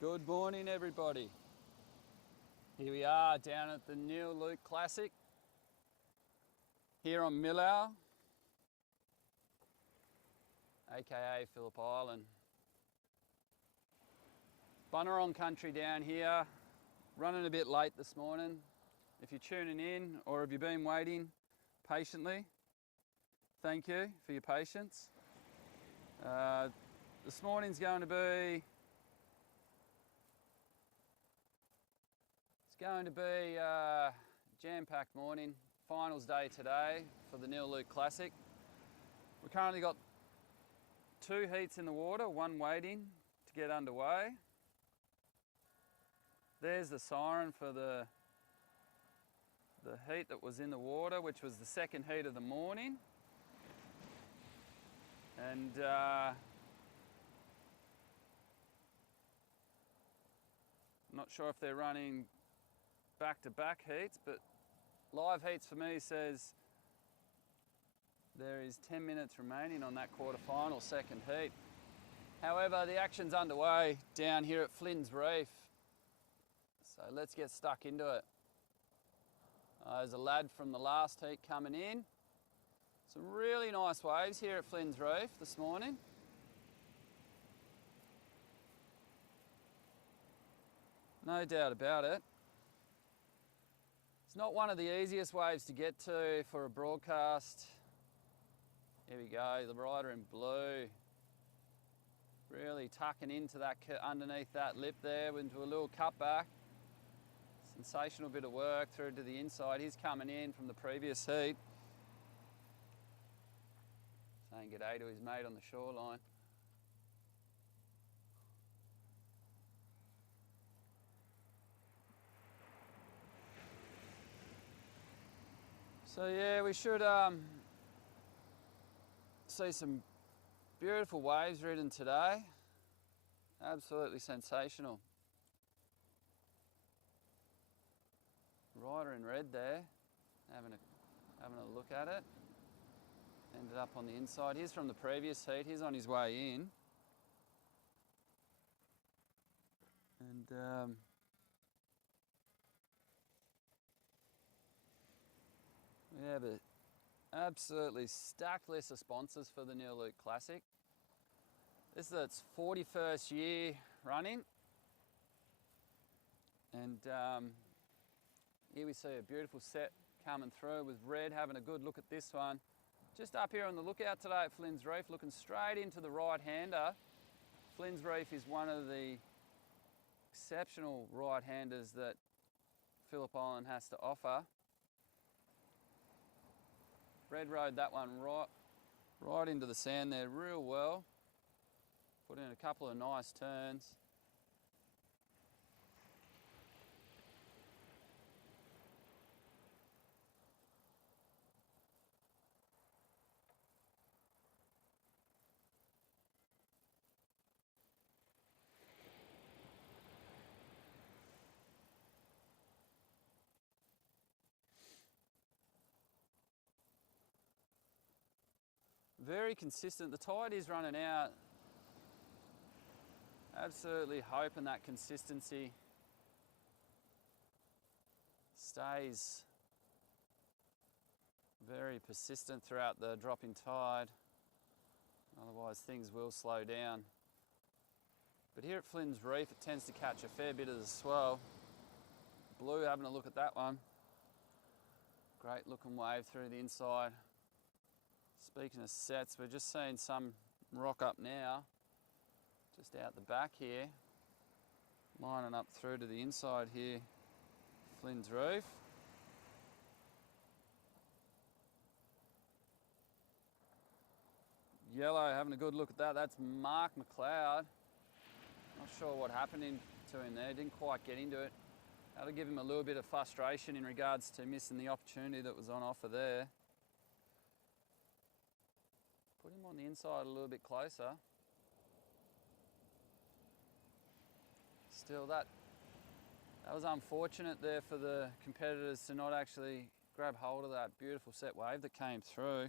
Good morning, everybody. Here we are down at the Neil Luke Classic here on Millowl, aka Phillip Island. Bunurong country down here, running a bit late this morning. If you're tuning in or have you been waiting patiently, thank you for your patience. This morning's going to be a jam-packed morning. Finals day today for the Neil Luke Classic. We've currently got 2 heats in the water, 1 waiting to get underway. There's the siren for the heat that was in the water, which was the 2nd heat of the morning. And I'm not sure if they're running back-to-back heats, but live heats for me says there is 10 minutes remaining on that quarter-final 2nd heat. However, the action's underway down here at Flynn's Reef, so let's get stuck into it. There's a lad from the last heat coming in. Some really nice waves here at Flynn's Reef this morning. No doubt about it. It's not one of the easiest waves to get to for a broadcast. Here we go, the rider in blue. Really tucking into that, underneath that lip there into a little cutback. Sensational bit of work through to the inside. He's coming in from the previous heat. Saying g'day to his mate on the shoreline. So yeah, we should see some beautiful waves ridden today. Absolutely sensational. Rider in red there, having a look at it. Ended up on the inside. He's from the previous heat. He's on his way in. And we have an absolutely stacked list of sponsors for the Neil Luke Classic. This is its 41st year running. And here we see a beautiful set coming through with red, having a good look at this one. Just up here on the lookout today at Flynn's Reef, looking straight into the right-hander. Flynn's Reef is one of the exceptional right-handers that Phillip Island has to offer. Red rode that one right into the sand there real well. Put in a couple of nice turns. Very consistent. The tide is running out. Absolutely hoping that consistency stays very persistent throughout the dropping tide. Otherwise things will slow down. But here at Flynn's Reef it tends to catch a fair bit of the swell. Blue, having a look at that one. Great looking wave through the inside. Speaking of sets, we're just seeing some rock up now, just out the back here, lining up through to the inside here, Flynn's Reef. Yellow, having a good look at that, that's Mark McLeod. Not sure what happened to him there, didn't quite get into it. That'll give him a little bit of frustration in regards to missing the opportunity that was on offer there. Put him on the inside a little bit closer. Still, that was unfortunate there for the competitors to not actually grab hold of that beautiful set wave that came through.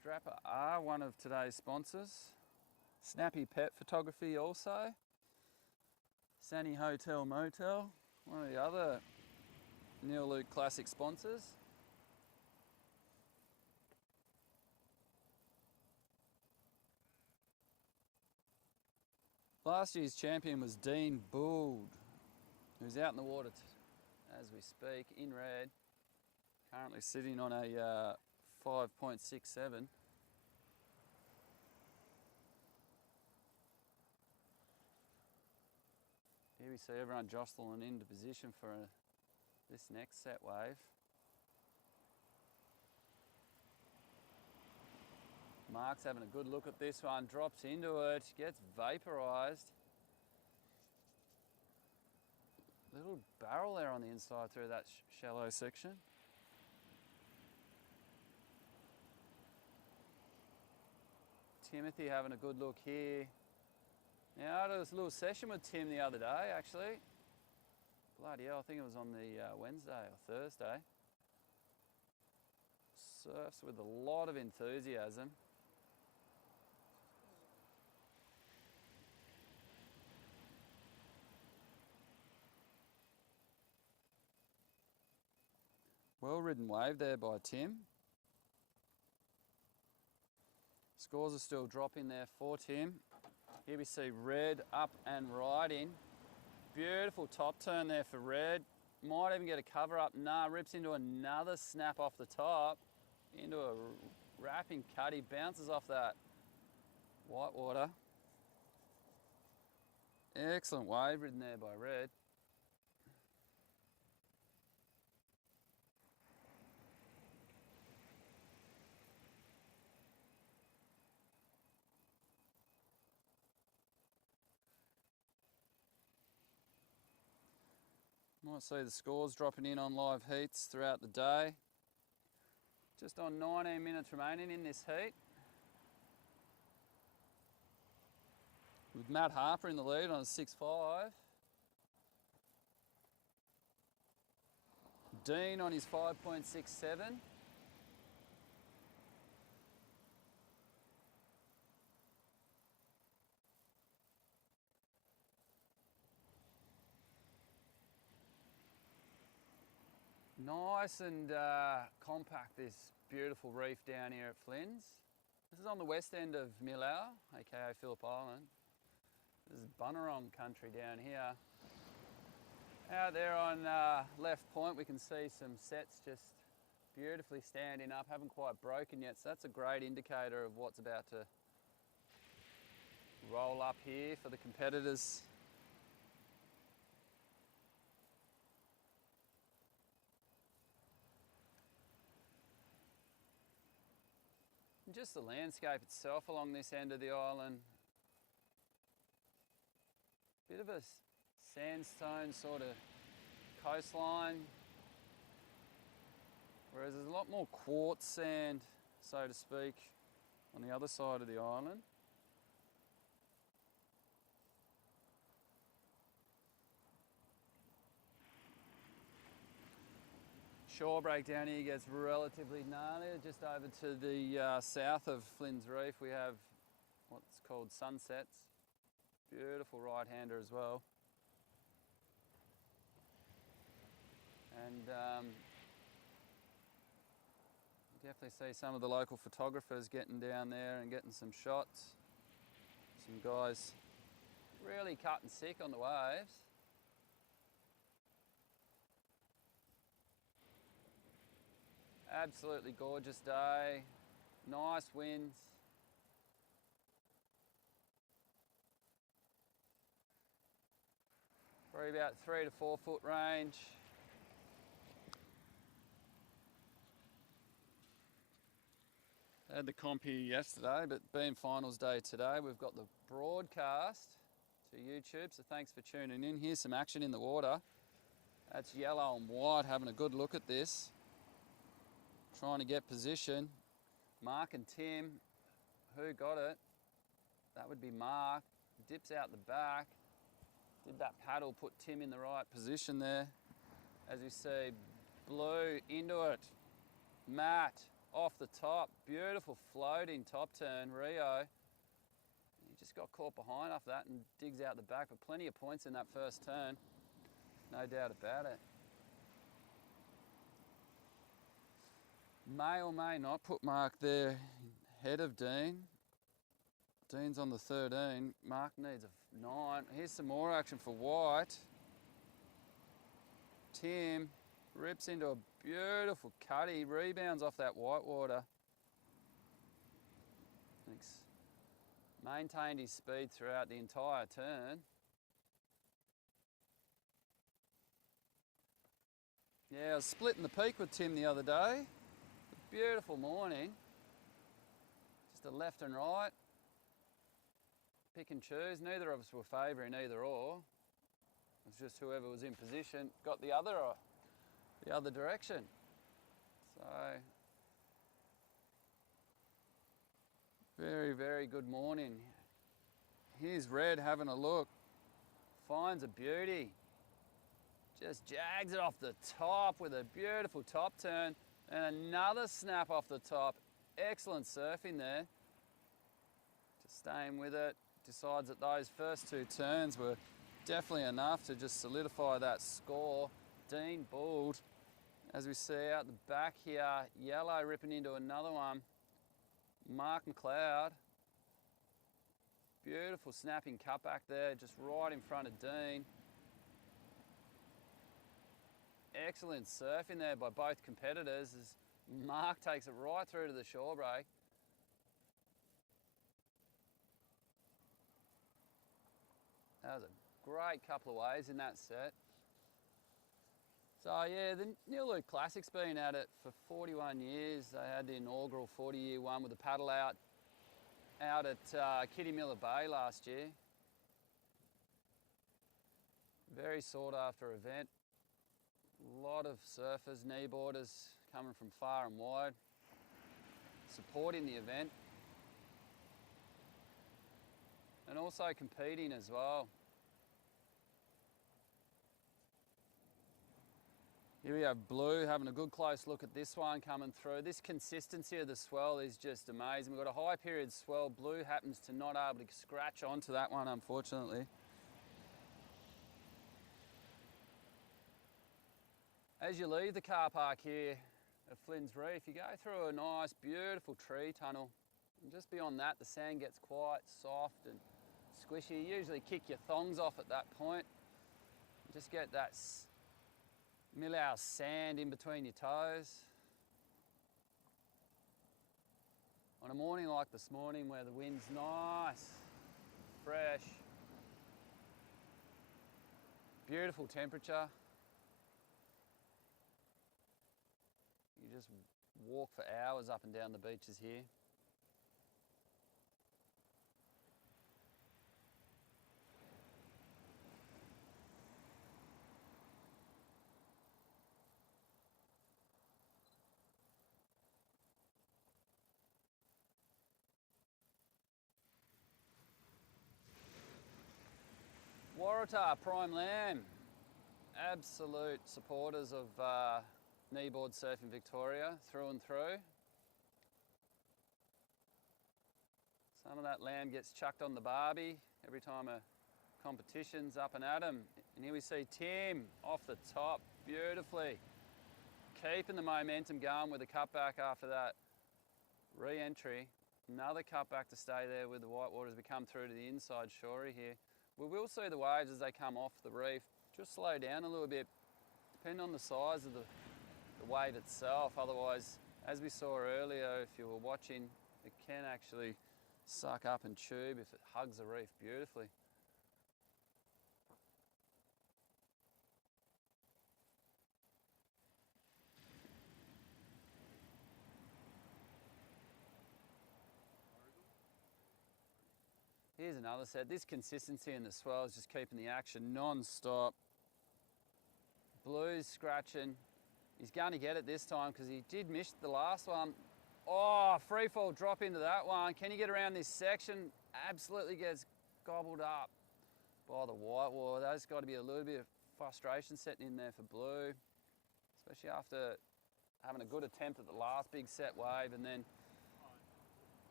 Strapper are one of today's sponsors. Snappy Pet Photography also. Sunny Hotel Motel, one of the other Neil Luke Classic sponsors. Last year's champion was Dean Bould, who's out in the water as we speak, in red. Currently sitting on a 5.67. Here we see everyone jostling into position for this next set wave. Mark's having a good look at this one, drops into it, gets vaporised. Little barrel there on the inside through that shallow section. Timothy having a good look here. Now, I had a little session with Tim the other day, actually. Bloody hell, I think it was on the Wednesday or Thursday. Surfs with a lot of enthusiasm. Well-ridden wave there by Tim. Scores are still dropping there for Tim. Here we see Red up and riding. Beautiful top turn there for Red. Might even get a cover up. Nah, rips into another snap off the top. Into a wrapping cutty. Bounces off that white water. Excellent wave ridden there by Red. Might see the scores dropping in on live heats throughout the day. Just on 19 minutes remaining in this heat. With Matt Harper in the lead on a 6.5. Dean on his 5.67. Nice and compact, this beautiful reef down here at Flynn's. This is on the west end of Millowl, aka Phillip Island. This is Bunurong country down here. Out there on left point we can see some sets just beautifully standing up, haven't quite broken yet, so that's a great indicator of what's about to roll up here for the competitors. And just the landscape itself along this end of the island. Bit of a sandstone sort of coastline, whereas there's a lot more quartz sand, so to speak, on the other side of the island. Shore break down here gets relatively gnarly. Just over to the south of Flynn's Reef we have what's called sunsets. Beautiful right-hander as well. And you definitely see some of the local photographers getting down there and getting some shots. Some guys really cutting sick on the waves. Absolutely gorgeous day, nice winds. Probably about 3 to 4 foot range. I had the comp here yesterday, but being finals day today, we've got the broadcast to YouTube, so thanks for tuning in. Here's some action in the water. That's yellow and white having a good look at this. Trying to get position. Mark and Tim, who got it? That would be Mark. Dips out the back. Did that paddle put Tim in the right position there? As you see, blue into it. Matt off the top. Beautiful floating top turn, Rio. He just got caught behind after that and digs out the back, but plenty of points in that first turn. No doubt about it. May or may not put Mark there ahead of Dean. Dean's on the 13. Mark needs a 9. Here's some more action for White. Tim rips into a beautiful cutty, rebounds off that whitewater. Maintained his speed throughout the entire turn. Yeah, I was splitting the peak with Tim the other day. Beautiful morning. Just a left and right. Pick and choose. Neither of us were favouring either or. It was just whoever was in position got the other direction. So very, very good morning. Here's Red having a look. Finds a beauty. Just jags it off the top with a beautiful top turn and another snap off the top. Excellent surfing there. Just staying with it. Decides that those first two turns were definitely enough to just solidify that score. Dean bulled. As we see out the back here, Yellow ripping into another one. Mark McLeod. Beautiful snapping cutback there, just right in front of Dean. Excellent surfing there by both competitors as Mark takes it right through to the shore break. That was a great couple of waves in that set. So yeah, the Neil Luke Classic's been at it for 41 years. They had the inaugural 40-year one with the paddle out at Kitty Miller Bay last year. Very sought after event. A lot of surfers, kneeboarders coming from far and wide, supporting the event. And also competing as well. Here we have Blue having a good close look at this one coming through. This consistency of the swell is just amazing. We've got a high period swell. Blue happens to not able to scratch onto that one, unfortunately. As you leave the car park here at Flynn's Reef, you go through a nice, beautiful tree tunnel. And just beyond that, the sand gets quite soft and squishy. You usually kick your thongs off at that point. Just get that Millowl sand in between your toes. On a morning like this morning where the wind's nice, fresh, beautiful temperature, you just walk for hours up and down the beaches here. Waratah Prime Lamb, absolute supporters of Kneeboard Surfing Victoria through and through. Some of that lamb gets chucked on the barbie every time a competition's up and at 'em. And here we see Tim off the top beautifully, keeping the momentum going with a cutback after that re-entry. Another cutback to stay there with the whitewater as we come through to the inside shorey here. We will see the waves as they come off the reef just slow down a little bit, depending on the size of the wave itself. Otherwise, as we saw earlier, if you were watching, it can actually suck up and tube if it hugs the reef beautifully. Here's another set. This consistency in the swell is just keeping the action non-stop. Blue's scratching. He's going to get it this time because he did miss the last one. Oh, free fall drop into that one. Can he get around this section? Absolutely gets gobbled up by the whitewater. There's got to be a little bit of frustration setting in there for Blue, especially after having a good attempt at the last big set wave and then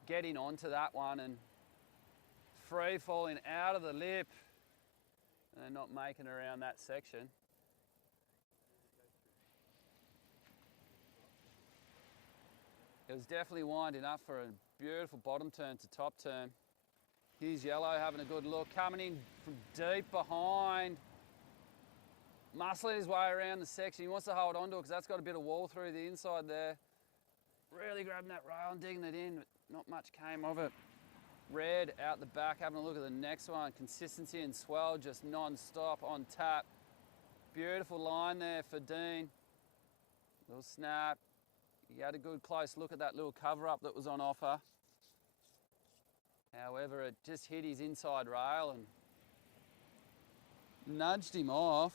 getting onto that one and free falling out of the lip and not making it around that section. It was definitely winding up for a beautiful bottom turn to top turn. Here's Yellow having a good look, coming in from deep behind, muscling his way around the section. He wants to hold on to it because that's got a bit of wall through the inside there. Really grabbing that rail and digging it in, but not much came of it. Red out the back, having a look at the next one. Consistency and swell, just non-stop on tap. Beautiful line there for Dean. Little snap. He had a good close look at that little cover-up that was on offer. However, it just hit his inside rail and nudged him off.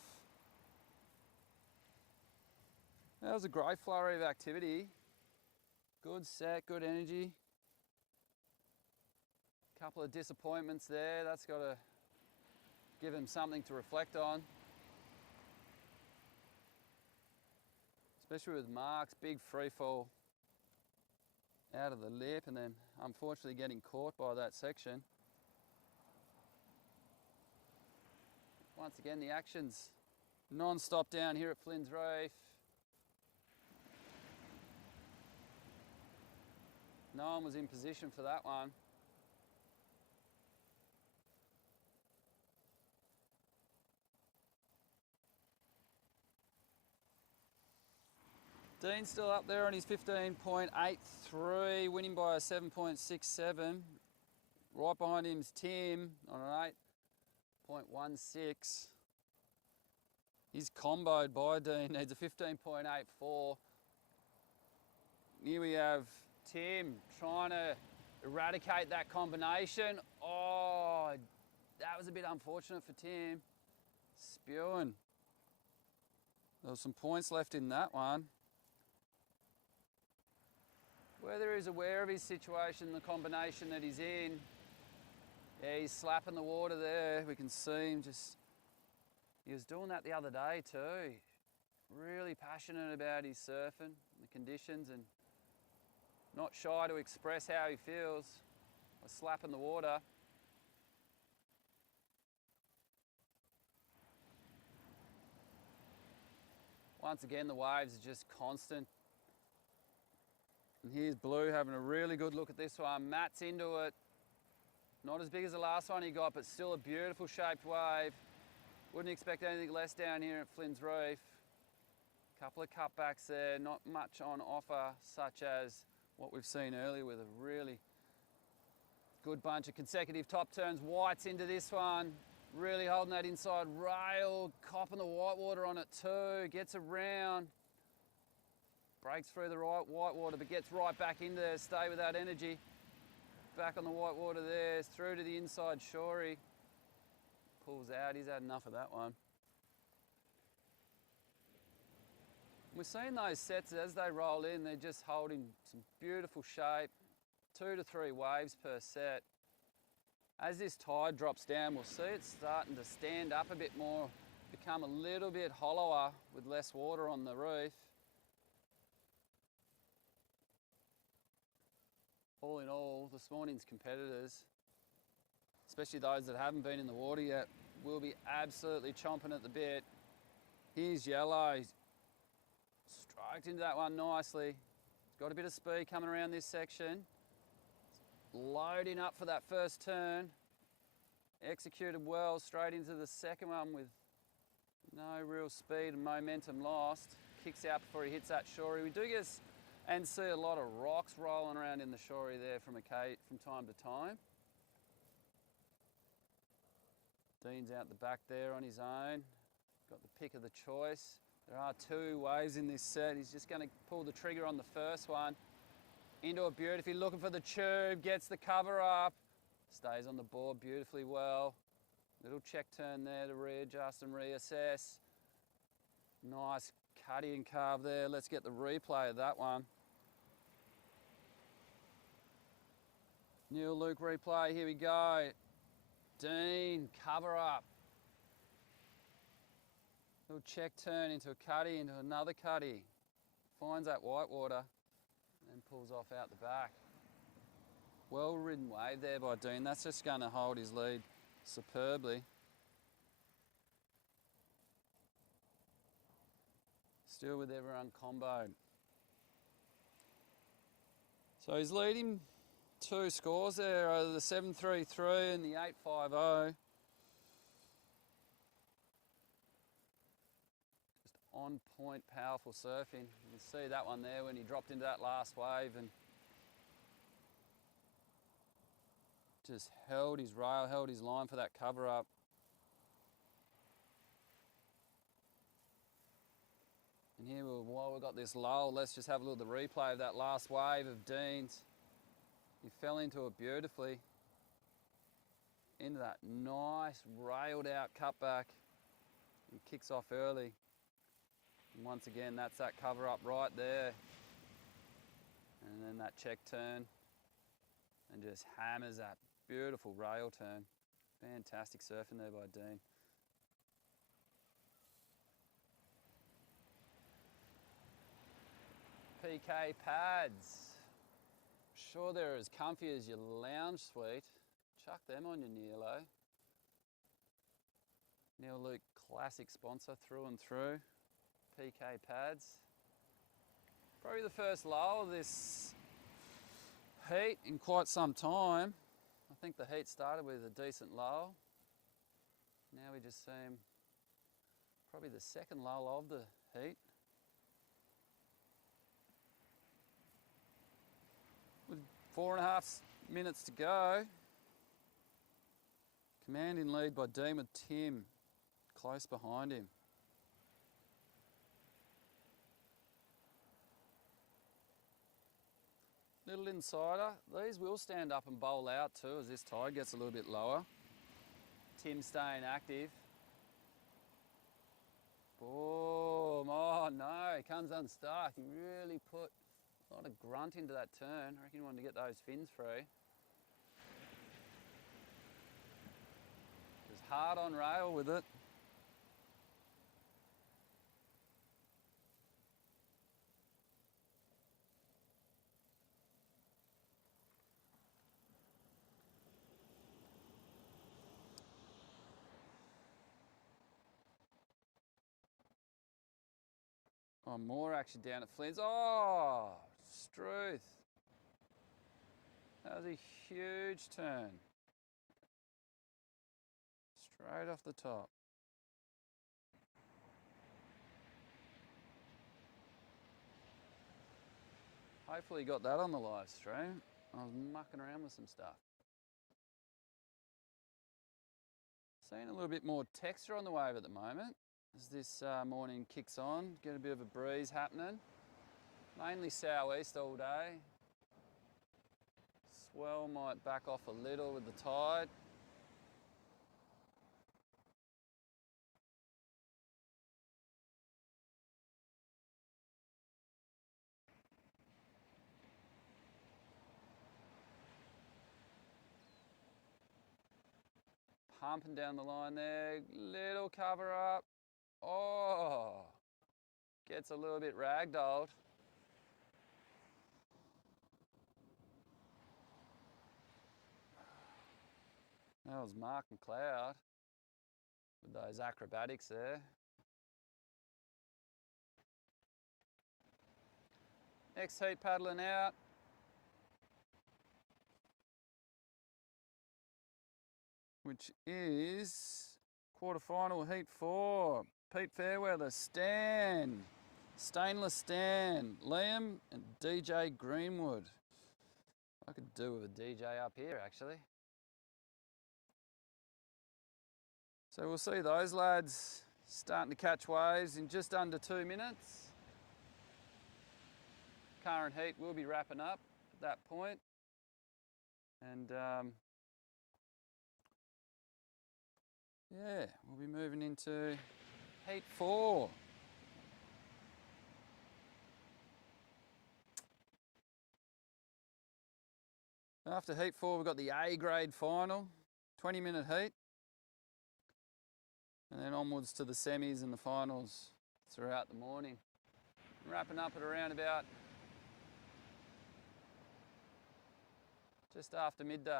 That was a great flurry of activity. Good set, good energy. Couple of disappointments there. That's got to give him something to reflect on. Especially with Mark's big free fall out of the lip and then unfortunately getting caught by that section. Once again, the action's non-stop down here at Flynn's Reef. No one was in position for that one. Dean's still up there on his 15.83, winning by a 7.67. Right behind him's Tim on an 8.16. He's comboed by Dean, needs a 15.84. Here we have Tim trying to eradicate that combination. Oh, that was a bit unfortunate for Tim. Spewing. There was some points left in that one. Whether he's aware of his situation, the combination that he's in, yeah, he's slapping the water there. We can see him just, he was doing that the other day too. Really passionate about his surfing, the conditions, and not shy to express how he feels by slapping the water. Once again, the waves are just constant. And here's Blue having a really good look at this one. Matt's into it. Not as big as the last one he got, but still a beautiful shaped wave. Wouldn't expect anything less down here at Flynn's Reef. Couple of cutbacks there, not much on offer, such as what we've seen earlier with a really good bunch of consecutive top turns. White's into this one. Really holding that inside rail, copping the whitewater on it too. Gets around. Breaks through the right whitewater, but gets right back into there. Stay with that energy. Back on the whitewater there, through to the inside shorey. Pulls out, he's had enough of that one. We're seeing those sets as they roll in, they're just holding some beautiful shape. 2 to 3 waves per set. As this tide drops down, we'll see it starting to stand up a bit more, become a little bit hollower with less water on the reef. All in all, this morning's competitors, especially those that haven't been in the water yet, will be absolutely chomping at the bit. Here's Yellow. He's stroked into that one nicely. He's got a bit of speed coming around this section. Loading up for that first turn. Executed well, straight into the second one with no real speed and momentum lost. Kicks out before he hits that shorey. We do get and see a lot of rocks rolling around in the shorey there from time to time. Dean's out the back there on his own. Got the pick of the choice. There are 2 waves in this set. He's just going to pull the trigger on the first one. Into it beautifully, looking for the tube, gets the cover up. Stays on the board beautifully well. Little check turn there to readjust and reassess. Nice cutty and carve there. Let's get the replay of that one. Neil Luke replay, here we go. Dean, cover up. Little check turn into a cutty, into another cutty. finds that whitewater and then pulls off out the back. Well ridden wave there by Dean. That's just going to hold his lead superbly. Still with everyone comboed. So he's leading 2 scores there, over the 7.33 and the 8.50. Just on point, powerful surfing. You can see that one there when he dropped into that last wave and just held his rail, held his line for that cover up. And here, while we've got this lull, let's just have a look at the replay of that last wave of Dean's. He fell into it beautifully, into that nice railed out cutback, and kicks off early. And once again, that's that cover up right there. And then that check turn, and just hammers that beautiful rail turn. Fantastic surfing there by Dean. PK pads. Sure they're as comfy as your lounge suite. Chuck them on your Neilo. Neil Luke Classic sponsor through and through. PK pads. Probably the first lull of this heat in quite some time. I think the heat started with a decent lull. Now we just seem probably the second lull of the heat. With 4.5 minutes to go. Commanding lead by Dean with Tim close behind him. Little insider, these will stand up and bowl out too as this tide gets a little bit lower. Tim staying active. Boom, oh no, he comes unstuck. He really put a lot of grunt into that turn. I reckon he wanted to get those fins free. Just hard on rail with it. Oh, more action down at Flynn's. Oh, Struth. That was a huge turn. Straight off the top. Hopefully you got that on the live stream. I was mucking around with some stuff. Seeing a little bit more texture on the wave at the moment as this morning kicks on. Get a bit of a breeze happening. Mainly southeast all day. Swell might back off a little with the tide. Pumping down the line there, little cover up. Oh, gets a little bit ragdolled. That was Mark McLeod with those acrobatics there. Next heat paddling out. Which is quarterfinal heat 4. Pete Fairweather, Stan, Stainless Stan, Liam and DJ Greenwood. I could do with a DJ up here actually. So we'll see those lads starting to catch waves in just under 2 minutes. Current heat will be wrapping up at that point. And yeah, we'll be moving into heat 4. After heat 4, we've got the A grade final, 20-minute heat. And then onwards to the semis and the finals throughout the morning. Wrapping wrapping up at around about just after midday.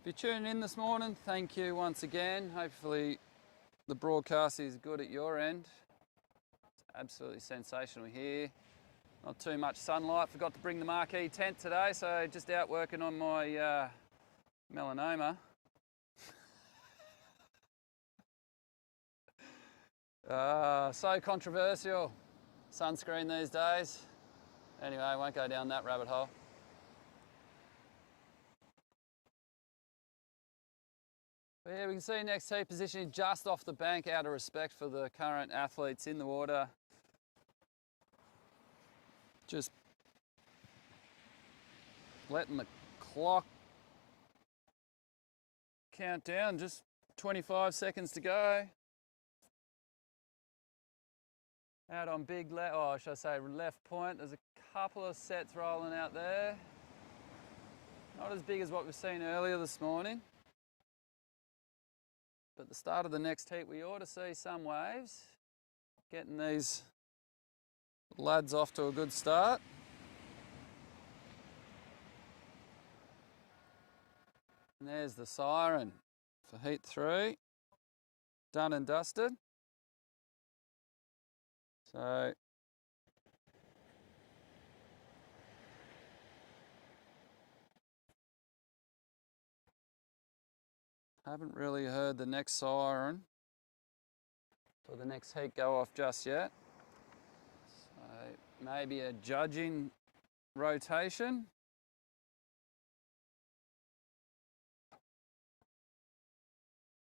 If you're tuning in this morning, thank you once again. Hopefully the broadcast is good at your end. It's absolutely sensational here. Not too much sunlight. Forgot to bring the marquee tent today, so just out working on my melanoma. So controversial, sunscreen these days. Anyway, I won't go down that rabbit hole. But yeah, we can see next tee positioning just off the bank out of respect for the current athletes in the water. Just letting the clock count down, just 25 seconds to go. Out on big left, oh, should I say left point, there's a couple of sets rolling out there. Not as big as what we've seen earlier this morning. But at the start of the next heat, we ought to see some waves. Getting these lads off to a good start. And there's the siren for heat 3. Done and dusted. So haven't really heard the next siren or the next heat go off just yet. So maybe a judging rotation.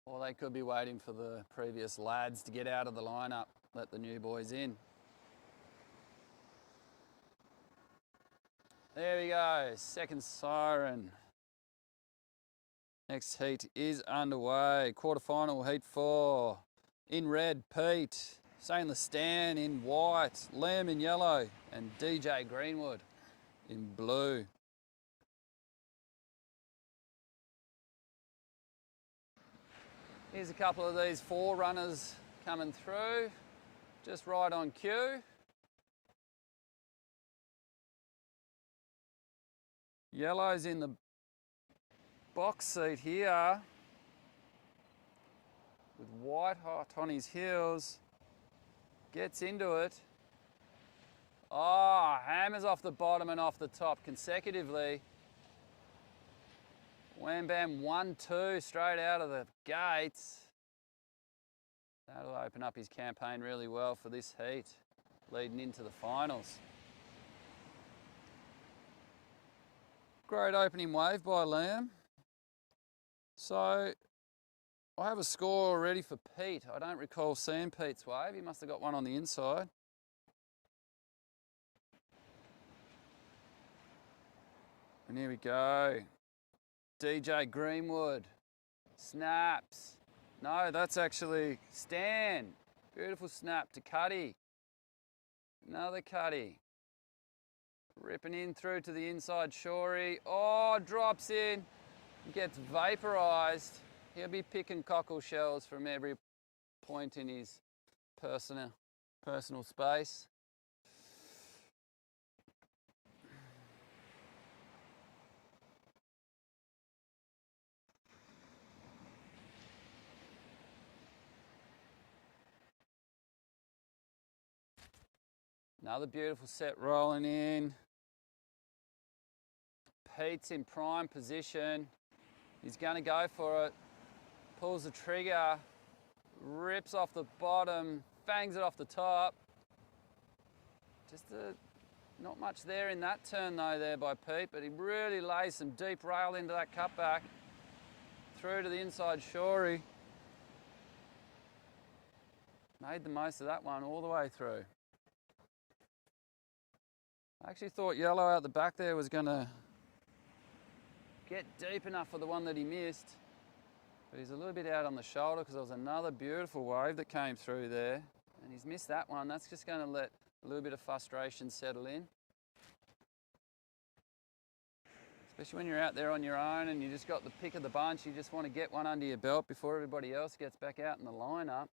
Or they could be waiting for the previous lads to get out of the lineup, let the new boys in. There we go, second siren. Next heat is underway. Quarterfinal heat 4. In red, Pete. Staying the stand in white. Liam in yellow. And DJ Greenwood in blue. Here's a couple of these forerunners coming through. Just right on cue. Yellow's in the box seat here with white hot on his heels. Gets into it. Oh, hammers off the bottom and off the top consecutively. Wham bam, 1-2 straight out of the gates. That'll open up his campaign really well for this heat, leading into the finals. Great opening wave by Liam. So I have a score already for Pete. I don't recall seeing Pete's wave. He must have got one on the inside. And here we go. DJ Greenwood. Snaps. No, that's actually Stan. Beautiful snap to Cuddy. Another Cuddy. Ripping in through to the inside shorey. Oh, drops in. Gets vaporised. He'll be picking cockle shells from every point in his personal space. Another beautiful set rolling in. Pete's in prime position. He's going to go for it. Pulls the trigger. Rips off the bottom. Fangs it off the top. Just not much there in that turn though there by Pete, but he really lays some deep rail into that cutback. Through to the inside shorey. Made the most of that one all the way through. I actually thought Yellow out the back there was going to get deep enough for the one that he missed. But he's a little bit out on the shoulder because there was another beautiful wave that came through there. And he's missed that one. That's just going to let a little bit of frustration settle in. It's Especially when you're out there on your own and you just got the pick of the bunch, you just want to get one under your belt before everybody else gets back out in the lineup.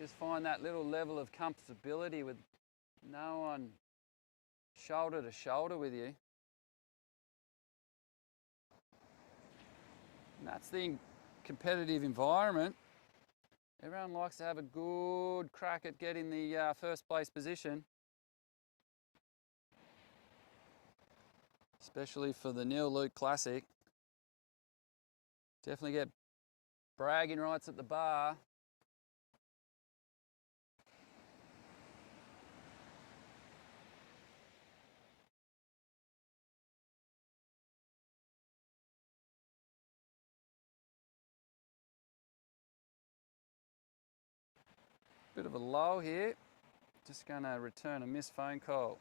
Just find that little level of comfortability with no one shoulder to shoulder with you. And that's the competitive environment. Everyone likes to have a good crack at getting the first place position. Especially for the Neil Luke Classic. Definitely get bragging rights at the bar. Bit of a low here. Just going to return a missed phone call.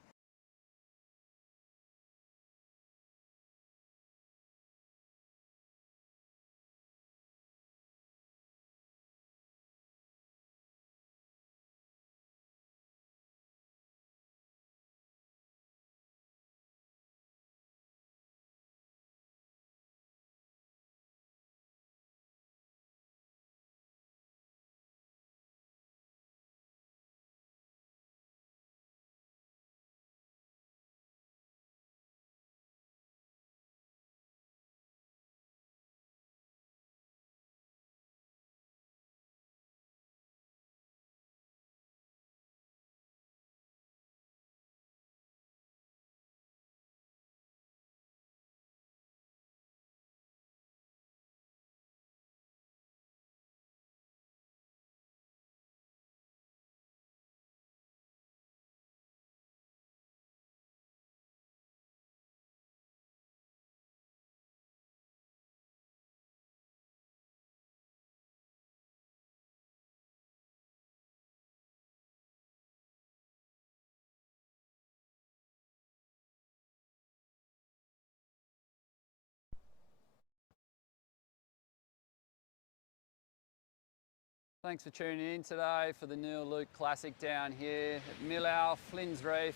Thanks for tuning in today for the Neil Luke Classic down here at Millowl, Flynn's Reef.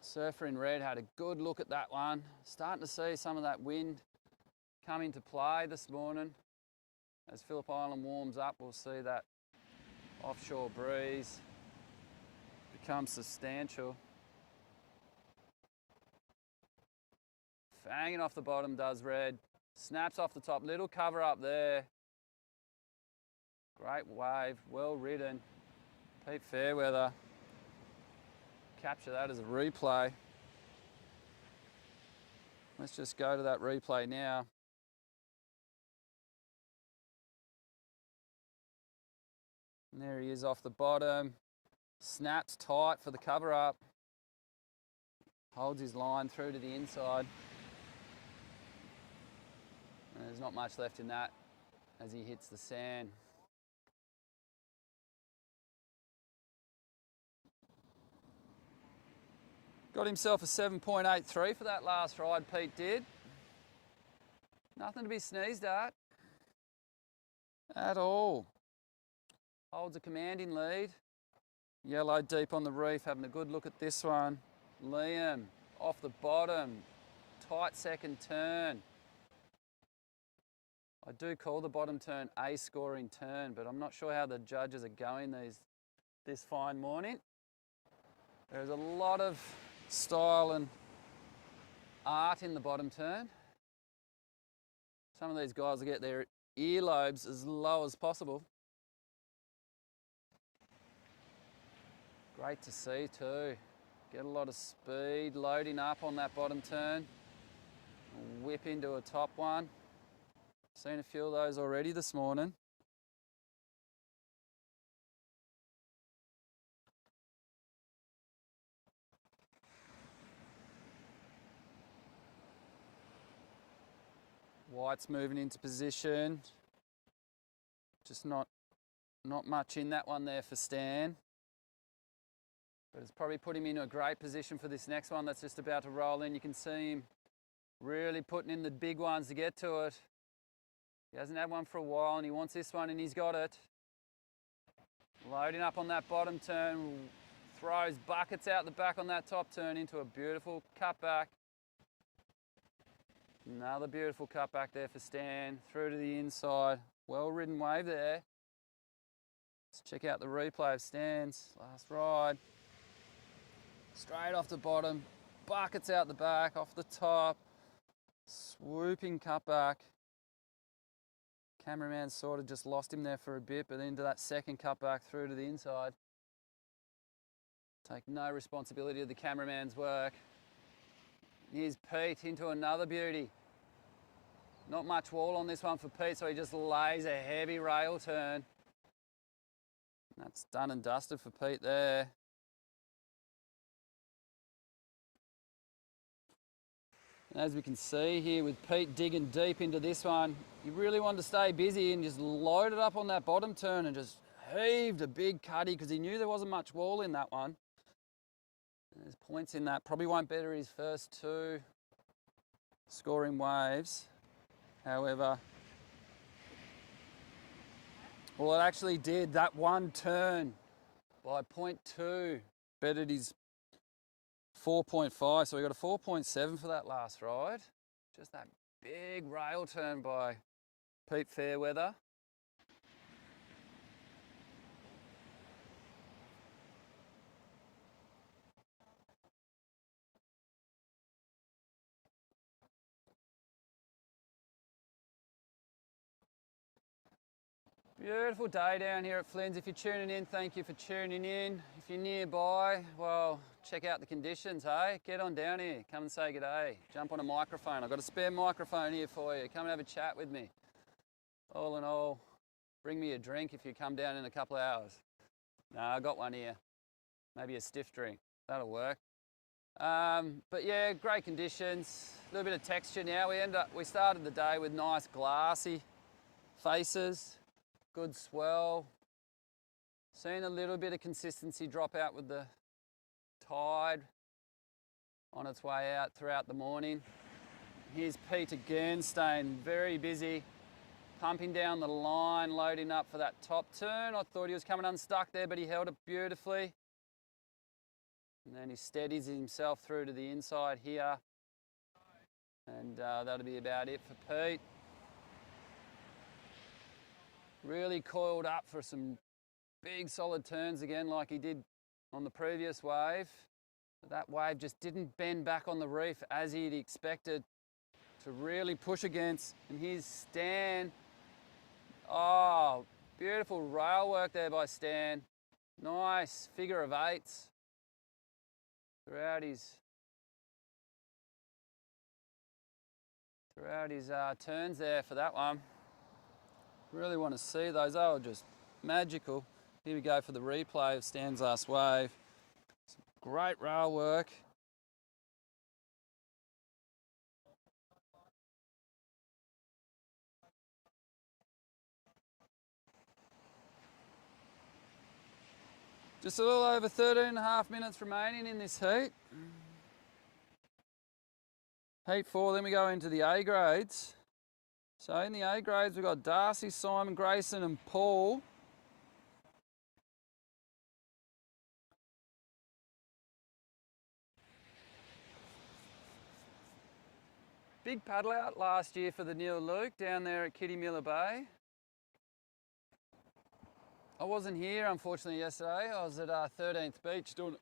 Surfer in red had a good look at that one. Starting to see some of that wind come into play this morning. As Phillip Island warms up, we'll see that offshore breeze become substantial. Fanging off the bottom does red. Snaps off the top, little cover up there. Great wave, well ridden. Pete Fairweather. Capture that as a replay. Let's just go to that replay now. And there he is off the bottom. Snaps tight for the cover up. Holds his line through to the inside. And there's not much left in that as he hits the sand. Got himself a 7.83 for that last ride, Pete did. Nothing to be sneezed at all. Holds a commanding lead. Yellow deep on the reef, having a good look at this one. Liam off the bottom, tight second turn. I do call the bottom turn a scoring turn, but I'm not sure how the judges are going this fine morning. There's a lot of style and art in the bottom turn. Some of these guys will get their earlobes as low as possible. Great to see too. Get a lot of speed loading up on that bottom turn. Whip into a top one. Seen a few of those already this morning. White's moving into position. Just not much in that one there for Stan. But it's probably put him in a great position for this next one that's just about to roll in. You can see him really putting in the big ones to get to it. He hasn't had one for a while and he wants this one and he's got it. Loading up on that bottom turn, throws buckets out the back on that top turn into a beautiful cutback. Another beautiful cutback there for Stan, through to the inside. Well-ridden wave there. Let's check out the replay of Stan's last ride. Straight off the bottom, buckets out the back, off the top. Swooping cutback. Cameraman sort of just lost him there for a bit, but into that second cutback through to the inside. Take no responsibility of the cameraman's work. Here's Pete into another beauty. Not much wall on this one for Pete, so he just lays a heavy rail turn. That's done and dusted for Pete there. And as we can see here with Pete digging deep into this one, he really wanted to stay busy and just loaded up on that bottom turn and just heaved a big cutty because he knew there wasn't much wall in that one. There's points in that. Probably won't better his first two scoring waves. However, well, it actually did. That one turn by 0.2 bettered his 4.5. So we got a 4.7 for that last ride. Just that big rail turn by Pete Fairweather. Beautiful day down here at Flynn's. If you're tuning in, thank you for tuning in. If you're nearby, well, check out the conditions, hey? Get on down here, come and say good day. Jump on a microphone. I've got a spare microphone here for you. Come and have a chat with me. All in all, bring me a drink if you come down in a couple of hours. No, I got one here. Maybe a stiff drink, that'll work. But yeah, great conditions. A little bit of texture now. We started the day with nice glassy faces. Good swell. Seen a little bit of consistency drop out with the tide on its way out throughout the morning. Here's Pete again, staying very busy, pumping down the line, loading up for that top turn. I thought he was coming unstuck there, but he held it beautifully. And then he steadies himself through to the inside here. And that'll be about it for Pete. Really coiled up for some big solid turns again like he did on the previous wave. But that wave just didn't bend back on the reef as he'd expected to really push against. And here's Stan. Oh, beautiful rail work there by Stan. Nice figure of eights throughout his turns there for that one. Really want to see those. They were just magical. Here we go for the replay of Stan's last wave. Some great rail work. Just a little over 13.5 minutes remaining in this heat. Heat 4, then we go into the A grades. So in the A grades, we've got Darcy, Simon, Grayson and Paul. Big paddle out last year for the Neil Luke down there at Kitty Miller Bay. I wasn't here, unfortunately, yesterday. I was at 13th Beach doing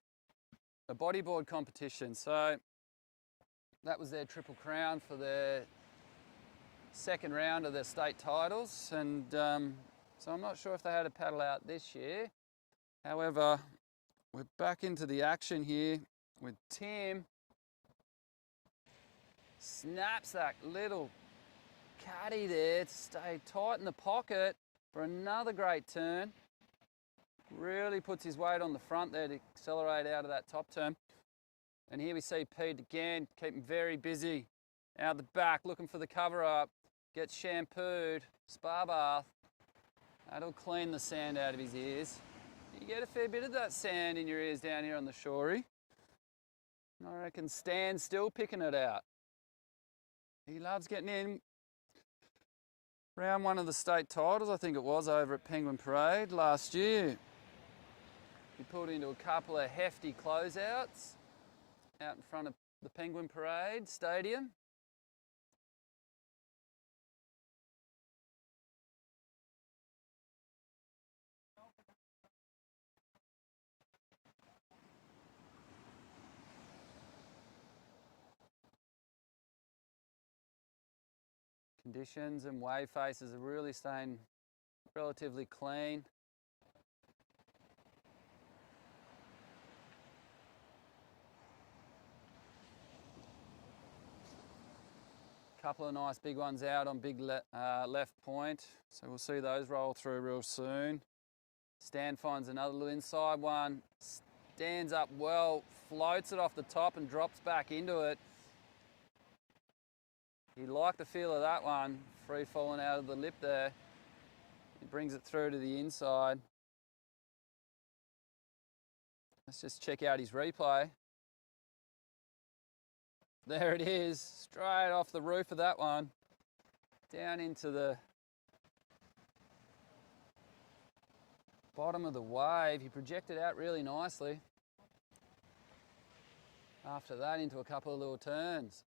a bodyboard competition. So that was their Triple Crown for their second round of their state titles. And so I'm not sure if they had a paddle out this year. However, we're back into the action here with Tim. Snaps that little caddy there to stay tight in the pocket for another great turn. Really puts his weight on the front there to accelerate out of that top turn. And here we see Pete again, keeping very busy. Out the back, looking for the cover up. Gets shampooed, spa bath. That'll clean the sand out of his ears. You get a fair bit of that sand in your ears down here on the shorey. I reckon Stan's still picking it out. He loves getting in. Round one of the state titles, I think it was, over at Penguin Parade last year. He pulled into a couple of hefty closeouts out in front of the Penguin Parade Stadium. Conditions and wave faces are really staying relatively clean. Couple of nice big ones out on big left point, so we'll see those roll through real soon. Stan finds another little inside one, stands up well, floats it off the top and drops back into it. He liked the feel of that one, free falling out of the lip there. He brings it through to the inside. Let's just check out his replay. There it is, straight off the roof of that one, down into the bottom of the wave. He projected out really nicely. After that, into a couple of little turns.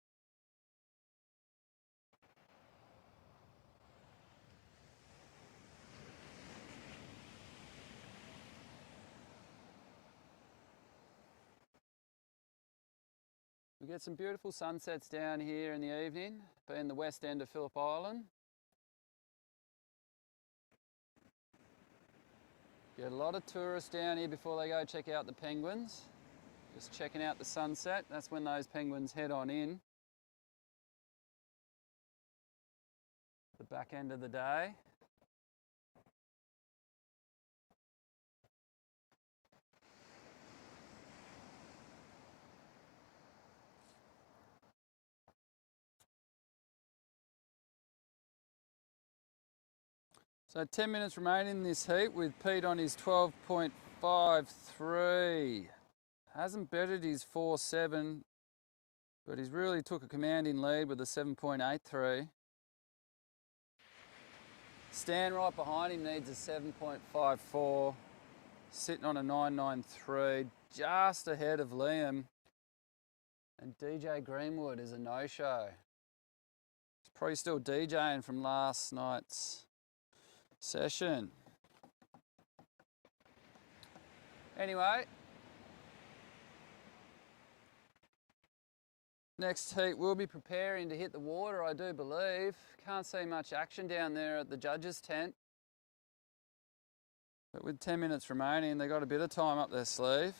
We get some beautiful sunsets down here in the evening, being the west end of Phillip Island. Get a lot of tourists down here before they go check out the penguins. Just checking out the sunset. That's when those penguins head on in. The back end of the day. So 10 minutes remaining in this heat with Pete on his 12.53. Hasn't bettered his 4.7, but he's really took a commanding lead with a 7.83. Stan right behind him needs a 7.54, sitting on a 9.93, just ahead of Liam. And DJ Greenwood is a no-show. He's probably still DJing from last night's session. Anyway, next heat we'll be preparing to hit the water, I do believe. Can't see much action down there at the judges' tent. But with 10 minutes remaining, they got a bit of time up their sleeve.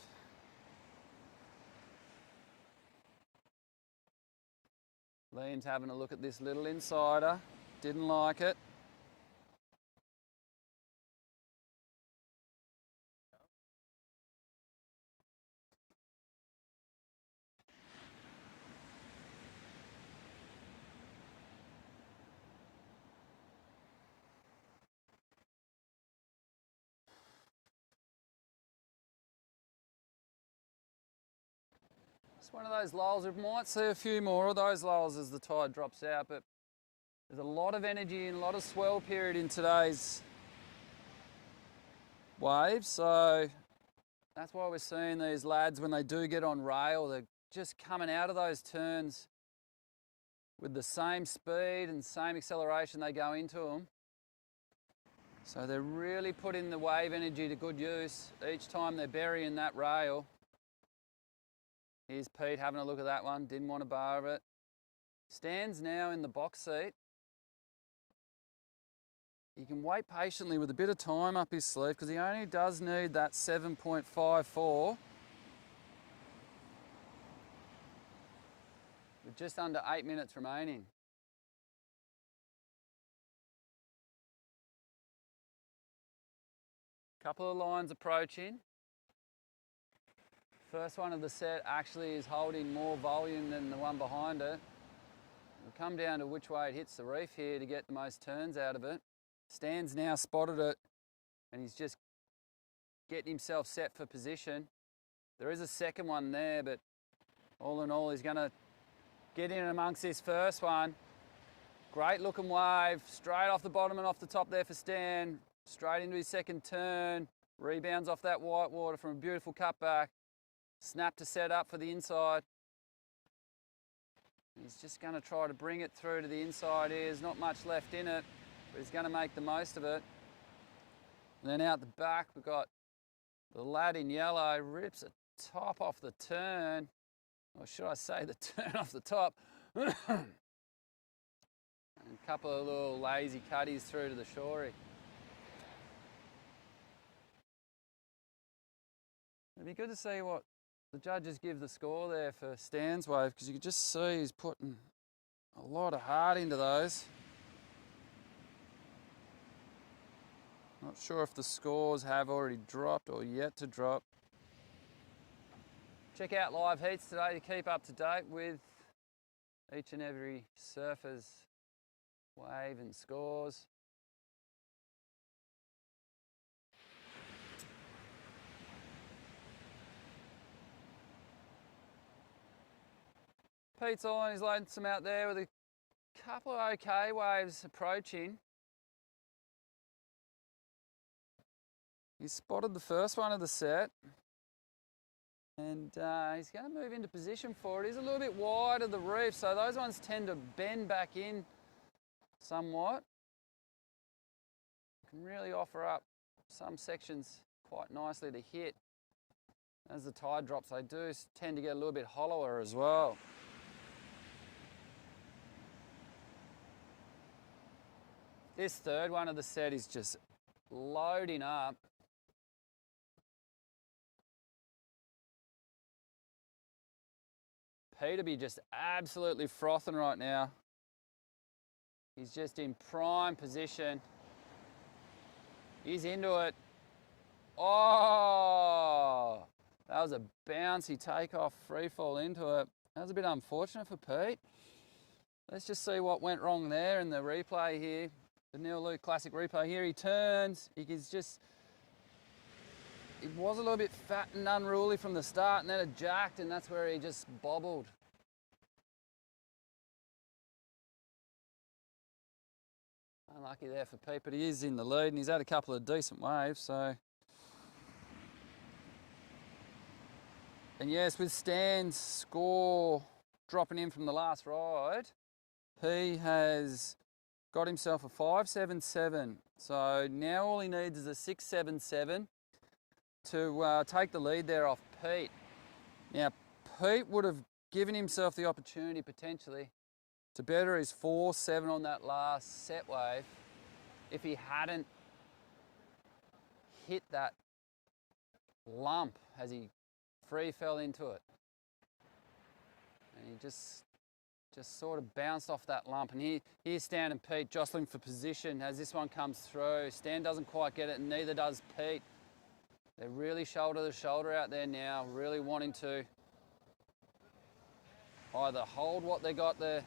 Liam's having a look at this little insider. Didn't like it. It's one of those lulls. We might see a few more of those lulls as the tide drops out, but there's a lot of energy and a lot of swell period in today's wave, so that's why we're seeing these lads, when they do get on rail, they're just coming out of those turns with the same speed and same acceleration they go into them. So they're really putting the wave energy to good use each time they're burying that rail. Here's Pete having a look at that one, didn't want to bar it. Stan's now in the box seat. He can wait patiently with a bit of time up his sleeve because he only does need that 7.54. With just under 8 minutes remaining. Couple of lines approaching. First one of the set actually is holding more volume than the one behind it. We'll come down to which way it hits the reef here to get the most turns out of it. Stan's now spotted it and he's just getting himself set for position. There is a second one there, but all in all, he's going to get in amongst this first one. Great looking wave, straight off the bottom and off the top there for Stan. Straight into his second turn. Rebounds off that white water from a beautiful cutback. Snap to set up for the inside. He's just going to try to bring it through to the inside here. There's not much left in it, but he's going to make the most of it. And then out the back, we've got the lad in yellow, rips a top off the turn. Or should I say the turn off the top. And a couple of little lazy cutties through to the shorey. It'd be good to see what the judges give the score there for Stan's wave, because you can just see he's putting a lot of heart into those. Not sure if the scores have already dropped or yet to drop. Check out live heats today to keep up to date with each and every surfer's wave and scores. Pete's on his lonesome out there with a couple of okay waves approaching. He spotted the first one of the set. And he's going to move into position for it. He's a little bit wide of the reef, so those ones tend to bend back in somewhat. Can really offer up some sections quite nicely to hit. As the tide drops, they do tend to get a little bit hollower as well. This third one of the set is just loading up. Peter be just absolutely frothing right now. He's just in prime position. He's into it. Oh, that was a bouncy takeoff, free fall into it. That was a bit unfortunate for Pete. Let's just see what went wrong there in the replay here. The Neil Luke Classic replay here. He turns, he is just, it was a little bit fat and unruly from the start, and then it jacked, and that's where he just bobbled. Unlucky there for Pete, but he is in the lead, and he's had a couple of decent waves, so. And yes, with Stan's score dropping in from the last ride, he has got himself a 5.77. So now all he needs is a 6.77 to take the lead there off Pete. Now, Pete would have given himself the opportunity potentially to better his 4.7 on that last set wave if he hadn't hit that lump as he free fell into it. And he just sort of bounced off that lump. And here's Stan and Pete jostling for position as this one comes through. Stan doesn't quite get it, and neither does Pete. They're really shoulder to shoulder out there now, really wanting to either hold what they got there,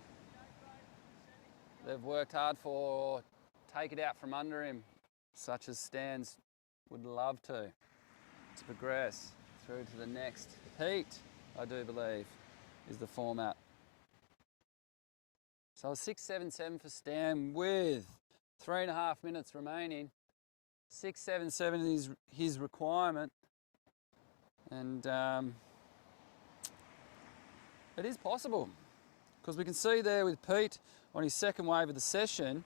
they've worked hard for, or take it out from under him, such as Stan's would love to progress through to the next heat, I do believe, is the format. So a 6.77 for Stan with 3.5 minutes remaining. 6.77 is his requirement, and it is possible, because we can see there with Pete on his second wave of the session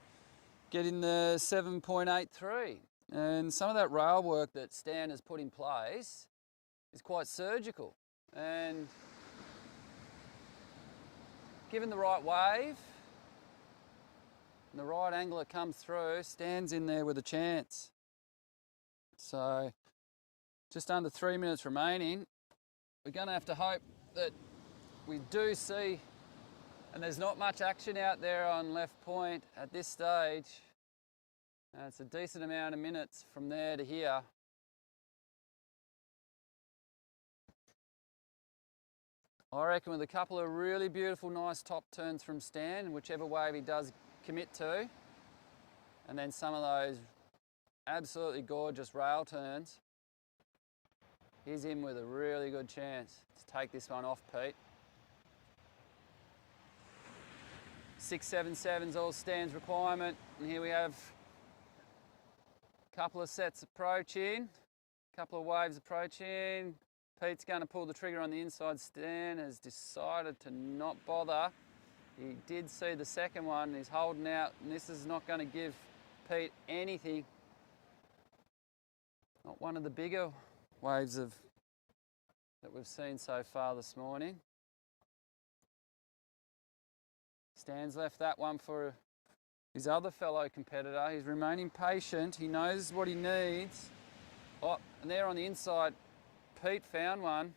getting the 7.83, and some of that rail work that Stan has put in place is quite surgical, and given the right wave and the right angle it comes through, Stan's in there with a chance. So just under 3 minutes remaining. We're going to have to hope that we do see, and there's not much action out there on left point at this stage. It's a decent amount of minutes from there to here. I reckon with a couple of really beautiful, nice top turns from Stan, whichever wave he does commit to, and then some of those absolutely gorgeous rail turns, he's in with a really good chance to take this one off Pete. 6.77's all Stan's requirement, and here we have a couple of sets approaching. Couple of waves approaching. Pete's going to pull the trigger on the inside. Stan has decided to not bother. He did see the second one. He's holding out, and this is not going to give Pete anything. Not one of the bigger waves that we've seen so far this morning. Stan's left that one for his other fellow competitor. He's remaining patient. He knows what he needs. Oh, and there on the inside, Pete found one.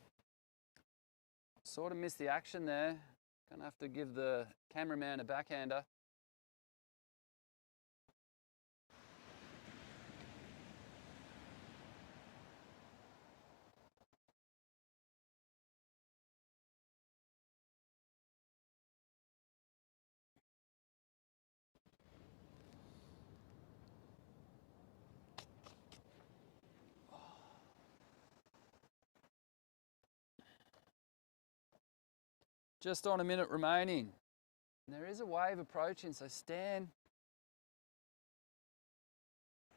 Sort of missed the action there. Gonna have to give the cameraman a backhander. Just on a minute remaining. And there is a wave approaching, so Stan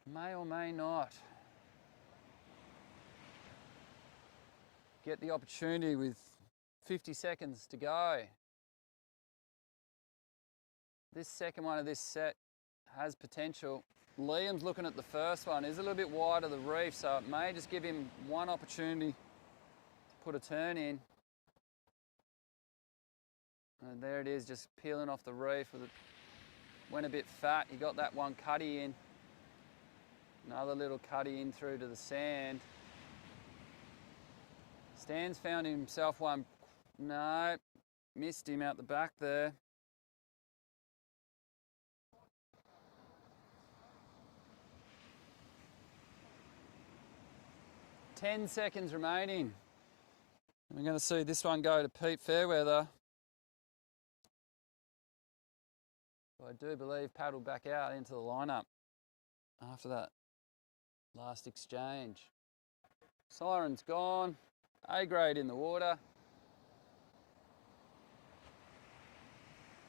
may or may not get the opportunity with 50 seconds to go. This second one of this set has potential. Liam's looking at the first one. It's a little bit wide of the reef, so it may just give him one opportunity to put a turn in. And there it is, just peeling off the reef. With it. Went a bit fat. He got that one cutty in. Another little cutty in through to the sand. Stan's found himself one. No, missed him out the back there. Ten seconds remaining. We're going to see this one go to Pete Fairweather. I do believe paddled back out into the lineup after that last exchange. Siren's gone. A grade in the water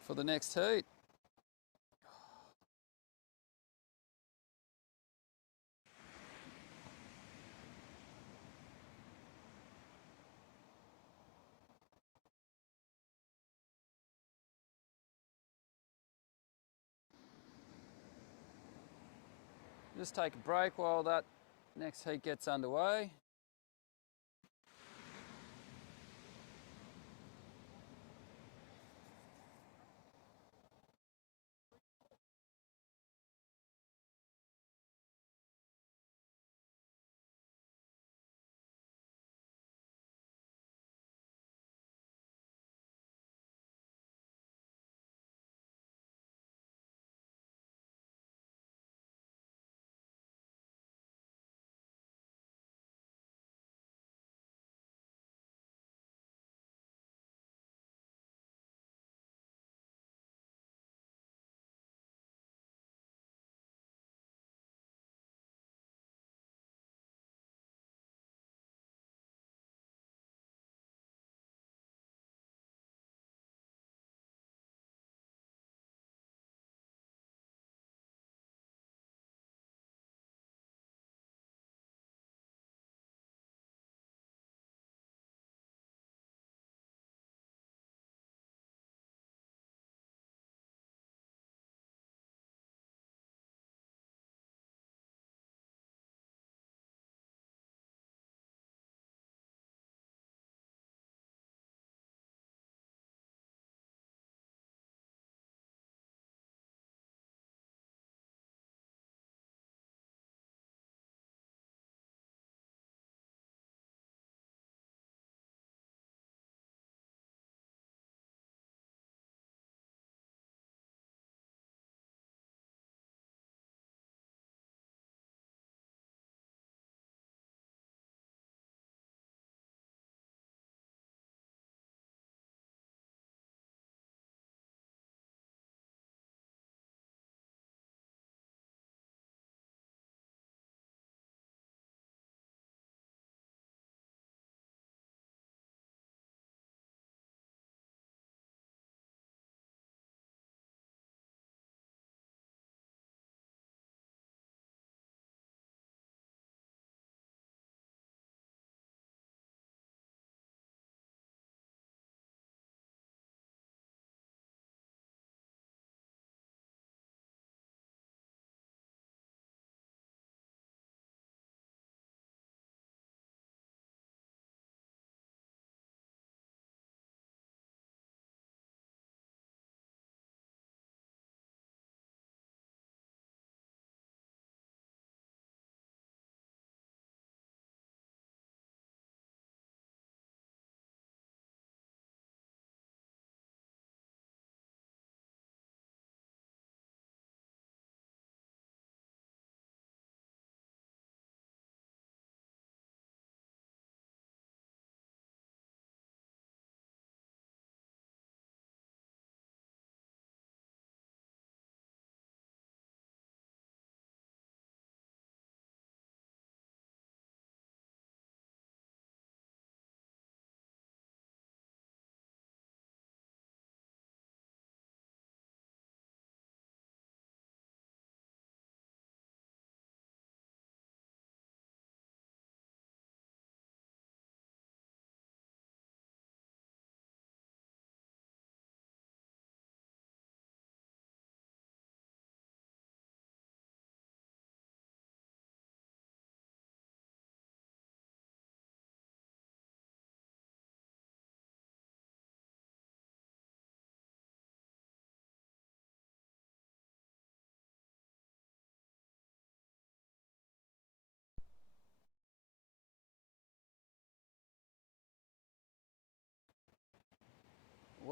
for the next heat. Just take a break while that next heat gets underway.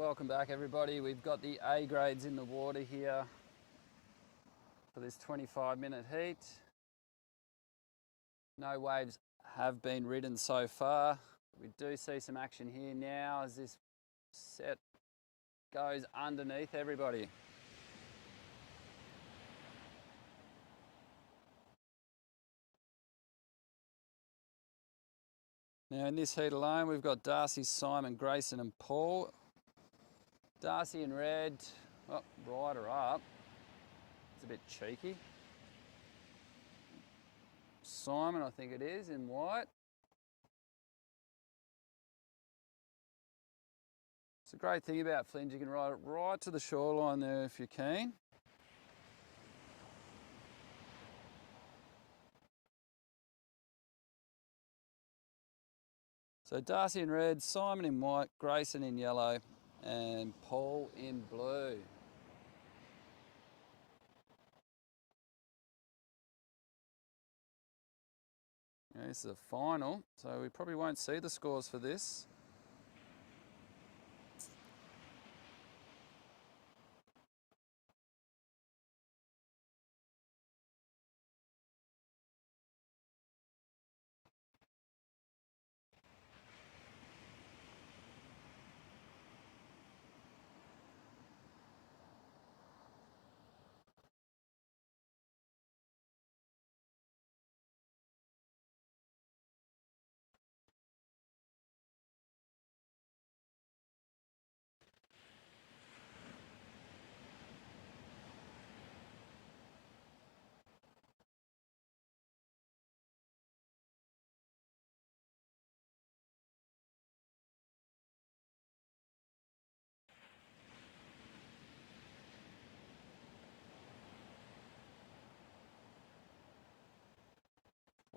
Welcome back everybody. We've got the A grades in the water here for this 25-minute heat. No waves have been ridden so far. We do see some action here now as this set goes underneath everybody. Now in this heat alone, we've got Darcy, Simon, Grayson and Paul. Darcy in red, oh, rider up. It's a bit cheeky. Simon, I think it is, in white. It's a great thing about Flynn, you can ride it right to the shoreline there if you're keen. So Darcy in red, Simon in white, Grayson in yellow, and Paul in blue. Yeah, this is a final, so we probably won't see the scores for this.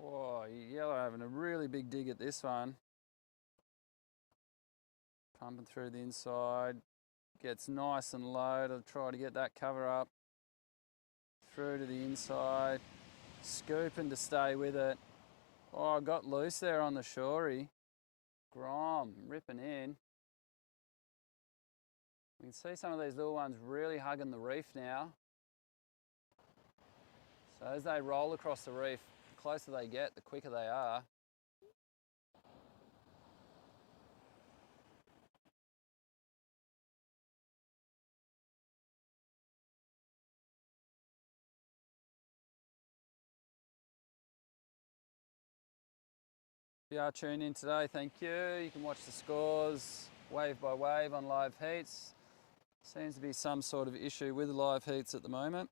Oh, yellow having a really big dig at this one. Pumping through the inside, gets nice and low to try to get that cover up. Through to the inside, scooping to stay with it. Oh, got loose there on the shorey. Grom, ripping in. You can see some of these little ones really hugging the reef now. So as they roll across the reef, the closer they get, the quicker they are. If you are tuned in today, thank you. You can watch the scores wave by wave on live heats. Seems to be some sort of issue with live heats at the moment.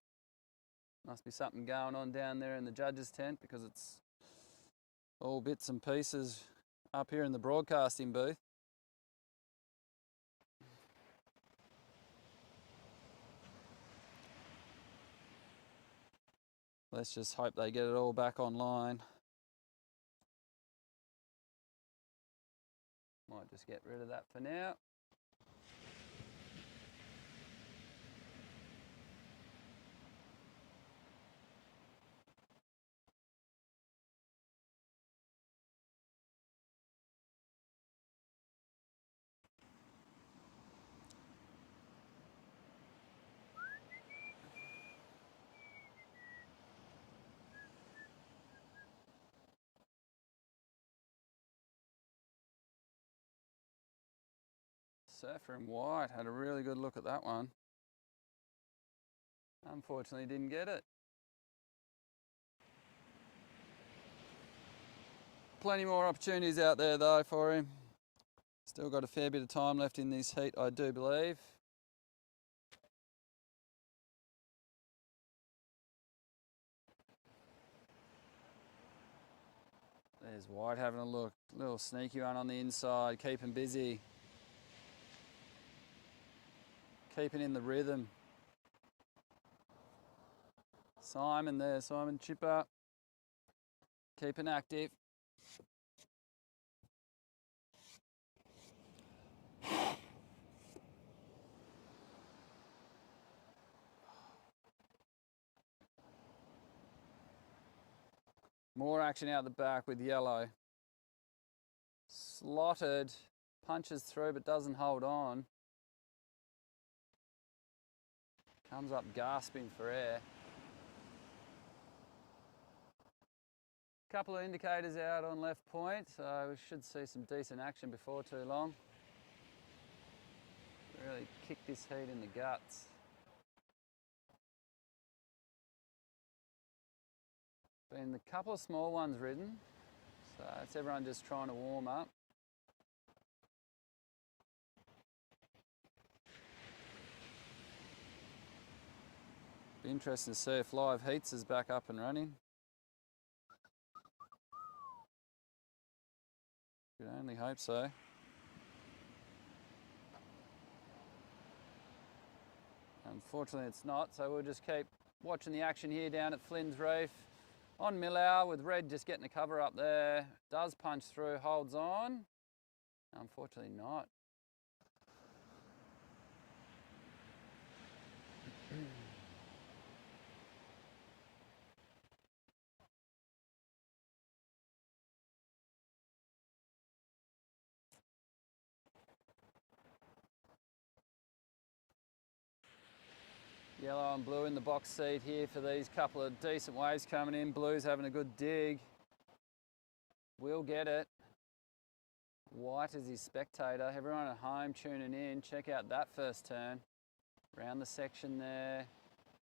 Must be something going on down there in the judges' tent because it's all bits and pieces up here in the broadcasting booth. Let's just hope they get it all back online. Might just get rid of that for now. Surfer in white had a really good look at that one. Unfortunately didn't get it. Plenty more opportunities out there though for him. Still got a fair bit of time left in this heat, I do believe. There's white having a look. Little sneaky one on the inside, keeping busy. Keeping in the rhythm. Simon there, Simon Chipper. Keeping active. More action out the back with yellow. Slotted, punches through but doesn't hold on. Comes up gasping for air. Couple of indicators out on left point, so we should see some decent action before too long. Really kick this heat in the guts. Been a couple of small ones ridden, so it's everyone just trying to warm up. Be interesting to see if Live Heats is back up and running. Could only hope so. Unfortunately it's not, so we'll just keep watching the action here down at Flynn's Reef on Millowl, with Red just getting the cover up there. Does punch through, holds on. Unfortunately not. Yellow and blue in the box seat here for these couple of decent waves coming in. Blue's having a good dig. Will get it. White is his spectator. Everyone at home tuning in. Check out that first turn. Round the section there.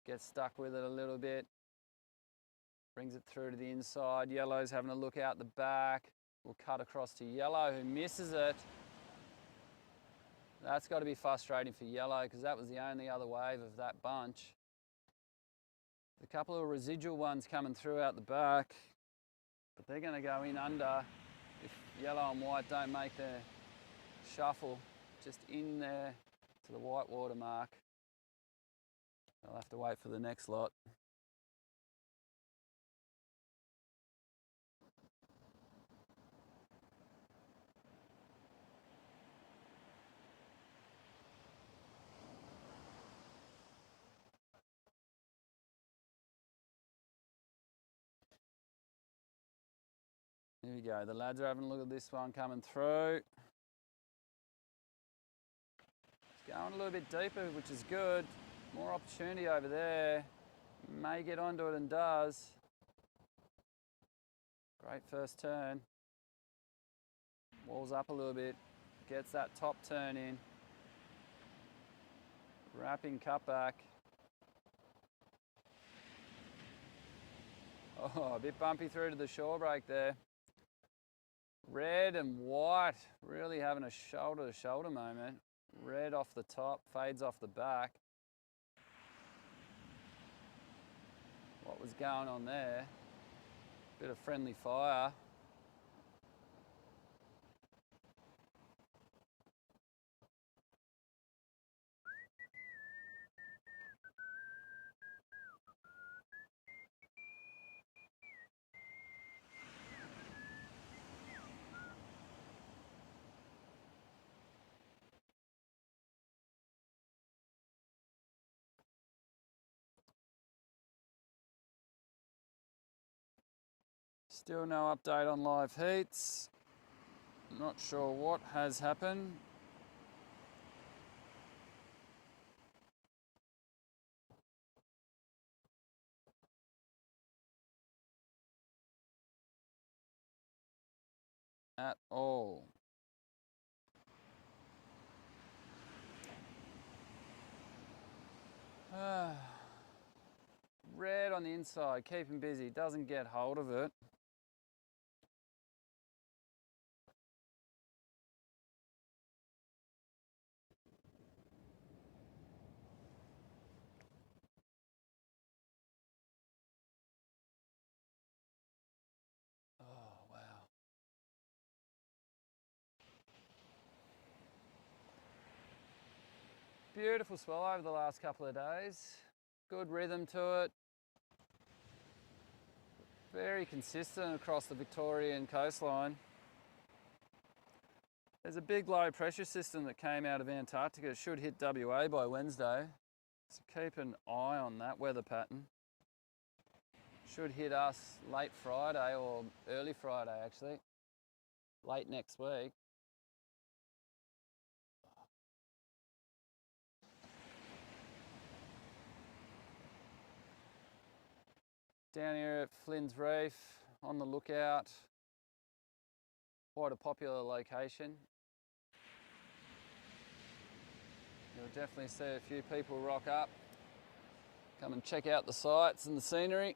Gets stuck with it a little bit. Brings it through to the inside. Yellow's having a look out the back. We'll cut across to Yellow, who misses it. That's got to be frustrating for Yellow, because that was the only other wave of that bunch. A couple of residual ones coming through out the back, but they're going to go in under if Yellow and White don't make their shuffle just in there to the white water mark. I'll have to wait for the next lot. Here we go, the lads are having a look at this one coming through. It's going a little bit deeper, which is good. More opportunity over there. May get onto it and does. Great first turn. Walls up a little bit. Gets that top turn in. Wrapping cutback. Oh, a bit bumpy through to the shore break there. Red and White really having a shoulder-to-shoulder moment. Red off the top, fades off the back. What was going on there? Bit of friendly fire. Still no update on Live Heats. Not sure what has happened. At all. Red on the inside, keep him busy, doesn't get hold of it. Oh, wow. Beautiful swell over the last couple of days. Good rhythm to it. Very consistent across the Victorian coastline. There's a big low pressure system that came out of Antarctica. It should hit WA by Wednesday. So keep an eye on that weather pattern. Should hit us late Friday or early Friday actually. Late next week. Down here at Flynn's Reef, on the lookout. Quite a popular location. You'll definitely see a few people rock up. Come and check out the sights and the scenery.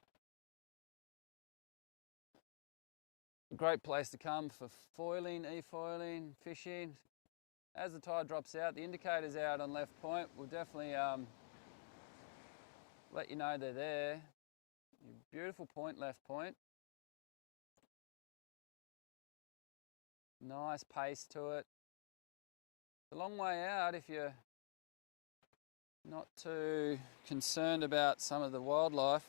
A great place to come for foiling, e-foiling, fishing. As the tide drops out, the indicator's out on left point. We'll definitely let you know they're there. Beautiful point, left point. Nice pace to it. It's a long way out if you're not too concerned about some of the wildlife.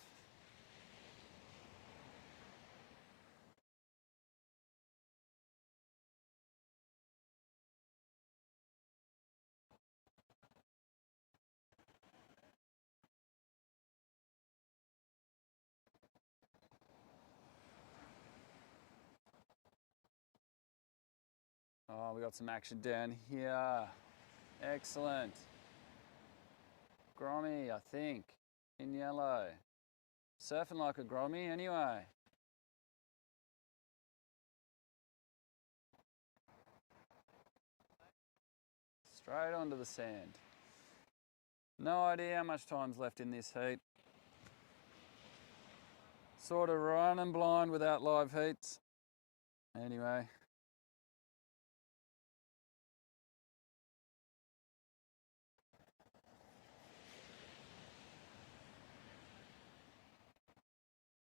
Oh, we got some action down here. Excellent. Grommy, I think, in yellow. Surfing like a grommy anyway. Straight onto the sand. No idea how much time's left in this heat. Sort of running blind without live heats. Anyway.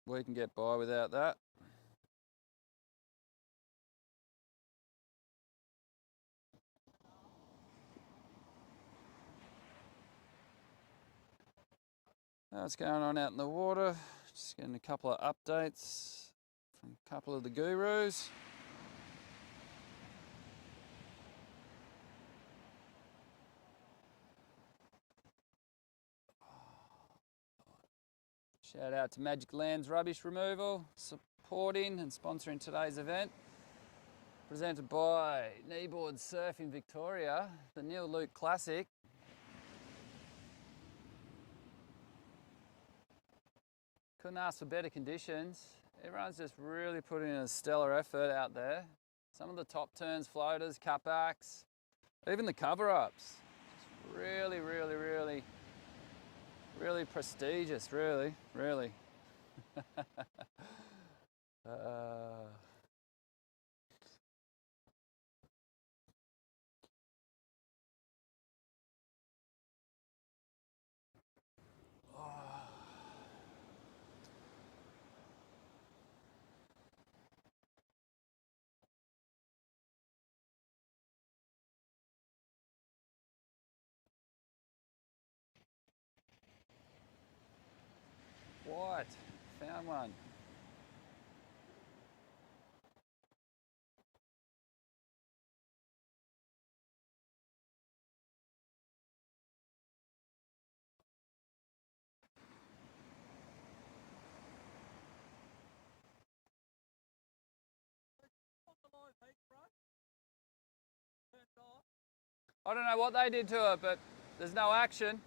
We can get by without that. What's going on out in the water? Just getting a couple of updates from a couple of the gurus. Shout out to Magic Land's Rubbish Removal, supporting and sponsoring today's event. Presented by Kneeboard Surfing Victoria, the Neil Luke Classic. Couldn't ask for better conditions. Everyone's just really putting in a stellar effort out there. Some of the top turns, floaters, cutbacks, even the cover-ups. Really, really, really, really prestigious, really. What? Found one. I don't know what they did to it, but there's no action.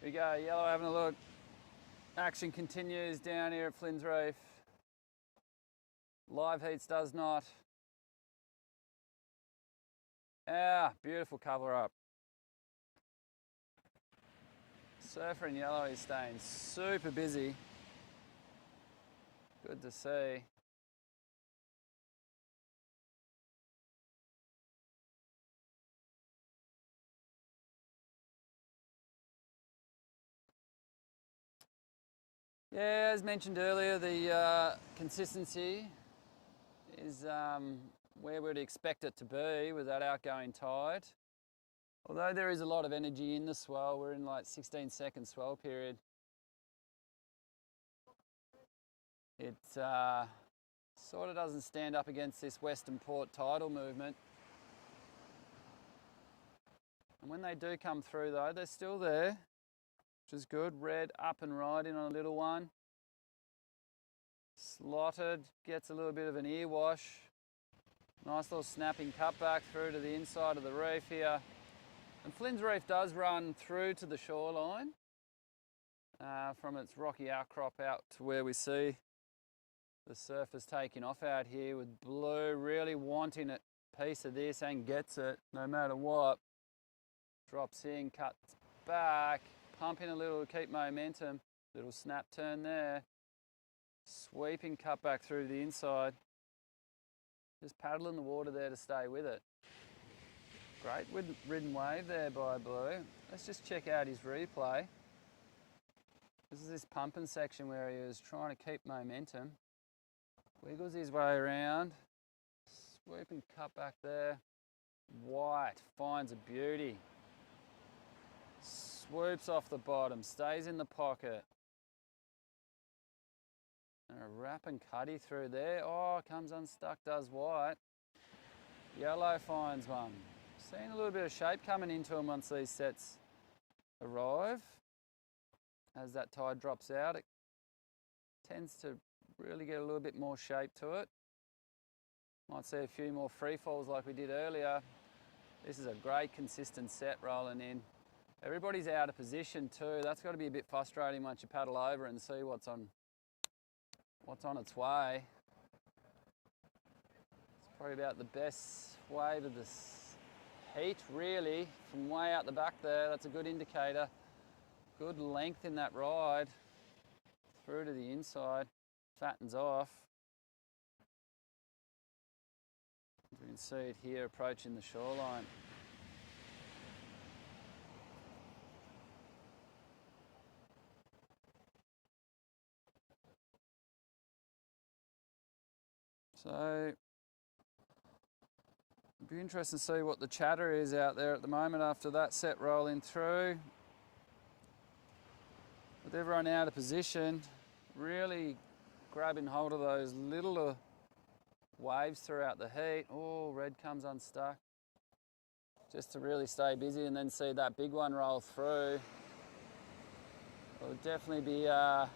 Here we go, yellow having a look. Action continues down here at Flynn's Reef. Live heats does not. Ah, beautiful cover up. Surfer in yellow is staying super busy. Good to see. Yeah, as mentioned earlier, the consistency is where we'd expect it to be with that outgoing tide. Although there is a lot of energy in the swell, we're in like 16-second swell period. It sort of doesn't stand up against this Western Port tidal movement. And when they do come through though, they're still there, which is good. Red up and riding on a little one. Slotted, gets a little bit of an ear wash. Nice little snapping cutback through to the inside of the reef here. And Flynn's Reef does run through to the shoreline from its rocky outcrop out to where we see the surfers taking off out here, with Blue really wanting a piece of this and gets it no matter what. Drops in, cuts back, pumping a little to keep momentum. Little snap turn there. Sweeping cut back through the inside. Just paddling the water there to stay with it. Great ridden wave there by Blue. Let's just check out his replay. This is this pumping section where he was trying to keep momentum. Wiggles his way around. Swooping cut back there. White finds a beauty. Swoops off the bottom, stays in the pocket. And a wrap and cutty through there. Oh, comes unstuck, does White. Yellow finds one. Seeing a little bit of shape coming into him once these sets arrive. As that tide drops out, it tends to really get a little bit more shape to it. Might see a few more free falls like we did earlier. This is a great consistent set rolling in. Everybody's out of position too. That's got to be a bit frustrating once you paddle over and see what's on its way. It's probably about the best wave of this heat really, from way out the back there. That's a good indicator. Good length in that ride through to the inside. Fattens off. You can see it here approaching the shoreline. So it'll be interesting to see what the chatter is out there at the moment after that set rolling through. With everyone out of position, really grabbing hold of those little waves throughout the heat. Oh, red comes unstuck. Just to really stay busy and then see that big one roll through. It would definitely be a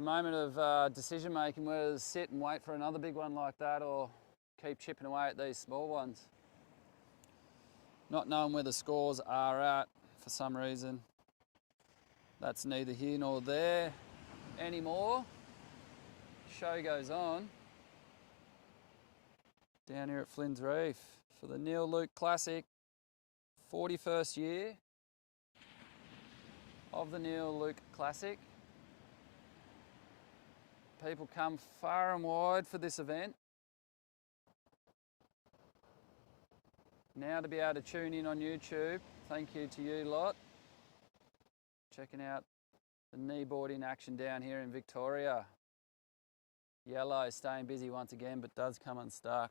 moment of decision making, whether to sit and wait for another big one like that or keep chipping away at these small ones. Not knowing where the scores are at for some reason. That's neither here nor there anymore. Show goes on down here at Flynn's Reef for the Neil Luke Classic, 41st year of the Neil Luke Classic. People come far and wide for this event. Now to be able to tune in on YouTube, thank you to you lot. Checking out the kneeboarding action down here in Victoria. Yellow staying busy once again, but does come unstuck.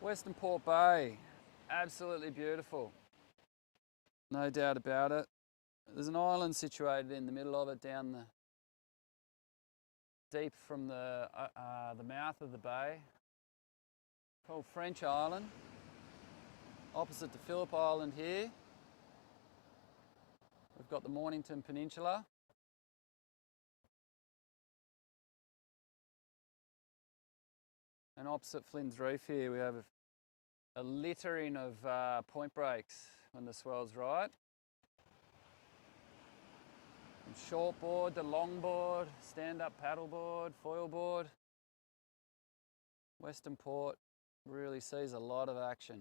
Western Port Bay, absolutely beautiful. No doubt about it. There's an island situated in the middle of it, down deep from the mouth of the bay, called French Island. Opposite to Phillip Island here, we've got the Mornington Peninsula. And opposite Flynn's Reef here, we have a littering of point breaks. when the swell's right. From shortboard to longboard, stand-up paddleboard, foilboard. Western Port really sees a lot of action.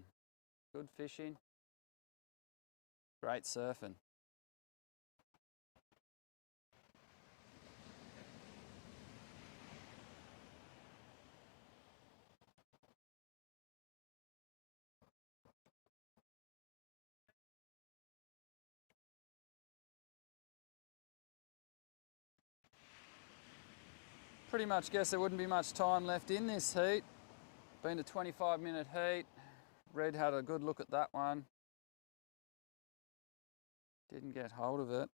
Good fishing, great surfing. Pretty much guess there wouldn't be much time left in this heat. Been a 25-minute heat. Red had a good look at that one. Didn't get hold of it.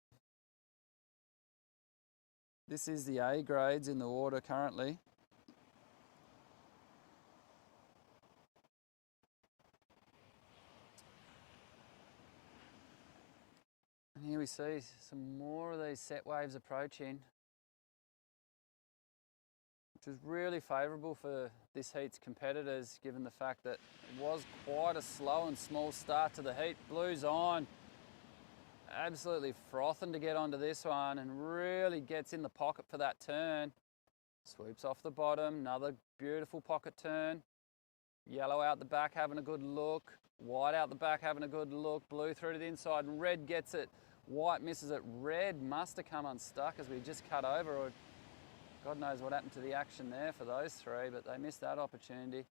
This is the A grades in the water currently. And here we see some more of these set waves approaching, which is really favourable for this heat's competitors, given the fact that it was quite a slow and small start to the heat. Blue's on, absolutely frothing to get onto this one, and really gets in the pocket for that turn. Swoops off the bottom, another beautiful pocket turn. Yellow out the back having a good look, white out the back having a good look, blue through to the inside, and red gets it. White misses it. Red must have come unstuck as we just cut over, or God knows what happened to the action there for those three, but they missed that opportunity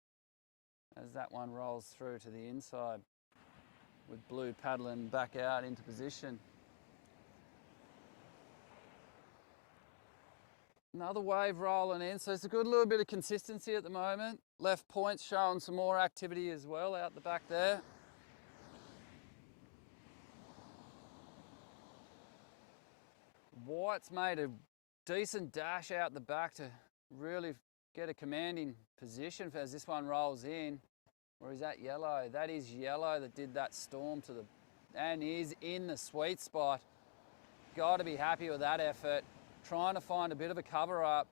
as that one rolls through to the inside with blue paddling back out into position. Another wave rolling in, so it's a good little bit of consistency at the moment. Left point's showing some more activity as well out the back there. White's made a decent dash out the back to really get a commanding position as this one rolls in. Or is that yellow? That is yellow that did that storm to the, and is in the sweet spot. Got to be happy with that effort. Trying to find a bit of a cover up.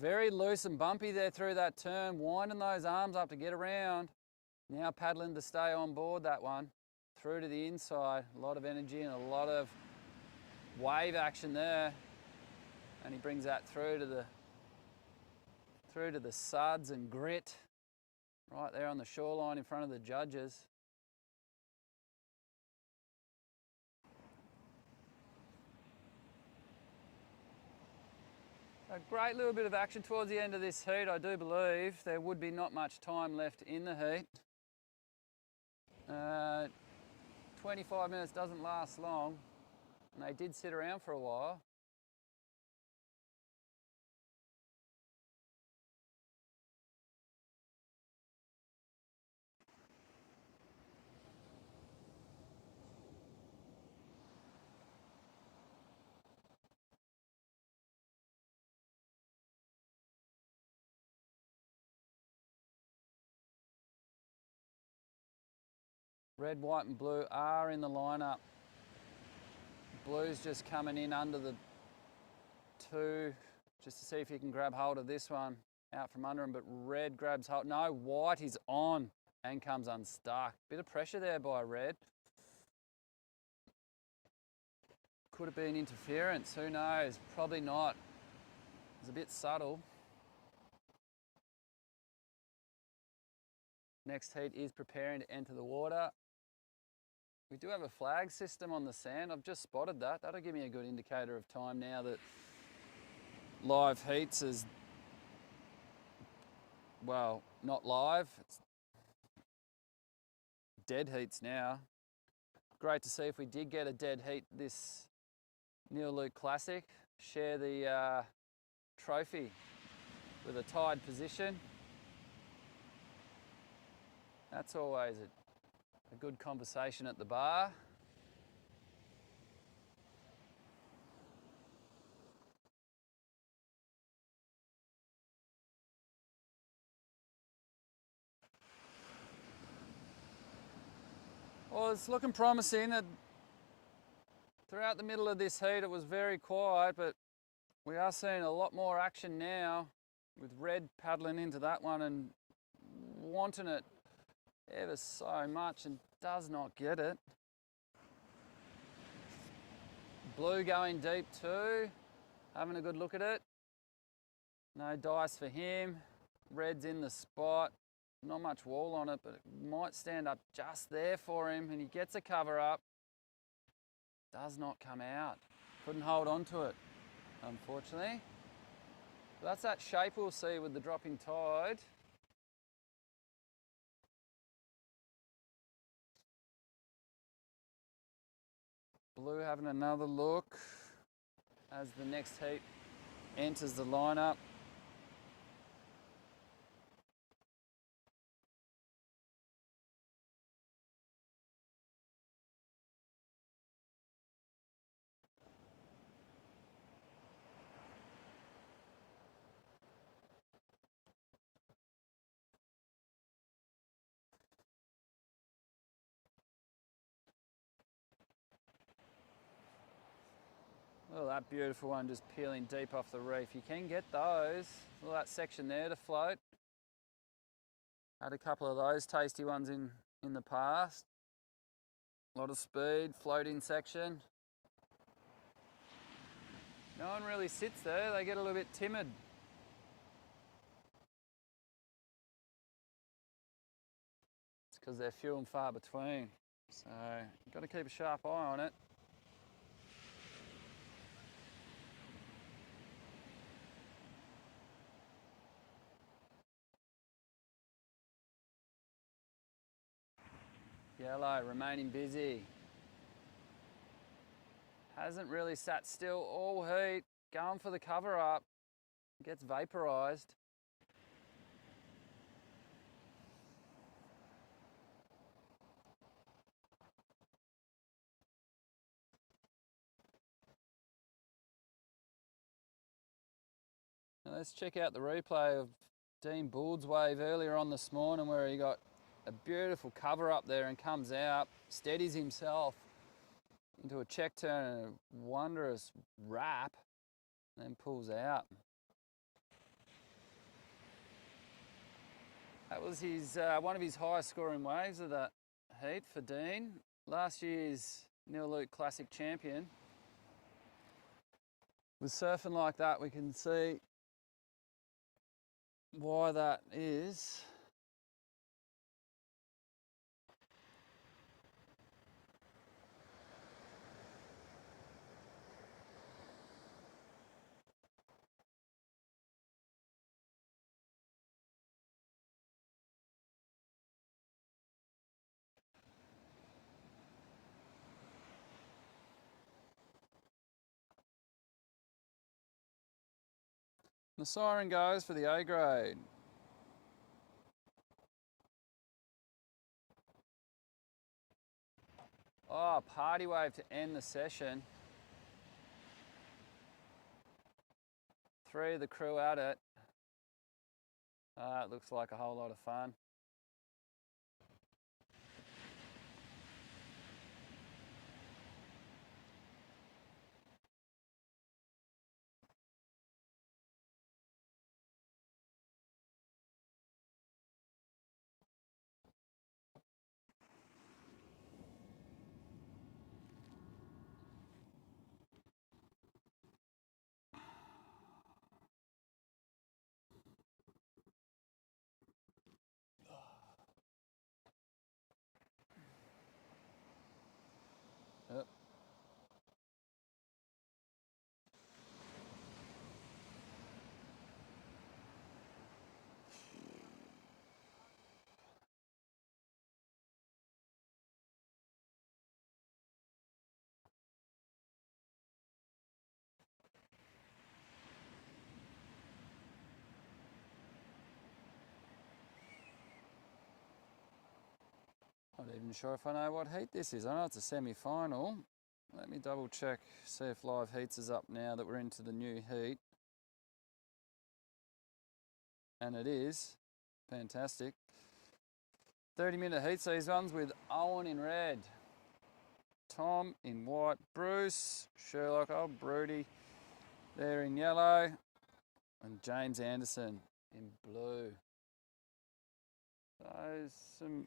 Very loose and bumpy there through that turn, winding those arms up to get around. Now paddling to stay on board that one. Through to the inside. A lot of energy and a lot of wave action there. And he brings that through to the suds and grit. Right there on the shoreline in front of the judges. A great little bit of action towards the end of this heat. I do believe there would be not much time left in the heat. 25 minutes doesn't last long, and they did sit around for a while. Red, white and blue are in the lineup. Blue's just coming in under the two just to see if he can grab hold of this one out from under him, but red grabs hold. No, white is on and comes unstuck. Bit of pressure there by red. Could have been interference, who knows? Probably not. It's a bit subtle. Next heat is preparing to enter the water. We do have a flag system on the sand. I've just spotted that. That'll give me a good indicator of time now that live heats is, well, not live. It's dead heats now. Great to see if we did get a dead heat this Neil Luke Classic. Share the trophy with a tied position. That's always a good conversation at the bar. Well, it's looking promising. That throughout the middle of this heat it was very quiet, but we are seeing a lot more action now with red paddling into that one and wanting it ever so much and does not get it. Blue going deep too. Having a good look at it. No dice for him. Red's in the spot. Not much wall on it, but it might stand up just there for him, and he gets a cover up. Does not come out. Couldn't hold on to it, unfortunately. But that's that shape we'll see with the dropping tide. Blue having another look as the next heat enters the lineup. Oh, that beautiful one just peeling deep off the reef. You can get those. All that section there to float. Had a couple of those tasty ones in the past. A lot of speed, floating section. No one really sits there. They get a little bit timid. It's because they're few and far between. So you've got to keep a sharp eye on it. Yellow remaining busy. Hasn't really sat still all heat. Going for the cover up. Gets vaporised. Now let's check out the replay of Dean Bould's wave earlier on this morning, where he got a beautiful cover up there and comes out, steadies himself into a check turn and a wondrous wrap, and then pulls out. That was his one of his highest scoring waves of that heat for Dean. Last year's Neil Luke Classic champion. With surfing like that, we can see why that is. The siren goes for the A grade. Oh, party wave to end the session. 3 of the crew at it. It looks like a whole lot of fun. Yep. Not even sure if I know what heat this is. I know it's a semi-final. Let me double check, see if live heats is up now that we're into the new heat. And it is. Fantastic. 30-minute heat, so these ones with Owen in red, Tom in white, Bruce, Sherlock, oh Broody there in yellow, and James Anderson in blue. So some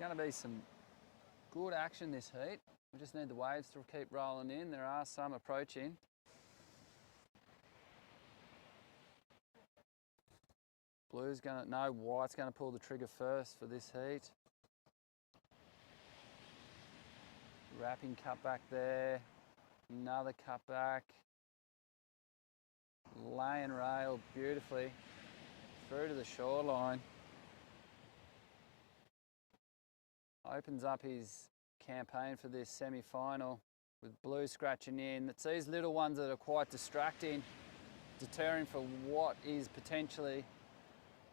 going to be some good action this heat. We just need the waves to keep rolling in. There are some approaching. Blue's going to, no, white's going to pull the trigger first for this heat. Wrapping cut back there. Another cut back. Lay and rail beautifully through to the shoreline. Opens up his campaign for this semi-final with blue scratching in. It's these little ones that are quite distracting, deterring for what is potentially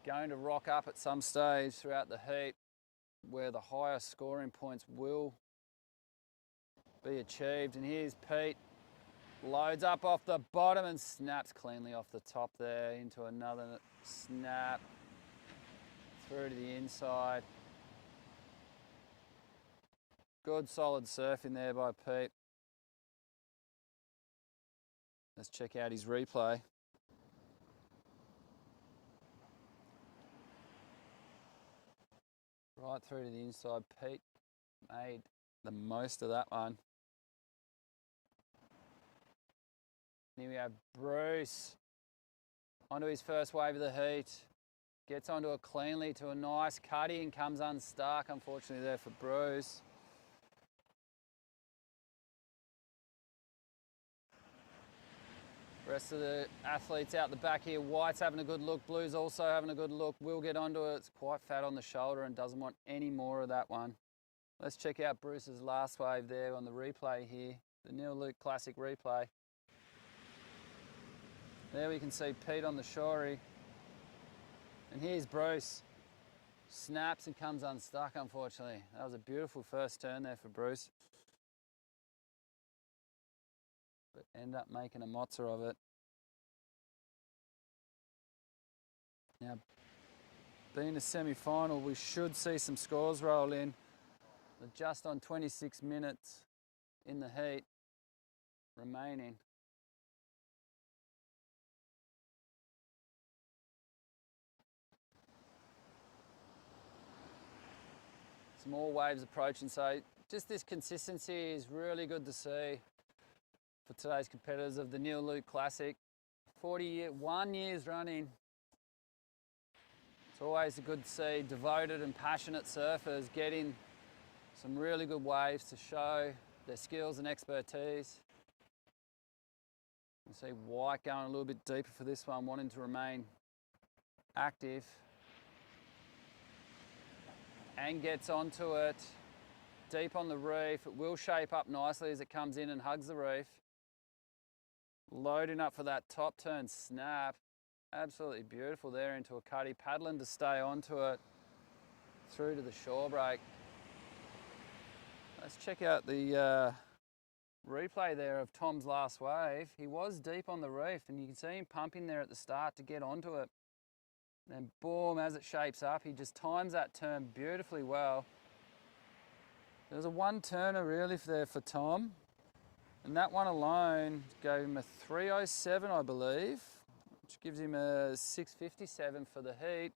going to rock up at some stage throughout the heat where the higher scoring points will be achieved. And here's Pete, loads up off the bottom and snaps cleanly off the top there into another snap through to the inside. Good solid surfing there by Pete. Let's check out his replay. Right through to the inside, Pete made the most of that one. Here we have Bruce onto his first wave of the heat. Gets onto it cleanly to a nice cutty and comes unstuck, unfortunately there for Bruce. Rest of the athletes out the back here. White's having a good look. Blue's also having a good look. Will get onto it. It's quite fat on the shoulder and doesn't want any more of that one. Let's check out Bruce's last wave there on the replay here. The Neil Luke Classic replay. There we can see Pete on the shorey. And here's Bruce. Snaps and comes unstuck, unfortunately. That was a beautiful first turn there for Bruce. But end up making a mozza of it. Now, being a semi-final, we should see some scores roll in. We're just on 26 minutes in the heat remaining. Some more waves approaching, so just this consistency is really good to see for today's competitors of the Neil Luke Classic. 1 years running. It's always good to see devoted and passionate surfers getting some really good waves to show their skills and expertise. You see White going a little bit deeper for this one, wanting to remain active. And gets onto it, deep on the reef. It will shape up nicely as it comes in and hugs the reef. Loading up for that top turn snap. Absolutely beautiful there into a cutty, paddling to stay onto it through to the shore break. Let's check out the replay there of Tom's last wave. He was deep on the reef and you can see him pumping there at the start to get onto it. And then boom, as it shapes up, he just times that turn beautifully well. There was a one turner really there for Tom. And that one alone gave him a 307, I believe, which gives him a 657 for the heat.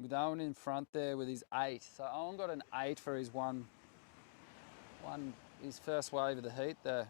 With Owen in front there with his 8. So Owen got an 8 for his his first wave of the heat there.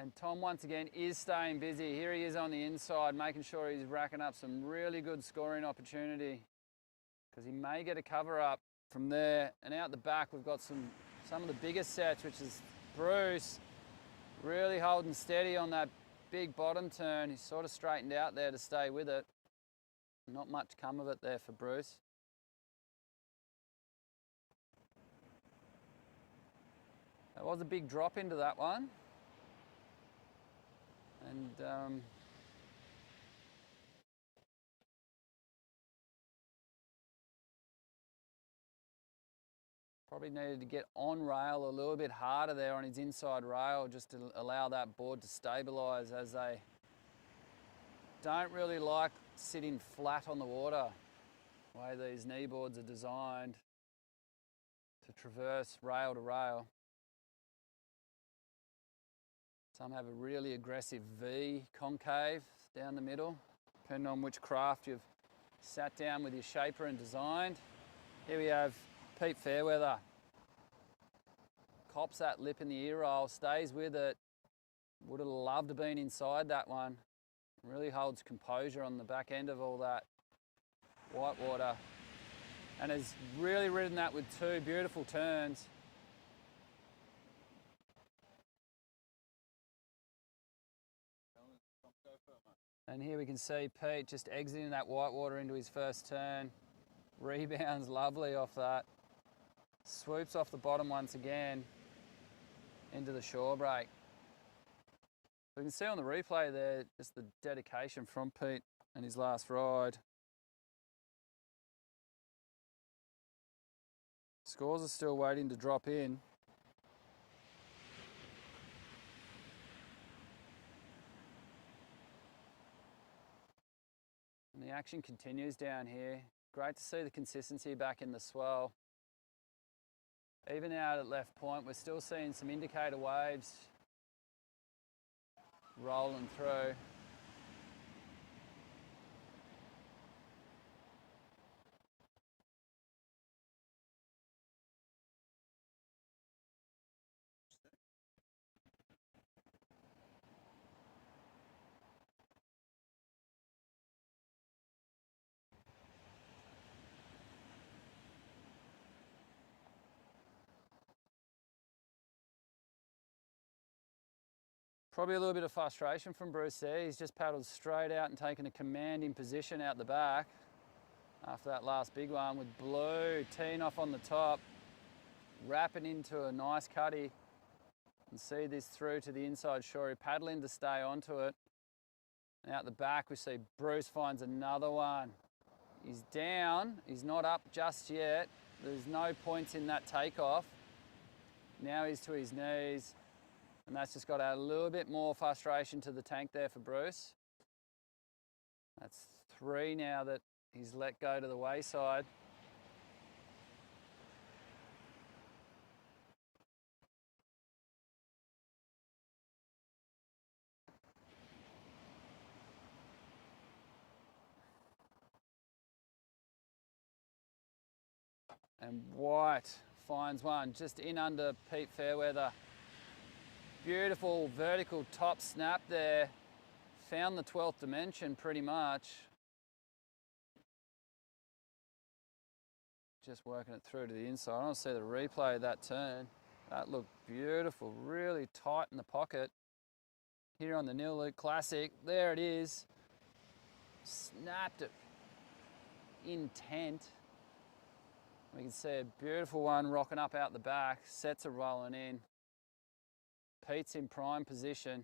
And Tom, once again, is staying busy. Here he is on the inside, making sure he's racking up some really good scoring opportunity because he may get a cover up from there. And out the back, we've got some of the biggest sets, which is Bruce, really holding steady on that big bottom turn. He's sort of straightened out there to stay with it. Not much come of it there for Bruce. That was a big drop into that one. And Probably needed to get on rail a little bit harder there on his inside rail just to allow that board to stabilise, as they don't really like sitting flat on the water. The way these kneeboards are designed to traverse rail to rail. Some have a really aggressive V concave down the middle, depending on which craft you've sat down with your shaper and designed. Here we have Pete Fairweather. Cops that lip in the ear roll, stays with it. Would have loved to have been inside that one. Really holds composure on the back end of all that whitewater. And has really ridden that with two beautiful turns. And here we can see Pete just exiting that whitewater into his first turn. Rebounds lovely off that. Swoops off the bottom once again into the shore break. We can see on the replay there just the dedication from Pete and his last ride. Scores are still waiting to drop in. And the action continues down here. Great to see the consistency back in the swell. Even out at left point, we're still seeing some indicator waves rolling through. Probably a little bit of frustration from Bruce there. He's just paddled straight out and taken a commanding position out the back after that last big one, with Blue teeing off on the top, wrapping into a nice cutty, and see this through to the inside shore. He paddling to stay onto it. And out the back we see Bruce finds another one. He's down, he's not up just yet. There's no points in that takeoff. Now he's to his knees. And that's just got to add a little bit more frustration to the tank there for Bruce. That's 3 now that he's let go to the wayside. And White finds one just in under Pete Fairweather. Beautiful vertical top snap there. Found the 12th dimension pretty much. Just working it through to the inside. I want to see the replay of that turn. That looked beautiful, really tight in the pocket. Here on the Neil Luke Classic, there it is. Snapped it intent. We can see a beautiful one rocking up out the back. Sets are rolling in. Pete's in prime position.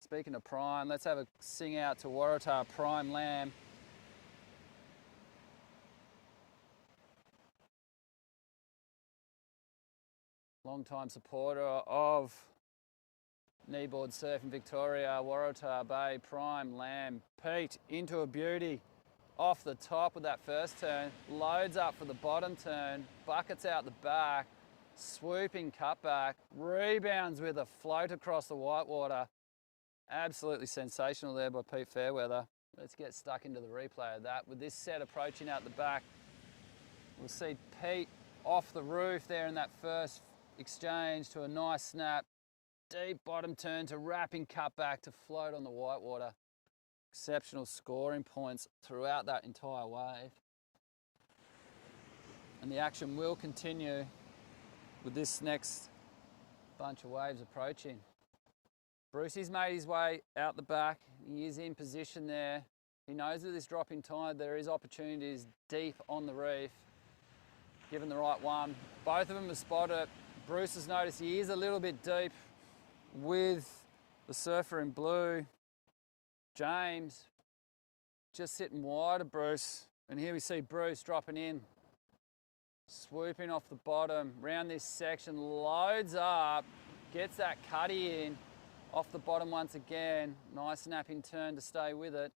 Speaking of prime, let's have a sing out to Waratah Prime Lamb. Long-time supporter of Kneeboard Surfing Victoria, Waratah Bay Prime Lamb. Pete into a beauty. Off the top of that first turn. Loads up for the bottom turn. Buckets out the back. Swooping cutback, rebounds with a float across the whitewater. Absolutely sensational there by Pete Fairweather. Let's get stuck into the replay of that. With this set approaching out the back, we'll see Pete off the roof there in that first exchange to a nice snap. Deep bottom turn to wrapping cutback to float on the whitewater. Exceptional scoring points throughout that entire wave. And the action will continue with this next bunch of waves approaching. Brucey's made his way out the back. He is in position there. He knows that this dropping tide, there is opportunities deep on the reef. Given the right one. Both of them have spotted it. Bruce has noticed he is a little bit deep with the surfer in blue. James just sitting wide of Bruce. And here we see Bruce dropping in. Swooping off the bottom, round this section, loads up, gets that cutty in, off the bottom once again. Nice snapping turn to stay with it.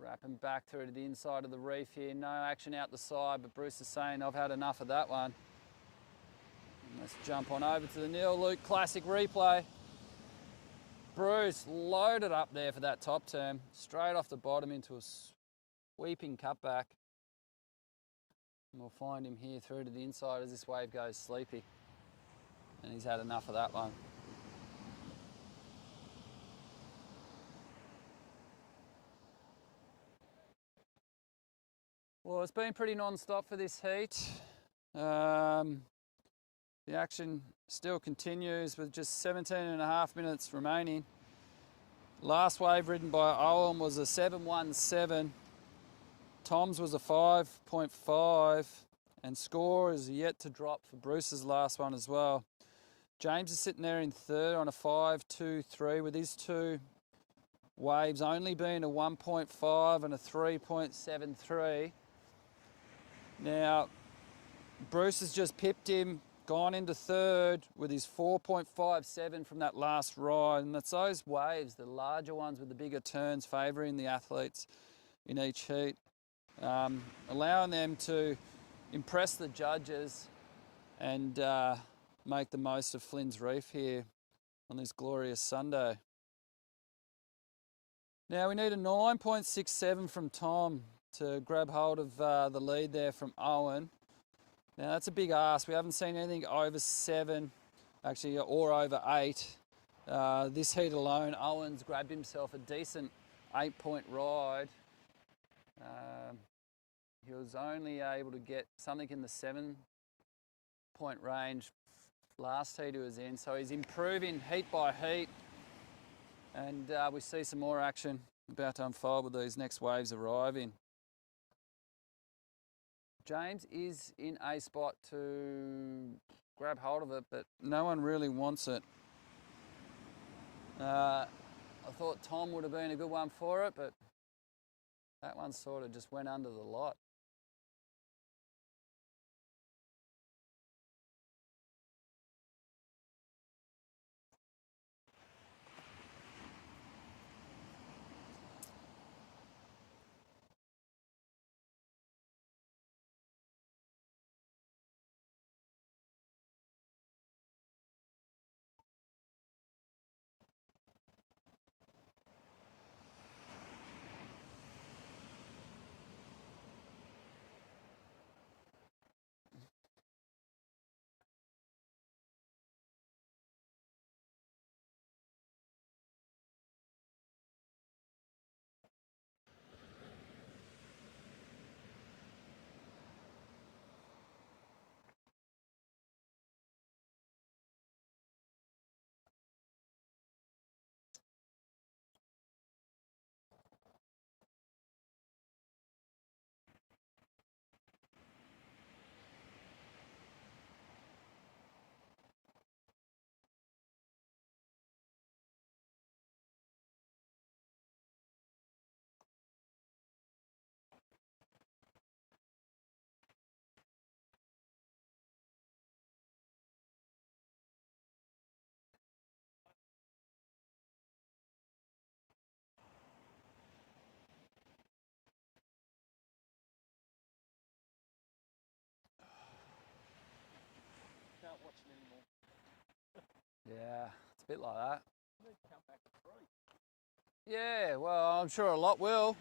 Wrapping back through to the inside of the reef here. No action out the side, but Bruce is saying I've had enough of that one. And let's jump on over to the Neil Luke Classic replay. Bruce loaded up there for that top turn, straight off the bottom into a sweeping cutback. And we'll find him here through to the inside as this wave goes sleepy. And he's had enough of that one. Well, it's been pretty non-stop for this heat. The action still continues with just 17.5 minutes remaining. Last wave ridden by Owen was a 7.17. Tom's was a 5.5, and score is yet to drop for Bruce's last one as well. James is sitting there in third on a 5.23 with his two waves only being a 1.5 and a 3.73. Now, Bruce has just pipped him, gone into third with his 4.57 from that last ride, and it's those waves, the larger ones with the bigger turns, favouring the athletes in each heat, allowing them to impress the judges and make the most of Flynn's Reef here on this glorious Sunday. Now we need a 9.67 from Tom to grab hold of the lead there from Owen. Now that's a big ask. We haven't seen anything over 7, actually, or over 8. This heat alone, Owen's grabbed himself a decent 8-point ride. He was only able to get something in the 7-point range last heat he was in, so he's improving heat by heat, and we see some more action about to unfold with these next waves arriving. James is in a spot to grab hold of it, but no one really wants it. I thought Tom would have been a good one for it, but that one sort of just went under the lot. Yeah, it's a bit like that. Yeah, well, I'm sure a lot will.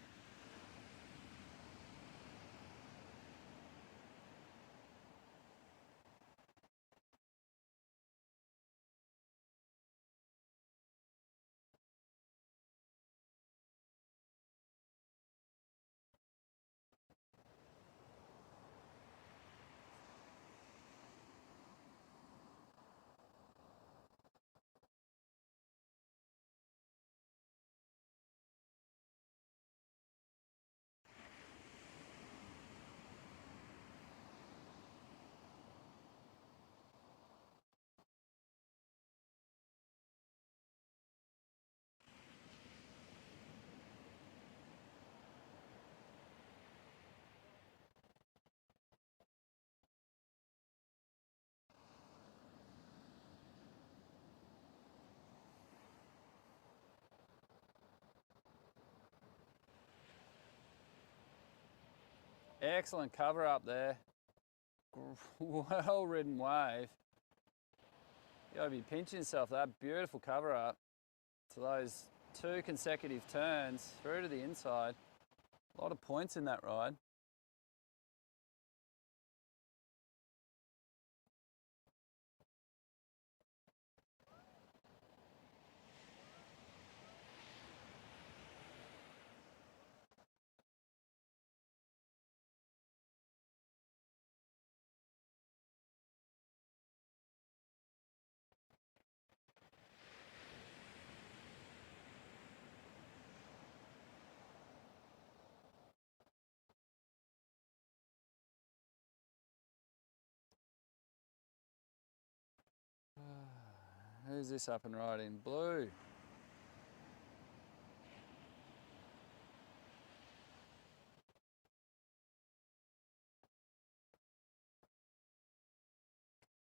Excellent cover up there. Well ridden wave. You gotta be pinching yourself, that beautiful cover up to those 2 consecutive turns through to the inside. A lot of points in that ride. Who's this up and riding? Blue.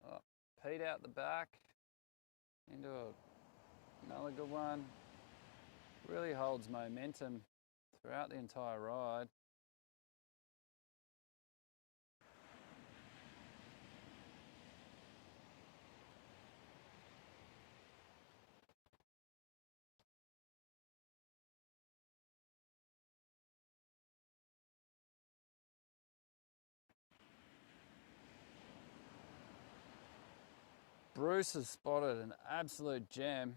Oh, Pete out the back into another good one. Really holds momentum throughout the entire ride. Bruce has spotted an absolute gem.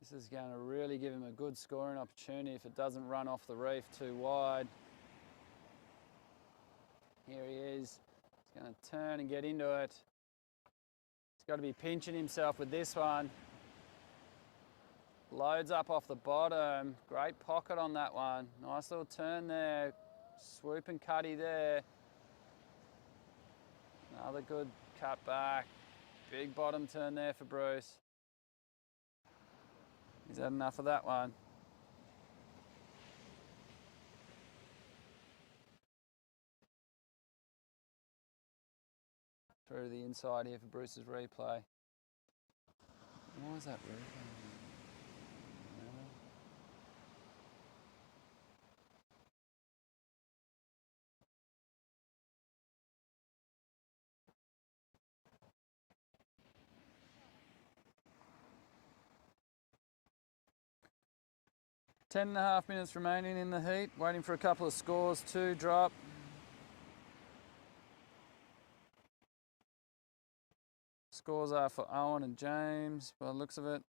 This is going to really give him a good scoring opportunity if it doesn't run off the reef too wide. Here he is. He's going to turn and get into it. He's got to be pinching himself with this one. Loads up off the bottom. Great pocket on that one. Nice little turn there. Swoop and cutty there. Another good cut back. Big bottom turn there for Bruce. He's had enough of that one. Through to the inside here for Bruce's replay. Why is that replay? 10.5 minutes remaining in the heat, waiting for a couple of scores to drop. Scores are for Owen and James, by the looks of it.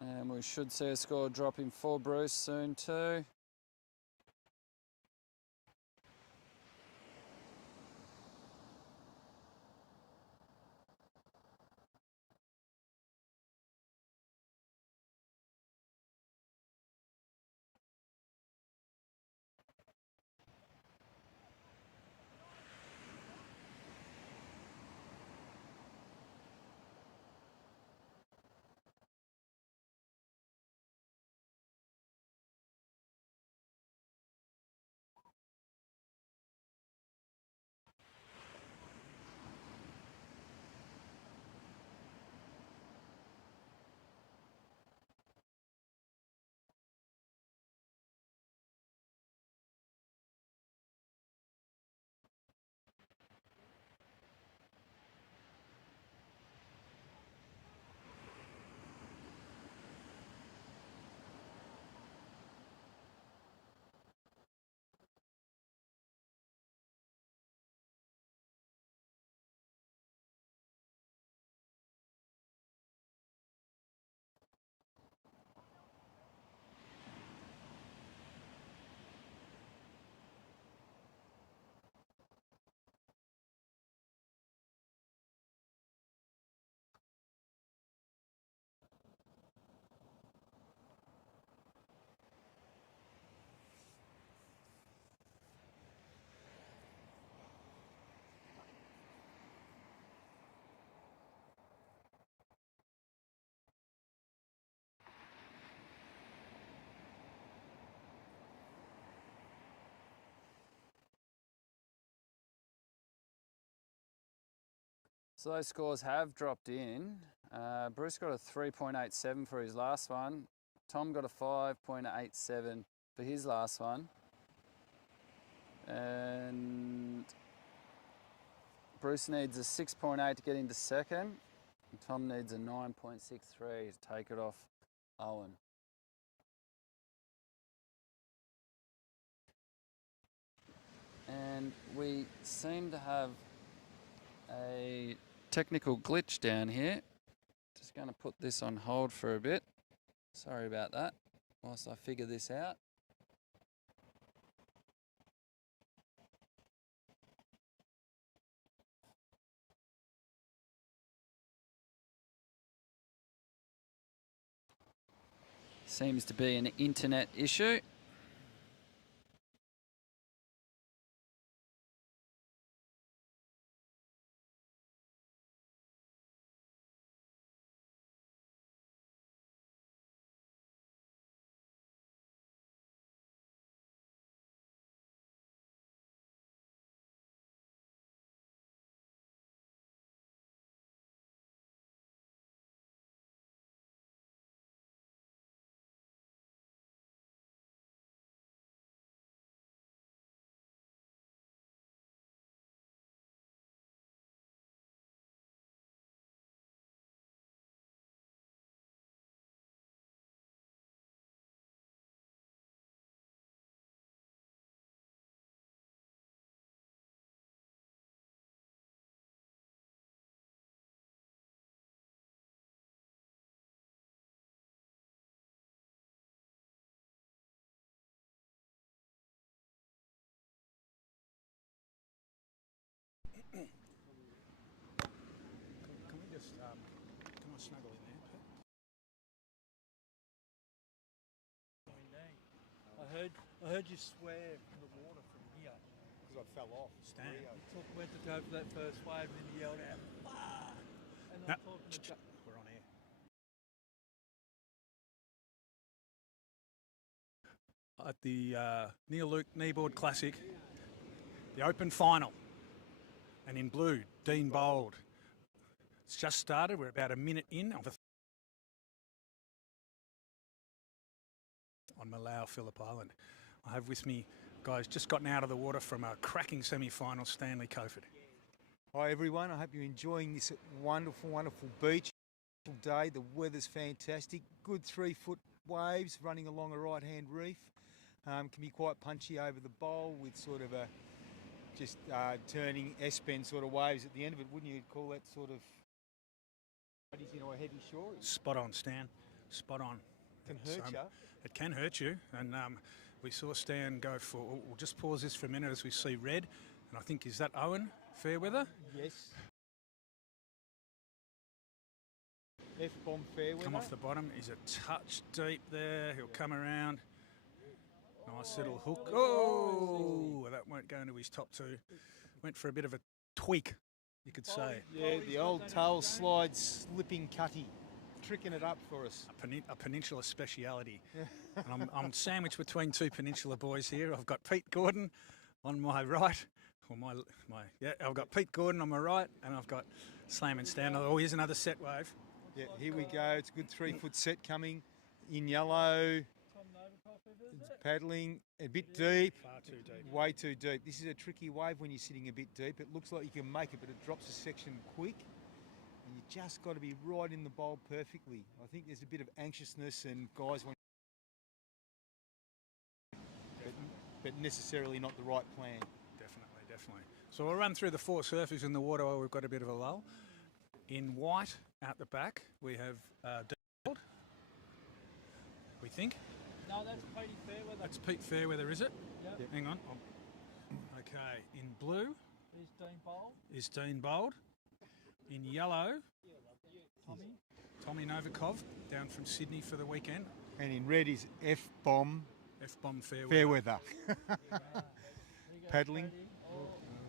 And we should see a score dropping for Bruce soon too. So those scores have dropped in. Bruce got a 3.87 for his last one. Tom got a 5.87 for his last one. And Bruce needs a 6.8 to get into second. And Tom needs a 9.63 to take it off Owen. And we seem to have a technical glitch down here. Just going to put this on hold for a bit. Sorry about that, whilst I figure this out. Seems to be an internet issue. Can we just come and snuggle in there, Pat? I heard you swear from the water from here. Because I fell off. Stan. You went to go for that first wave and then you yelled out, "Fuck!" And I'm talking to We're on air. At the Neil Luke Kneeboard Classic, the Open Final. And in blue, Dean Bold. It's just started. We're about a minute in on Millowl, Phillip Island. I have with me guys just gotten out of the water from a cracking semi-final, Stanley Cofford. Hi everyone, I hope you're enjoying this wonderful, wonderful beach day. The weather's fantastic. Good 3-foot waves running along a right-hand reef. Can be quite punchy over the bowl with sort of a just turning S-bend sort of waves at the end of it. Wouldn't you call that sort of a heavy shore? Spot on, Stan. Spot on. Can hurt you. It can hurt you. And we saw Stan go for, we'll just pause this for a minute as we see red. And I think, is that Owen Fairweather? Yes. F-bomb Fairweather. Come off the bottom. He's a touch deep there. He'll come around. Nice little hook. Oh, that won't go into his top two. Went for a bit of a tweak, you could say. Yeah, the old tail slide slipping cutty. Tricking it up for us. A peninsula speciality. And I'm sandwiched between two peninsula boys here. I've got Pete Gordon on my right. I've got Pete Gordon on my right, and I've got Slam and Stan. Oh, here's another set wave. Yeah, here we go. It's a good 3-foot set coming in yellow. It's paddling a bit deep. Far too deep. Way too deep. This is a tricky wave when you're sitting a bit deep. It looks like you can make it, but it drops a section quick. And you just got to be right in the bowl perfectly. I think there's a bit of anxiousness and guys want, but necessarily not the right plan. Definitely. So we'll run through the 4 surfers in the water while we've got a bit of a lull. In white out the back, we have Dean, we think. No, that's Pete Fairweather. That's Pete Fairweather, is it? Yep. Hang on. Okay, in blue Here's Dean Bold. is Dean Bold. In yellow, Tommy Novikov, down from Sydney for the weekend. And in red is F-bomb F-bomb Fairweather. Fairweather. Paddling. Oh,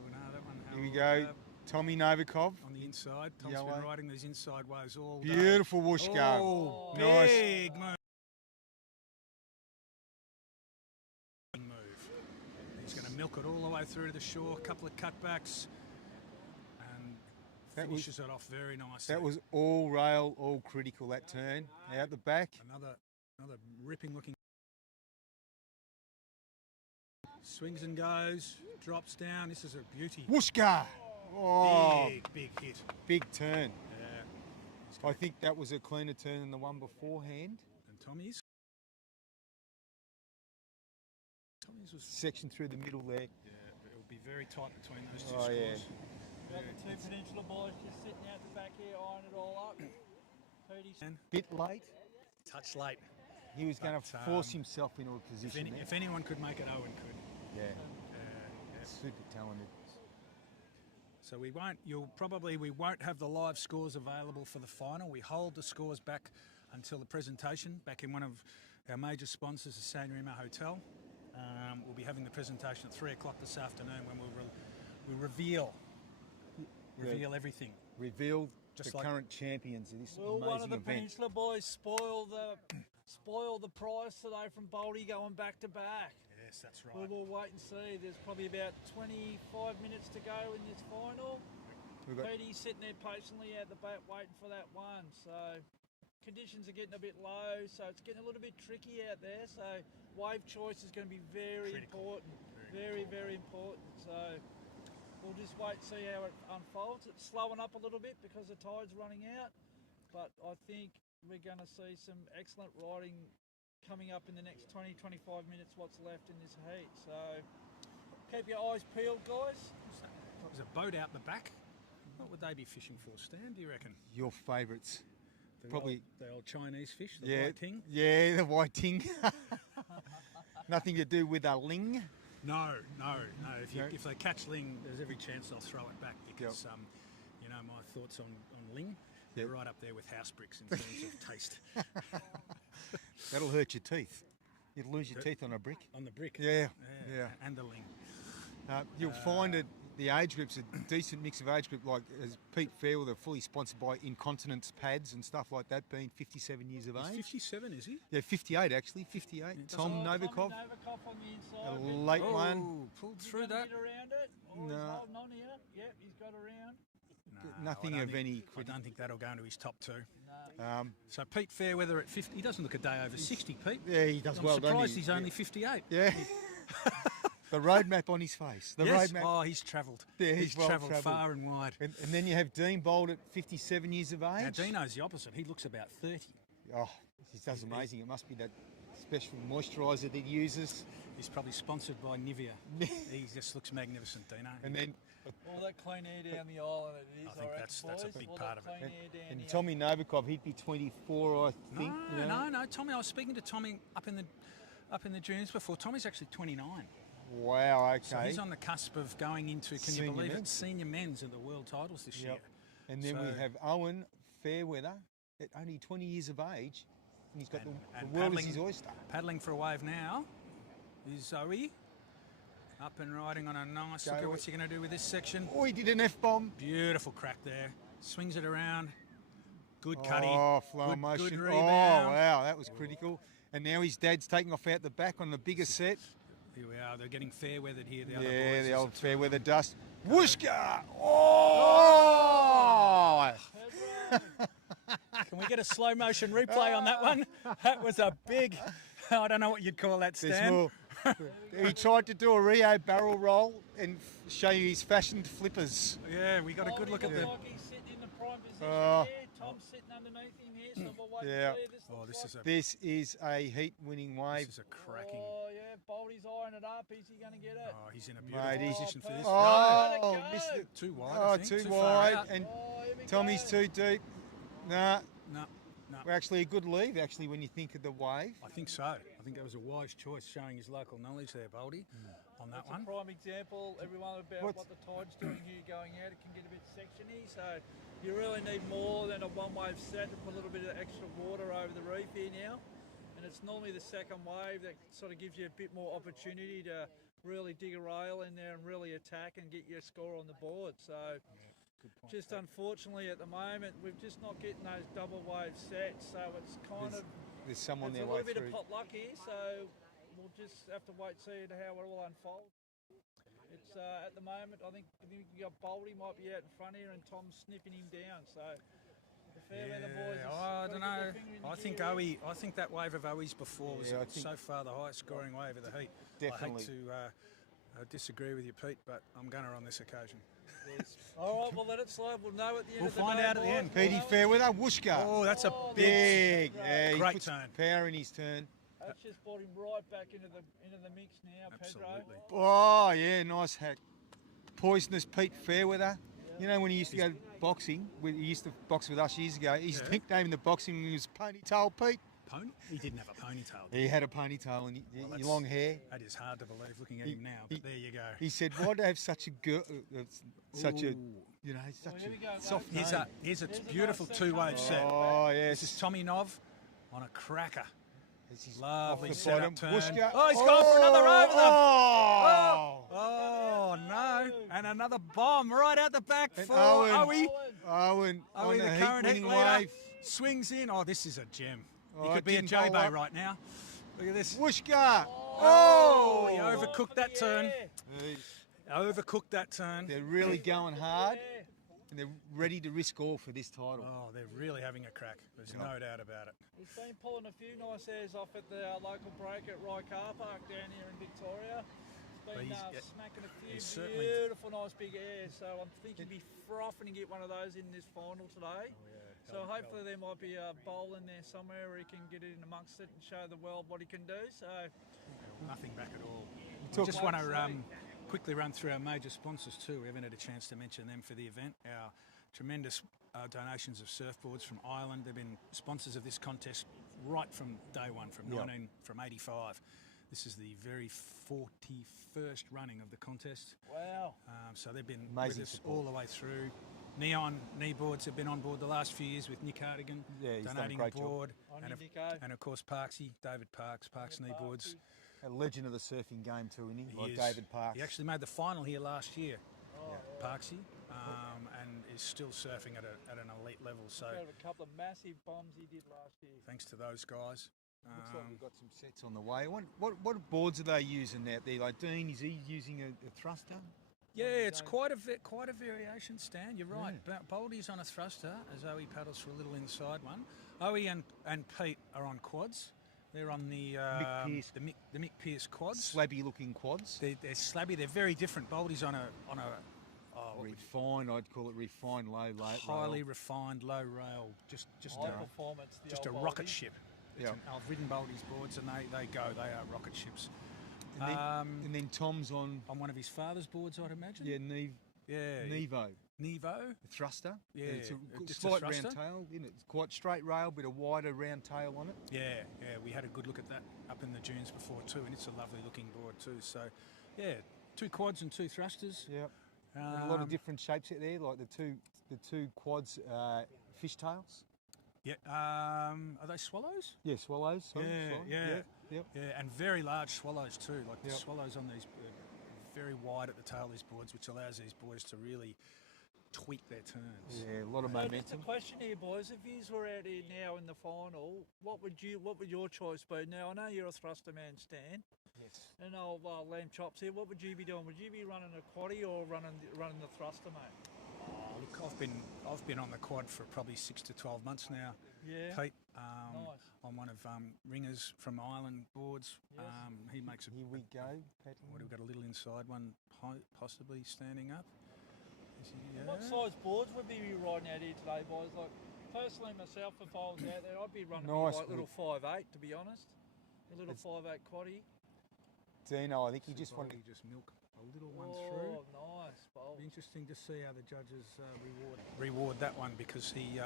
no, that one. Here we go. Tommy Novikov. On the inside. Tom's Yellow. been riding these inside waves all day. Beautiful whoosh go. Oh, Nice. big move. He's going to milk it all the way through to the shore. A couple of cutbacks. And That finishes it off very nicely. That was all rail, all critical, that turn. Out the back. Another ripping looking. Swings and goes, drops down. This is a beauty. Whooshka! Oh, Big hit. big turn. Yeah. I think that was a cleaner turn than the one beforehand. And Tommy's was. Section through the middle there. Yeah, but it'll be very tight between those two Oh, scores. yeah. Got the two Peninsula boys just sitting out the back here, eyeing it all up. Bit late. Touch late. He was going to But, force himself into a If, position there. if anyone could make it, Owen could. Yeah, Yeah. super talented. So we won't have the live scores available for the final. We hold the scores back until the presentation, back in one of our major sponsors, the San Remo Hotel. We'll be having the presentation at 3 o'clock this afternoon when we'll reveal everything. Revealed Just the like- current champions of this Will amazing one of the event. Peninsula boys spoil the prize today from Boldy going back to back? Yes, that's We'll wait and see. There's probably about 25 minutes to go in this final. We've got Petey's sitting there patiently out the back waiting for that one. So conditions are getting a bit low, so it's getting a little bit tricky out there. So wave choice is going to be very Critical. important. Very important. So we'll just wait and see how it unfolds. It's slowing up a little bit because the tide's running out, but I think we're going to see some excellent riding coming up in the next 20-25 minutes what's left in this heat. So keep your eyes peeled, guys. There's a boat out the back. What would they be fishing for, Stan, do you reckon? your favourites. The Probably- the old Chinese fish, the Yeah, white ting? yeah, the white ting. Nothing to do with a ling. No. If No. if they catch ling, there's every chance they'll throw it back because, my thoughts on ling, they're Yep. right up there with house bricks in terms of taste. That'll hurt your teeth. You'll lose your teeth on a brick. On the brick. Yeah. And the ling. You'll find that the age group's a decent mix of age group, like as Pete Fairweather, fully sponsored by Incontinence pads and stuff like that, being 57 years of He's age. 57, is he? Yeah, 58 actually, 58. Tom Novikov, Novikov on the a inside. late one. Oh, pulled He's through gonna that. get around it. Oh, No. he's holding on here. Yep, he's got around. No, Nothing I don't of think- any I don't think that'll go into his top two. No. So Pete Fairweather at 50, he doesn't look a day over 60, Pete. Yeah, he does I'm well, doesn't surprised he? he's only 58. Yeah. The road map on his face. The Yes. road map. Oh, he's travelled. Yeah, he's well travelled travelled. far and wide. And then you have Dean Bold at 57 years of age. Now Dino's the opposite. He looks about 30. Oh, he does amazing. It must be that special moisturiser that he uses. He's probably sponsored by Nivea. He just looks magnificent, Dino. And then All that clean air down the island, it is. I think reckon, that's a boys. big All part that of it. clean air down and here. Tommy Novikov, he'd be 24, I think. you know. No, Tommy. I was speaking to Tommy up in the dunes before. Tommy's actually 29. Wow, okay. So he's on the cusp of going into, can you Senior believe it, men's. senior men's at the world titles this year. Yep. And then So- we have Owen Fairweather at only 20 years of age. And he's got And- the and world as paddling- his oyster. Paddling for a wave now is Zoe. Up and riding on a nice Go look at it. what's he going to do with this section. Oh, he did an F-bomb. Beautiful crack there. Swings it around. Good cutty. Oh, flow good, motion. Good Oh, rebound. wow, that was critical. And now his dad's taking off out the back on the bigger set. Here we are. They're getting fair weathered here. The other Yeah, boys. the There's old a two. Fairweather dust. Whooshka! Oh! Can we get a slow motion replay on that one? That was a big. I don't know what you'd call that, There's Stan. more. He tried to do a Rio barrel roll and show you his fashioned flippers. Yeah, we got a good look at Looks the. like he's sitting in the prime position Oh. here. Tom's sitting underneath him here, so we'll wait Yeah. and see. This Oh, looks this like is a This is a heat-winning wave. this is a cracking. Oh, yeah, Boldy's eyeing it up. Is he going to get it? Oh, he's in a beautiful Mate, he's- position for this. Oh, Oh, Let it missed go. it. Too wide. Oh, I think. too far wide. out. And Oh, here we Tommy's go. too deep. Nah, No. we're actually a good leave, actually, when you think of the wave. I think so. I think that was a wise choice, showing his local knowledge there, Boldy, on that It's a one. prime example, everyone, about What's- what the tide's doing here going out. It can get a bit sectiony, so you really need more than a one-wave set to put a little bit of extra water over the reef here now. And it's normally the second wave that sort of gives you a bit more opportunity to really dig a rail in there and really attack and get your score on the board. So Good point. just unfortunately at the moment, we're just not getting those double wave sets, so it's kind of There's someone it's their a way little bit through. of pot luck here, so we'll just have to wait and see how it all unfolds. It's at the moment, I think you got Boldy might be out in front here, and Tom's sniffing him down. So if fair weather boys. Yeah, I don't know. I think that wave of Owies before was so far the highest scoring wave of the heat. Definitely. I hate to disagree with you, Pete, but I'm going to on this occasion. Yes. All right, we'll let it slide. We'll know at the end of the day. We'll find out at the end. Petey Fairweather, Whooshka. Oh, that's a Big. Yeah, he great puts turn. power in his turn. That's just brought him right back into the mix now, Absolutely. Pedro. Oh, yeah, nice hack. Poisonous Pete Fairweather. You know, when he used to go boxing, he used to box with us years ago, his nickname in the boxing was Ponytail Pete. Pony? He didn't have a ponytail. He had a ponytail and long hair. That is hard to believe looking at him now, but there you go. He said, why do I have such a girl, such a, you know, such a soft name? Here's a beautiful two-wave set. Oh, yes. This is Tommy Nov on a cracker. This is Lovely off the setup bottom. turn. Whooshka. Oh, he's gone for another over them. Oh! Oh, no. And another bomb right out the back And for Owen. Owie. On The the current heat heat-winning leader wave. swings in. Oh, this is a gem. Oh, He could be a didn't bowl J-Bay up. right now. Look at this. Whooshka. Oh, he overcooked that turn. Yeah. Overcooked that turn. They're really going hard, Yeah. and they're ready to risk all for this title. Oh, they're really having a crack. There's no doubt about it. He's been pulling a few nice airs off at the local break at Rye Car Park down here in Victoria. He's been smacking a few certainly- beautiful, nice big airs. So I'm thinking he'd be frothing to get one of those in this final today. So hopefully there might be a bowl in there somewhere where he can get in amongst it and show the world what he can do. So Nothing back at all. Took- I just want to quickly run through our major sponsors too. We haven't had a chance to mention them for the event. Our tremendous donations of surfboards from Ireland. They've been sponsors of this contest right from day one, from 85. This is the very 41st running of the contest. wow. So they've been Amazing with us support. all the way through. Neon Kneeboards have been on board the last few years with Nick Hardigan, Yeah, he's done a donating great a job. board. On And you, Nico. and of course Parksy, David Parks Kneeboards. A legend of the surfing game too, isn't he? He Like is. David Parks. He actually made the final here last year, Oh, Parksy, and is still surfing at an elite level. So Out of a couple of massive bombs he did last year. thanks to those guys. Looks like we've got some sets on the way. What boards are they using out there? Like Dean, is he using a thruster? Yeah, it's quite a variation, Stan. You're right. Boldy's on a thruster as Owie paddles for a little inside one. Owie and Pete are on quads. They're on the Pierce. the Mick Pierce quads. Slabby looking quads. They're slabby. They're very different. Boldy's on a Refined, I'd call it refined low highly rail. refined low rail. Just High performance. The just a old rocket Baldy. ship. Yeah. I've ridden Boldy's boards and they go. They are rocket ships. And then Tom's on On one of his father's boards, I'd imagine. Yeah. Nevo. Nevo. The thruster. Yeah, It's a just a slight thruster. round tail, isn't it? It's quite straight rail, bit of wider round tail on it. Yeah. We had a good look at that up in the dunes before too, and it's a lovely looking board too. So, yeah, 2 quads and 2 thrusters. Yeah. And a lot of different shapes out there, like the two quads, fishtails. Yeah. Are they swallows? Yeah, swallows. Sorry, Yeah, swallows. yeah. Yep. Yeah, and very large swallows too. Like the Yep. swallows on these, very wide at the tail of these boards, which allows these boys to really tweak their turns. Yeah, a lot of So just a momentum. question here, boys. If you were out here now in the final, what would your choice be? Now I know you're a thruster man, Stan. Yes. And old lamb chops here. What would you be doing? Would you be running a quaddie or running the thruster, mate? Oh, look, I've been on the quad for probably 6 to 12 months now. Yeah. Pete, Nice. on one of Ringer's from Ireland boards. Yes. He makes a. Here we go, Pat. What, we've got a little inside one, possibly standing up. Is he, What size boards would we be riding out here today, boys? Like personally, myself, if I was out there, I'd be running Nice. like little 5'8", to be honest. A little It's- 5'8" quaddie. Dino, I think he So just wanted. Boldy just milk a little one through. Oh, nice. Bold. Be interesting to see how the judges reward that one because he.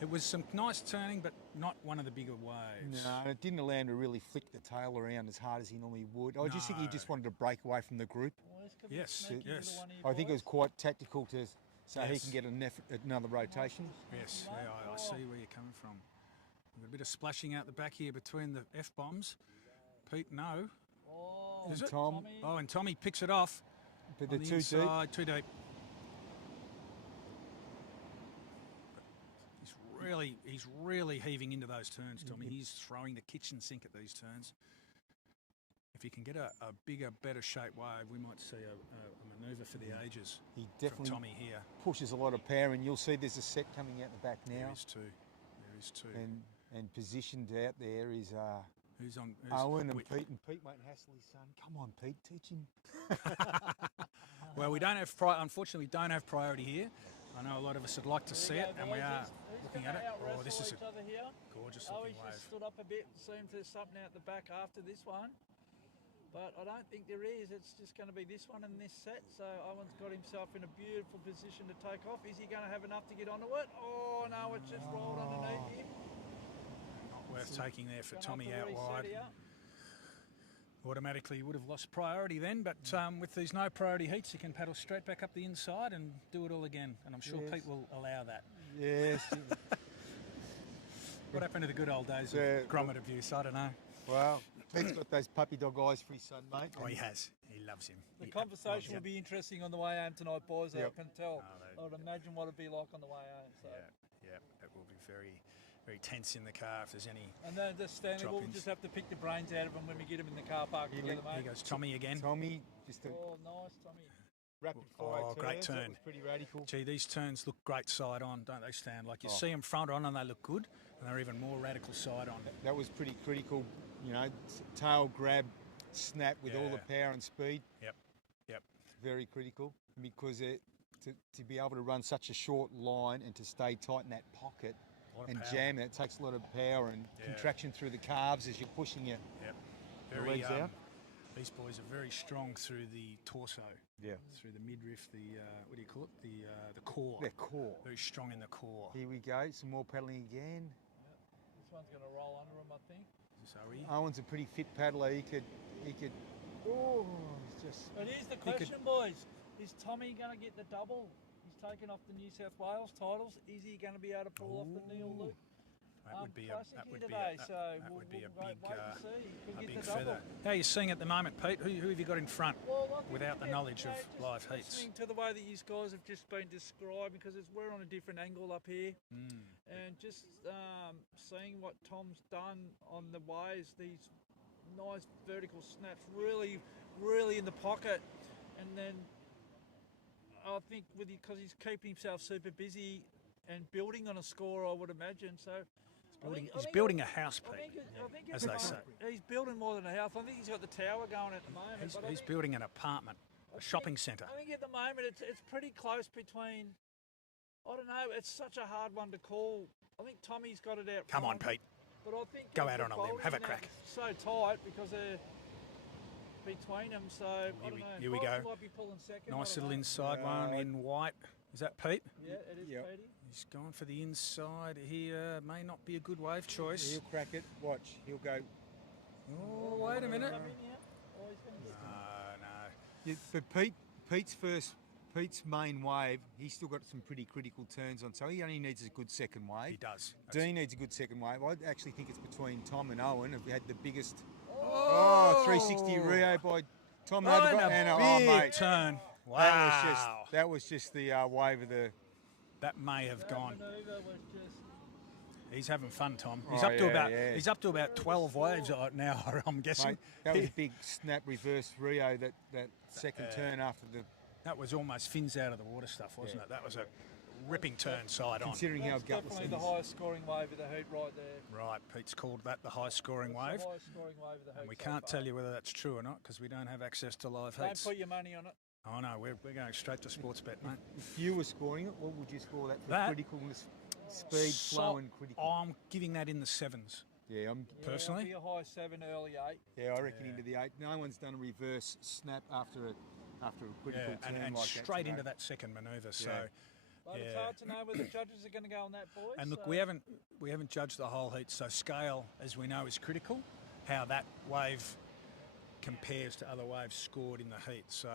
It was some nice turning, but not one of the bigger waves. No, and it didn't allow him to really flick the tail around as hard as he normally would. I just think he just wanted to break away from the group. Well, this could be a Yes, sneaky yes. little one here, I think it was boys. quite tactical to so he Yes. can get another rotation. Yes, yeah, I see where you're coming from. We've got a bit of splashing out the back here between the F-bombs. Pete, no. Oh, Is it? Tom, Tommy. Oh, and Tommy picks it off. but on they're the too deep. inside, too deep. He's really heaving into those turns, Tommy. He's throwing the kitchen sink at these turns. if you can get a bigger, better shaped wave, we might see a manoeuvre for the ages. He from definitely Tommy here. pushes a lot of power, and you'll see there's a set coming out the back now. There is two. There is two. And positioned out there is Who's on? Owen and Pete. And Pete won't hassle his son. Come on, Pete, teach him. Well, we don't have unfortunately we don't have priority here. I know a lot of us would like to see it, and we are looking at it. Oh, this is a gorgeous looking wave. Just stood up a bit and seems there's something out the back after this one. But I don't think there is. It's just going to be this one and this set. So Owen's got himself in a beautiful position to take off. Is he going to have enough to get onto it? Oh, no, it's just rolled underneath him. Not worth taking there for Tommy out wide. Automatically would have lost priority then, but with these no priority heats, you can paddle straight back up the inside and do it all again. And I'm sure Pete will allow that. Yes. What happened to the good old days of grommet abuse? I don't know. Well, Pete's got those puppy dog eyes for his son, mate. Oh, he has. He loves him. The conversation will be interesting on the way home tonight, boys. I can tell. I would imagine what it'd be like on the way home. So. Yeah, it will be very, very tense in the car if there's any. And then just standing, we'll just have to pick the brains out of them when we get them in the car park together, mate. Here goes Tommy again. Tommy, just a nice, Tommy. rapid fire turns. Great turn. That was pretty radical. Gee, these turns look great side on, don't they, Stan? Like you see them front on and they look good, and they're even more radical side on. That was pretty critical, you know, tail grab, snap with all the power and speed. Yep. Very critical because to be able to run such a short line and to stay tight in that pocket and jam it takes a lot of power and contraction through the calves as you're pushing your legs out. These boys are very strong through the torso. Yeah. Through the midriff, the what do you call it? The core. Their core. Very strong in the core. Here we go. Some more paddling again. This one's going to roll under him, I think. Is this Owie? Owen's a pretty fit paddler. He could. Oh, it's just. But here's the question, boys. Is Tommy going to get the double? He's taken off the New South Wales titles. Is he going to be able to pull off the Neil Luke? That would be a big feather. How are you seeing at the moment, Pete? Who have you got in front without the knowledge of live heats? Listening to the way that you guys have just been described, because we're on a different angle up here, and just seeing what Tom's done on the waves, these nice vertical snaps, really in the pocket, and then I think because he's keeping himself super busy and building on a score, I would imagine. So he's building a house, Pete, as they say. He's building more than a house. I think he's got the tower going at the moment. He's building an apartment, a shopping centre. I think at the moment it's pretty close between. I don't know. It's such a hard one to call. I think Tommy's got it out. Come on, Pete. But I think go out on a limb. Have a crack. So tight because they're between them. So I don't know. Here we go. Might be pulling second. Nice little inside one in white. Is that Pete? Yeah, it is, Petey. He's gone for the inside here. May not be a good wave choice. He'll crack it. Watch. He'll go. Oh, wait a minute. No. But Pete's main wave, he's still got some pretty critical turns on, so he only needs a good second wave. He does. Dean needs a good second wave. I actually think it's between Tom and Owen. If we had the biggest 360 Rio by Tom big turn. Wow. That was just the wave of the. That may have gone. He's having fun, Tom. He's He's up to about 12 waves now, I'm guessing. Mate, that was a big snap reverse Rio, that second turn after the. That was almost fins out of the water stuff, wasn't it? That was a ripping turn side on. Considering how gutless definitely the highest scoring wave of the heat right there. Right, Pete's called that the high scoring wave. The highest scoring wave of the heat. And we can't tell you whether that's true or not because we don't have access to live heats. Don't put your money on it. Oh no, we're going straight to sports bet, mate. If you were scoring it, what would you score that for? Criticalness, speed, flow, and critical. I'm giving that in the sevens. Yeah, personally. Be a high 7, early 8. Yeah, I reckon into the 8. No one's done a reverse snap after a critical turn and like straight that into that second manoeuvre. So, but it's hard to know where the judges are going to go on that, boys. And look, we haven't judged the whole heat. So scale, as we know, is critical. How that wave compares to other waves scored in the heat. So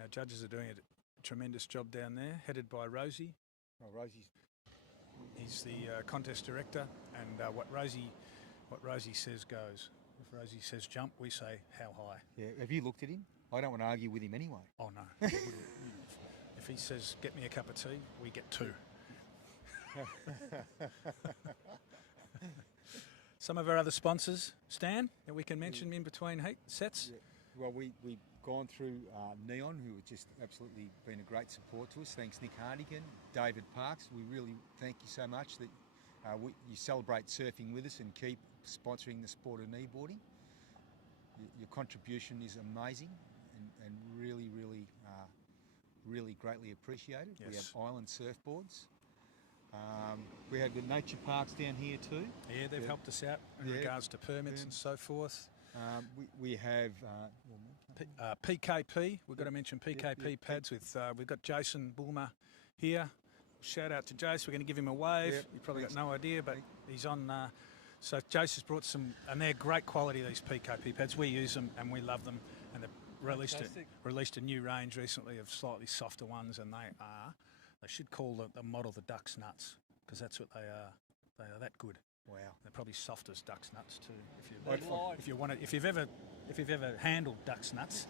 our judges are doing a tremendous job down there, headed by Rosie. Oh, Rosie's. He's the contest director, and what Rosie says goes. If Rosie says jump, we say how high. Yeah. Have you looked at him? I don't want to argue with him anyway. Oh no. If he says get me a cup of tea, we get 2. Some of our other sponsors, Stan, that we can mention in between heat sets. Yeah. Well, we've gone through Neon, who has just absolutely been a great support to us. Thanks, Nick Hardigan, David Parks. We really thank you so much that you celebrate surfing with us and keep sponsoring the sport of kneeboarding. Your contribution is amazing and really, really, really greatly appreciated. Yes. We have island surfboards. We have the nature parks down here too. Yeah, they've helped us out in regards to permits and so forth. We have PKP. We've got to mention PKP pads with. We've got Jason Bulmer here. Shout out to Jace. We're going to give him a wave. Yep. You probably got no idea, but he's on. So Jace has brought some, and they're great quality. These PKP pads. We use them and we love them. And they've released a new range recently of slightly softer ones, and they should call the model the Duck's Nuts, because that's what they are. They are that good. wow. They're probably soft as Duck's Nuts too. If you've ever handled Duck's Nuts,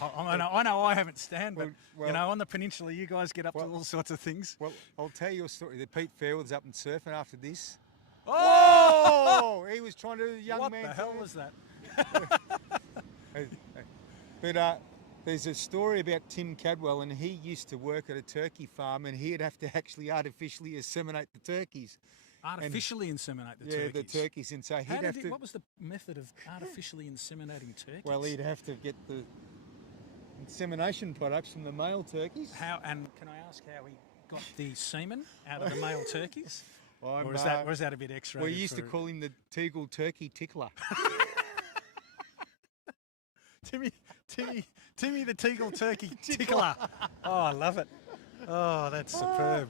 I know I haven't, Stan, but you know, on the peninsula you guys get up to all sorts of things. Well, I'll tell you a story. The Pete Fairwood's up and surfing after this. Oh! He was trying to do the young man. What the hell was that? But there's a story about Tim Cadwell, and he used to work at a turkey farm, and he'd have to actually artificially inseminate the turkeys. Artificially inseminate the turkeys? Yeah, the turkeys. And so he'd have to... What was the method of artificially inseminating turkeys? Well, he'd have to get the insemination products from the male turkeys. How? And can I ask how he got the semen out of the male turkeys? Or is that a bit X-rated? We used to call him the Teagle Turkey Tickler. Timmy the Teagle Turkey Tickler. Oh, I love it. Oh, that's superb.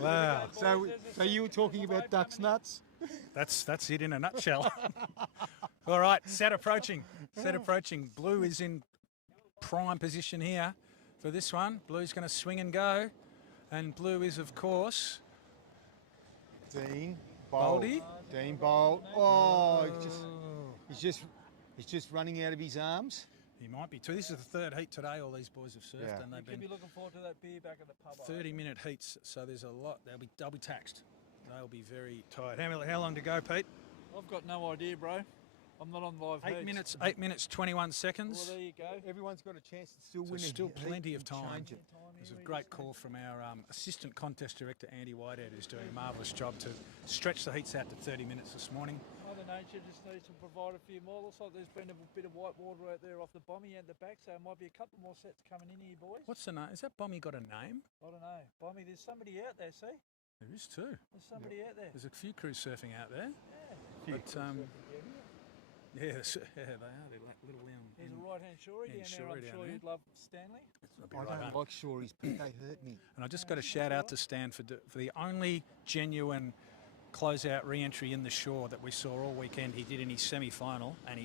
Wow. So you were talking about Duck's Nuts? That's it in a nutshell. All right, set approaching. Set approaching. Blue is in prime position here for this one. Blue's going to swing and go. And Blue is, of course... Dean Bolt. Boldy. Dean Bolt. Oh, he's just running out of his arms. He might be too. This is the third heat today. All these boys have surfed, and they've been looking forward to that beer back at the pub. 30-minute heats. So there's a lot. They'll be taxed. They'll be very tired. How long to go, Pete? I've got no idea, bro. I'm not on live heats. 8 minutes 21 seconds. Well, there you go. Everyone's got a chance to still win. There's still plenty of time. Change it. There's a great call from our assistant contest director, Andy Whitehead, who's doing a marvellous job to stretch the heats out to 30 minutes this morning. Mother Nature just needs to provide a few more. Looks like there's been a bit of white water out there off the bommy and the back, so there might be a couple more sets coming in here, boys. What's the name? Has that bommy got a name? I don't know. Bommy, there's somebody out there, see? There is too. There's somebody out there. There's a few crews surfing out there. Yeah. But, they are. They're little There's a right-hand shory down there. I'm sure you'd love Stanley. I don't like shories, but they hurt me. And I just got a shout out to Stan for the only genuine closeout re-entry in the shore that we saw all weekend. He did in his semi-final, and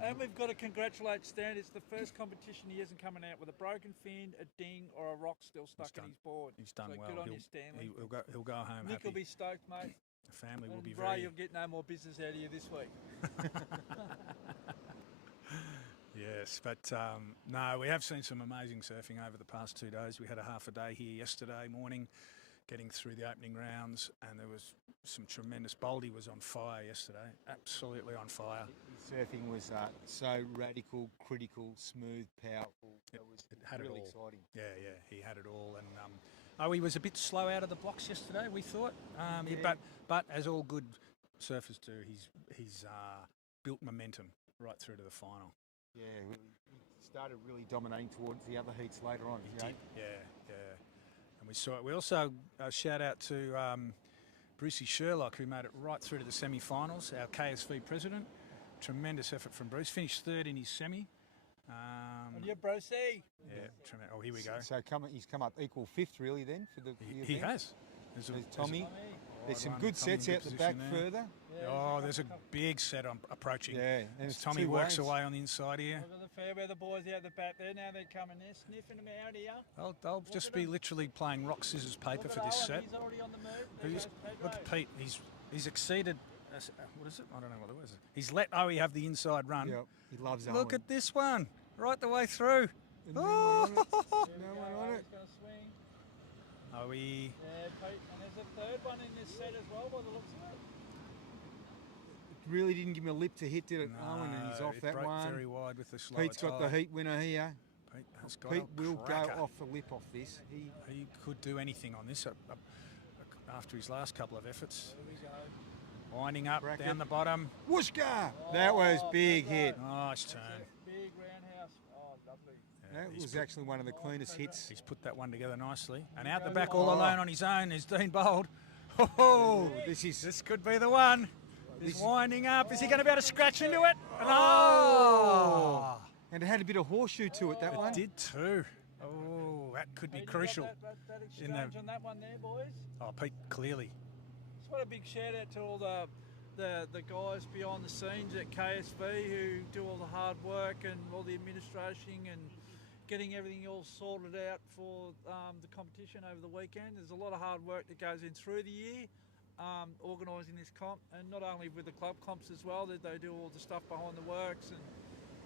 And we've got to congratulate Stan. It's the first competition he isn't coming out with a broken fin, a ding, or a rock still stuck in his board. He's done so well. Good on you, Stanley. He'll go home Nick happy. will be stoked, mate. The family will be Bro, very... you'll get no more business out of you this week. Yes, but no, we have seen some amazing surfing over the past 2 days. We had a half a day here yesterday morning, getting through the opening rounds, and there was some tremendous... Boldy was on fire yesterday, absolutely on fire. Surfing was so radical, critical, smooth, powerful. It had really it all. Exciting. Yeah, he had it all, and he was a bit slow out of the blocks yesterday, we thought. But as all good surfers do, he's built momentum right through to the final. Yeah, he started really dominating towards the other heats later on. He did, yeah. And we saw it. We also shout out to Brucey Sherlock, who made it right through to the semi-finals, our KSV president. Tremendous effort from Bruce. Finished third in his semi. Yeah, Brucey. Yeah, tremendous. Oh, here we go. So he's come up equal fifth, really, then, for the event. He has. There's Tommy. There's some good sets out the back further. Yeah, there's a big set approaching. Yeah, and as Tommy works away on the inside here. Look at the fair where the boys out the back there. Now they're coming there, sniffing them out here. They'll just be literally playing rock, scissors, paper for this set. He's already on the move. Look at Pete. He's exceeded... What is it? I don't know what it was. He's let Owie have the inside run. Yep, he loves Owen. Look at this one. Right the way through. No one on it. No one on it. He's going to swing. Owie. Yeah, Pete. And there's a third one in this set as well by the looks of it. really didn't give him a lip to hit, did it, No, Owen? And he's off it that broke one. very wide with the slower Pete's got the tide. heat winner here. Pete has got Pete a will cracker. go off the lip off this. He could do anything on this after his last couple of efforts. There we go. Winding up Bracket. down the bottom. Whooshka! That was big big hit. Nice turn. Big roundhouse. Oh, lovely. Yeah, That he's was put- actually one of the cleanest hits. He's put that one together nicely. And out the back all alone on his own is Dean Bold. Oh, Oh, this could be the one. He's This- winding up. Is he going to be able to scratch into it? Oh! And it had a bit of horseshoe to it, that one. It did too. Oh, that could be Pete, you got crucial. That in the- exchange on that one there, boys. Oh, Pete, clearly. Just want a big shout out to all the guys behind the scenes at KSV who do all the hard work and all the administration and getting everything all sorted out for the competition over the weekend. There's a lot of hard work that goes in through the year, organising this comp, and not only with the club comps as well. They do all the stuff behind the works and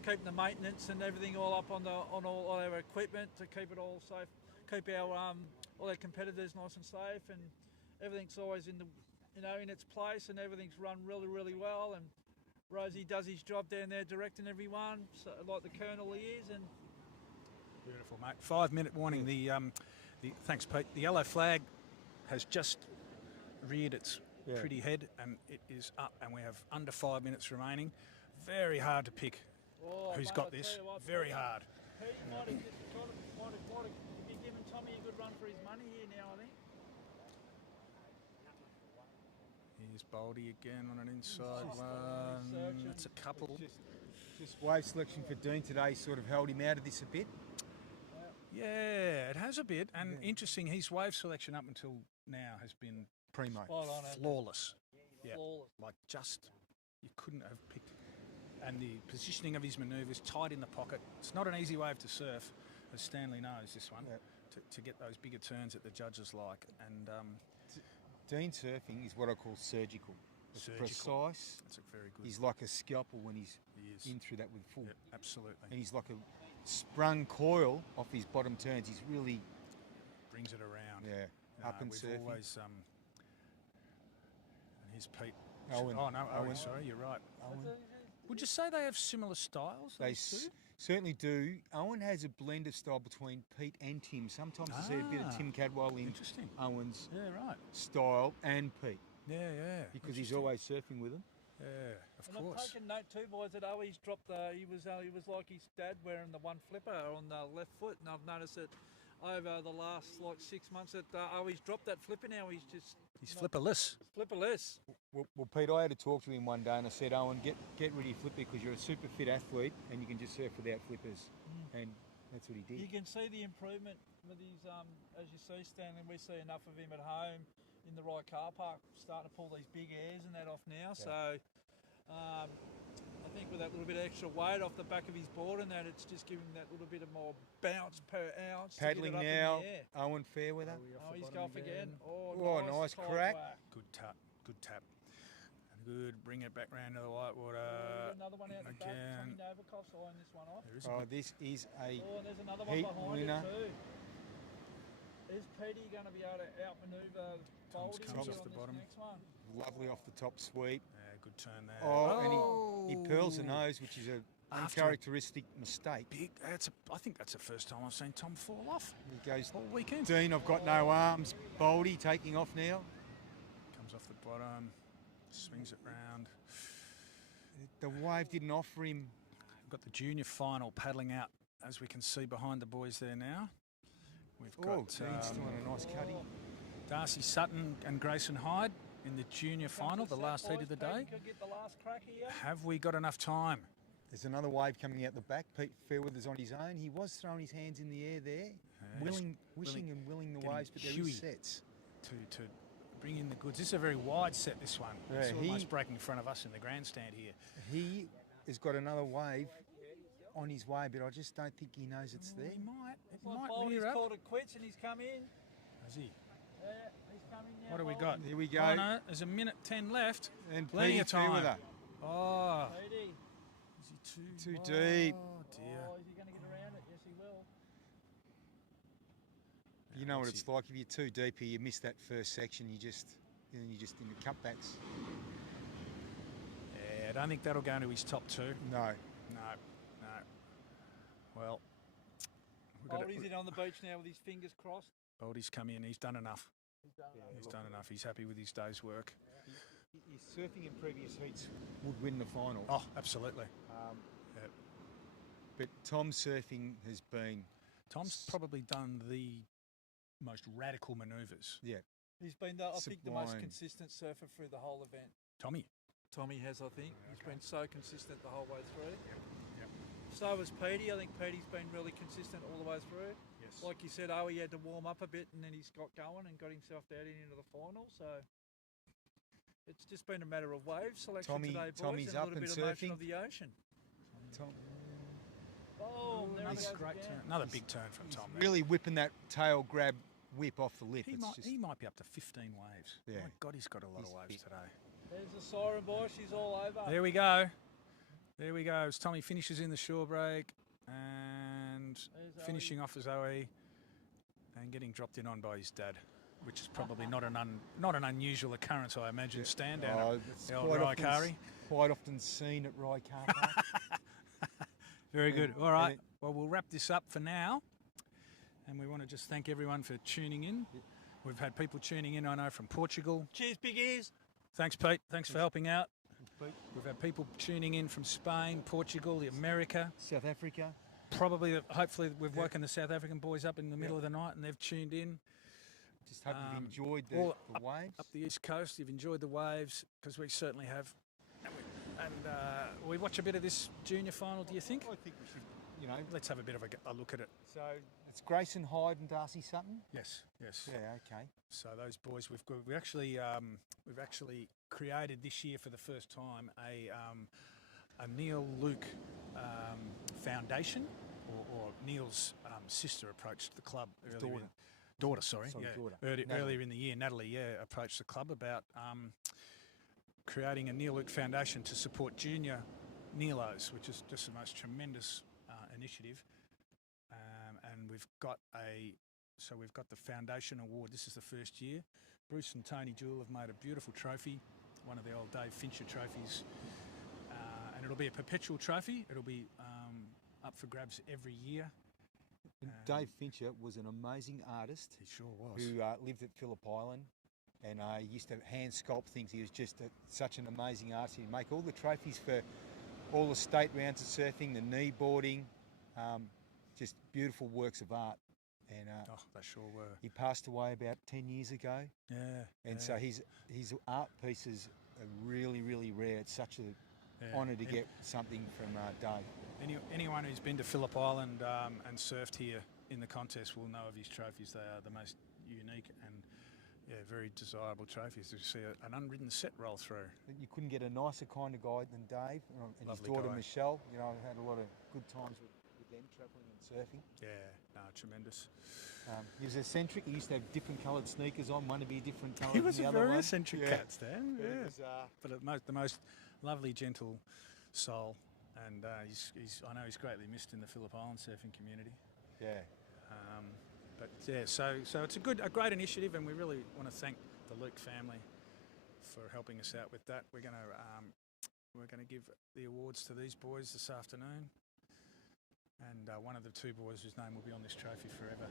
keeping the maintenance and everything all up on all our equipment to keep it all safe, keep our all our competitors nice and safe, and everything's always in its place, and everything's run really well. And Rosie does his job down there directing everyone, so, like the Colonel he is. And Beautiful, mate. 5-minute warning. Thanks, Pete. The yellow flag has just reared its pretty head, and it is up, and we have under 5 minutes remaining. Very hard to pick who's mate, got I'll this. tell you what, Very boys, hard. Pete might have been giving Tommy a good run for his money here now, I think. Here's Boldy again on an inside one. searching. That's a couple. Just wave selection for Dean today sort of held him out of this a bit. Yeah, it has a bit. And interesting, his wave selection up until now has been Primo. Spot on, hasn't it? flawless. Yeah, Flawless. like you couldn't have picked. And the positioning of his manoeuvres, tight in the pocket. It's not an easy wave to surf, as Stanley knows, this one, Yep. to get those bigger turns that the judges like. And Dean surfing is what I call surgical. It's Surgical. precise. that's a very good. He's like a scalpel when he's He is. in through that with full. Yep, absolutely. And he's like a sprung coil off his bottom turns. He's really, Brings it around. up and we've surfing. always, and here's Pete. Owen. Oh, no, Owen, Owen. sorry, you're right. Owen. Would you say they have similar styles? They those two? certainly do. Owen has a blend of style between Pete and Tim. Sometimes I see a bit of Tim Cadwell in Interesting. Owen's Yeah, right. style and Pete Yeah. because he's Interesting. always surfing with them. Yeah, of And course. I've taken note too, boys, that Owi's dropped he was like his dad wearing the one flipper on the left foot, and I've noticed that over the last 6 months that Owi's dropped that flipper now. He's just He's flipperless. flipperless. Well, Pete, I had to talk to him one day and I said, Owen, get rid of your flipper because you're a super fit athlete and you can just surf without flippers. And that's what he You did. can see the improvement with his, as you see, Stanley. We see enough of him at home in the right car park, starting to pull these big airs and that off now. So I think with that little bit of extra weight off the back of his board and that, it's just giving that little bit of more bounce per ounce. Paddling to get it now, up in the air. Owen Fairweather. Oh, he's off again. Oh, nice tight crack. whack. Good tap. Good tap. And good. Bring it back round to the whitewater. Another one out the back. again. Tommy Novikov's eyeing this one off. There is a Oh, good this is a Oh, and there's another one heat behind winner. it too. Is Petey going to be able to outmaneuver Boldy comes here off on the this bottom. next one? lovely off the top sweep. Yeah, good turn there. Oh, and he pearls the nose, which is a After a uncharacteristic mistake. Big. I think that's the first time I've seen Tom fall off He goes, all weekend. Dean, I've got no arms. Boldy taking off now. Comes off the bottom. Swings it round. The wave didn't offer him. We've got the junior final paddling out, as we can see behind the boys there now. We've got Oh, Dean's still on a nice cutty. Darcy Sutton and Grayson Hyde in the junior final, the last heat of the day. Could get the last crack here. Have we got enough time? There's another wave coming out the back. Pete Fairweather's on his own. He was throwing his hands in the air there, wishing and willing the getting waves, but there huey. is sets. To bring in the goods. This is a very wide set, this one. Yeah, It's almost breaking in front of us in the grandstand here. He has got another wave on his way, but I just don't think he knows it's there. He might. It Well, might Boldy's rear up. called it quits and he's come in. Has he? Yeah, he's coming now. What do we Boldy. got? Here we go. Oh no, there's a minute 10 left. And Plenty Pete of time. Fairweather. Oh, Petey. is he Too wide? deep. Oh dear. Oh, is he going to get around it? Yes, he will. You know what What's it's like. If you're too deep here, you miss that first section. You're just in the cutbacks. Yeah, I don't think that'll go into his top 2. No. No. Well, Oldie's in on the beach now with his fingers crossed. Oldie's come in. He's done enough. He's done Yeah, enough. He's done enough. He's happy with his day's work. His surfing in previous heats would win the final. Oh, absolutely. Yep. But Tom's surfing has been... Tom's probably done the most radical manoeuvres. Yeah. He's been, I think, the most Sublime. consistent surfer through the whole event. Tommy. Tommy has, I think. He's been so consistent the whole way through. Yep. So was Petey. I think Petey's been really consistent all the way through. Yes. Like you said, he had to warm up a bit and then he's got going and got himself down into the final. So it's just been a matter of wave selection today, boys, Tommy's and a up little and bit of motion surfing. of the ocean. Tom, Oh, there he Another goes great again. turn. Another big turn from he's Tom. there. really whipping that tail grab whip off the lip. He It's might, just, he might be up to 15 waves. Yeah. My God, he's got a lot He's of waves fit. today. There's the siren, boys. She's all over. There we go. There we go. As Tommy finishes in the shore break and There's finishing off as OE and getting dropped in on by his dad, which is probably not an unusual occurrence, I imagine. Stand down Oh, at it's the old quite often Raikari. quite often seen at Rye Car Park. Very good. And- All right. and Well, we'll wrap this up for now. And we want to just thank everyone for tuning in. We've had people tuning in, I know, from Portugal. Cheers, big ears. Thanks, Pete. Thanks for helping out. Pete. We've had people tuning in from Spain, Portugal, America. South Africa. Probably, hopefully, we've woken the South African boys up in the middle of the night and they've tuned in. Just hope you've enjoyed all the waves. Up the East Coast, you've enjoyed the waves, because we certainly have. And we watch a bit of this junior final, do you think? I think we should, Let's have a bit of a look at it. So it's Grayson Hyde and Darcy Sutton. Yes, yes. Yeah, okay. So those boys, we've actually created this year for the first time a Neil Luke Foundation, or Neil's sister approached the club earlier. Daughter, sorry. Daughter. Earlier in the year, Natalie, approached the club about creating a Neil Luke Foundation to support junior Neelos, which is just the most tremendous initiative. And we've got the foundation award. This is the first year. Bruce and Tony Jewell have made a beautiful trophy, one of the old Dave Fincher trophies, and it'll be a perpetual trophy. It'll be up for grabs every year. And Dave Fincher was an amazing artist. He sure was. Who lived at Phillip Island, and he used to hand sculpt things. He was just such an amazing artist. He'd make all the trophies for all the state rounds of surfing, the kneeboarding, just beautiful works of art. And they sure were. He passed away about 10 years ago. Yeah. And so his art pieces are really, really rare. It's such an honour to get something from Dave. Anyone who's been to Phillip Island and surfed here in the contest will know of his trophies. They are the most unique and very desirable trophies. To see an unridden set roll through. You couldn't get a nicer kind of guy than Dave and his Lovely daughter guy. Michelle. I've had a lot of good times with them travelling and surfing. Yeah, no, tremendous. He was eccentric. He used to have different coloured sneakers on, one to be a different colour He than was the a other very one. eccentric cat, Stan. But Yeah. it was, But the most lovely, gentle soul. And I know he's greatly missed in the Phillip Island surfing community. yeah. So it's a great initiative, and we really want to thank the Luke family for helping us out with that. We're going to give the awards to these boys this afternoon, and one of the two boys whose name will be on this trophy forever.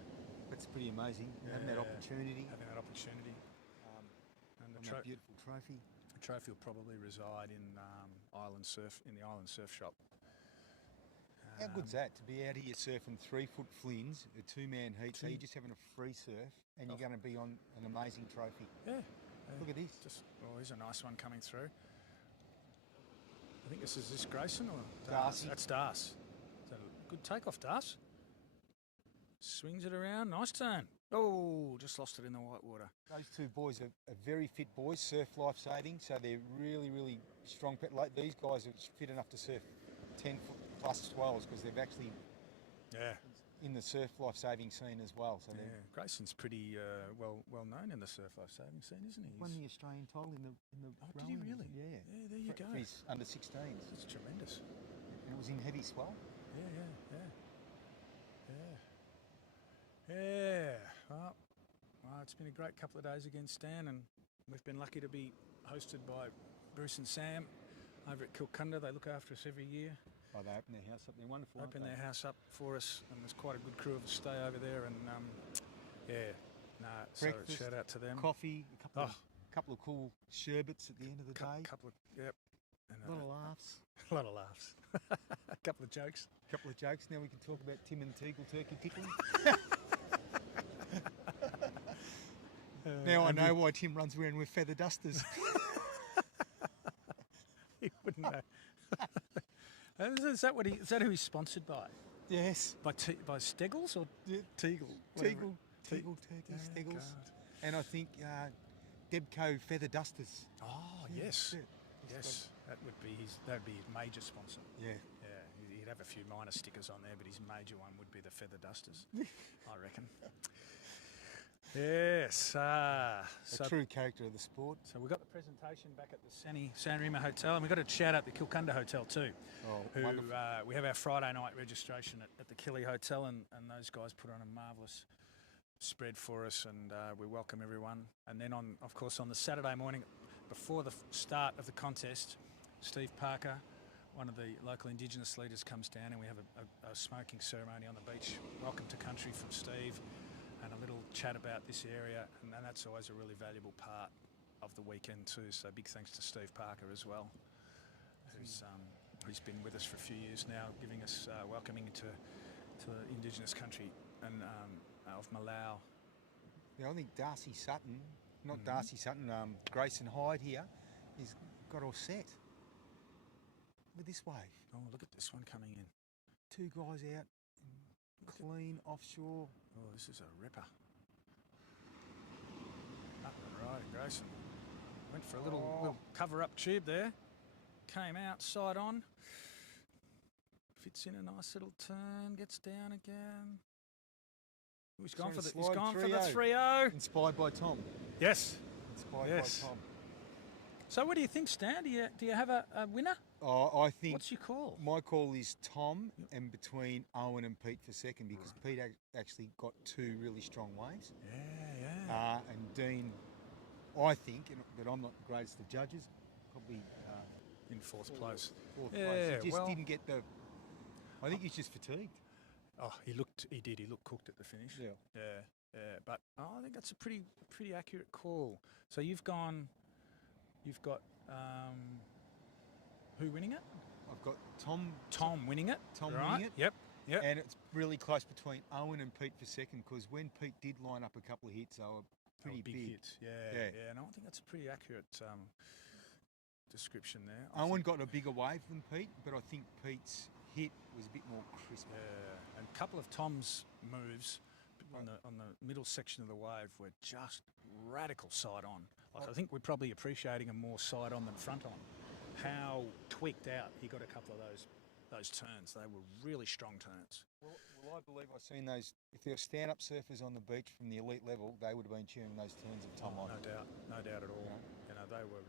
That's pretty amazing. Having that opportunity. Having that opportunity, and On that beautiful trophy. the trophy will probably reside in the Island Surf Shop. How good's that, to be out here surfing 3-foot flins, a two-man heat, so you're just having a free surf, and you're going to be on an amazing trophy. Yeah. Look at this. Here's a nice one coming through. I think is this Grayson or Darcy. That's Darcy. Is that a good takeoff, Darcy? Swings it around, nice turn. Oh, just lost it in the white water. Those two boys are very fit boys, surf life-saving, so they're really, really strong. Like these guys are fit enough to surf 10-foot plus swells because they've actually in the surf life-saving scene as well. So Grayson's pretty well known in the surf life-saving scene, isn't he? won the Australian title in the did he really? Yeah. Yeah, there you go. For his under-16s. That's tremendous. And it was in heavy swell. Yeah. Well, it's been a great couple of days against Stan, and we've been lucky to be hosted by Bruce and Sam over at Kilcunda. They look after us every year. Oh, they open their house up. They're wonderful. Open their house up for us, and there's quite a good crew of us stay over there. And yeah, so Breakfast, shout out to them. coffee, a couple of cool sherbets at the end of the day. Couple of yep. And, A lot of laughs. a lot of laughs. A couple of jokes. Couple of jokes. Now we can talk about Tim and Teagle turkey tickling. Now I know why Tim runs around with feather dusters. He wouldn't know. Is that who he's sponsored by? Yes. By Steggles or Teagle? Teagle turkey, Steggles. God. And I think Debco feather dusters. Oh yes, Yeah. yes. That would be his major sponsor. Yeah. Yeah, he'd have a few minor stickers on there, but his major one would be the feather dusters, I reckon. Yes. A true character of the sport. So we've got the presentation back at the San Remo Hotel, and we've got to shout out the Kilcunda Hotel too. Oh, who wonderful. we have our Friday night registration at the Killy Hotel, and those guys put on a marvellous spread for us, and we welcome everyone. And then of course on the Saturday morning before the start of the contest, Steve Parker, one of the local Indigenous leaders, comes down, and we have a smoking ceremony on the beach. Welcome to country from Steve, and a little chat about this area, and that's always a really valuable part of the weekend too. So big thanks to Steve Parker as well, who's been with us for a few years now, giving us welcoming to the Indigenous country and of Millowl. Yeah, I think Darcy Sutton, not Darcy Sutton, Grayson Hyde here, he's got all set. Look at this wave. Oh, look at this one coming in. Two guys out, clean, offshore. Oh, this is a ripper. Up and right, Grayson. Went for a little cover-up tube there. Came out, side on. Fits in a nice little turn, gets down again. He's gone for the 3-0. Inspired by Tom. Yes. Inspired by Tom. So what do you think, Stan? Do you have a winner? Oh, I think... What's your call? My call is Tom, and between Owen and Pete for second, because Pete actually got two really strong waves. Yeah. And Dean, I think, but I'm not the greatest of judges, probably... in fourth place. Fourth place. He just didn't get the... I think he's just fatigued. Oh, he did. He looked cooked at the finish. Yeah. Yeah. But I think that's a pretty accurate call. So you've got who winning it? I've got Tom winning it. Tom right. winning it. Yep. And it's really close between Owen and Pete for second, because when Pete did line up a couple of hits, they were pretty big hits. Yeah. And I think that's a pretty accurate description there. Owen got a bigger wave than Pete, but I think Pete's hit was a bit more crisp. Yeah, and a couple of Tom's moves on the middle section of the wave were just radical side on. I think we're probably appreciating him more side on than front on. How tweaked out he got a couple of those turns. They were really strong turns. Well, I believe I've seen those. If there were stand-up surfers on the beach from the elite level, they would have been cheering those turns of Tom on. No doubt at all. Yeah. You know, they were.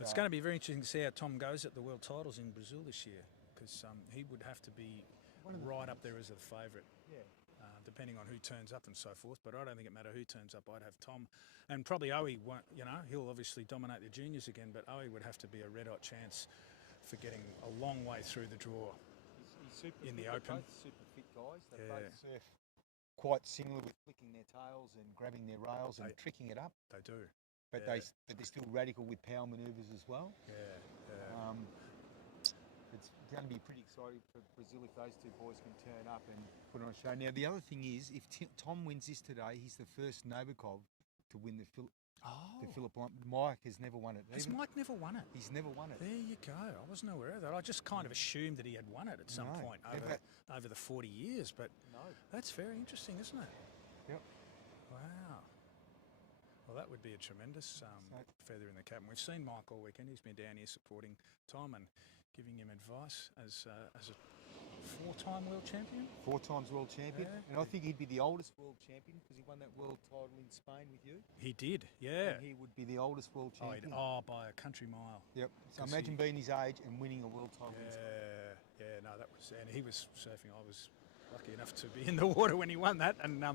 It's going to be very interesting to see how Tom goes at the World Titles in Brazil this year, because he would have to be right up there as a favourite. Yeah. Depending on who turns up and so forth, but I don't think it matters who turns up. I'd have Tom, and probably Owie won't. You know, he'll obviously dominate the juniors again, but Owie would have to be a red-hot chance for getting a long way through the draw. He's super in fit. the open. Both super fit guys. They both surf quite similar, with flicking their tails and grabbing their rails and tricking it up. They do, but they're still radical with power manoeuvres as well. Yeah. It's going to be pretty exciting for Brazil if those two boys can turn up and put on a show. Now, the other thing is, if Tom wins this today, he's the first Novakov to win the Phillip Island. Mike has never won it. Has Mike never won it? He's never won it. There you go. I wasn't aware of that. I just kind of assumed that he had won it at some point over the 40 years, but that's very interesting, isn't it? Yep. Wow. Well, that would be a tremendous feather in the cap. And we've seen Mike all weekend. He's been down here supporting Tom and giving him advice as a four-time world champion. 4 times world champion. Yeah. And I think he'd be the oldest world champion because he won that world title in Spain with you. He did, yeah. And he would be the oldest world champion. By a country mile. Yep. So imagine being his age and winning a world title in Spain. Yeah, no, that was... And he was surfing. I was lucky enough to be in the water when he won that. And, I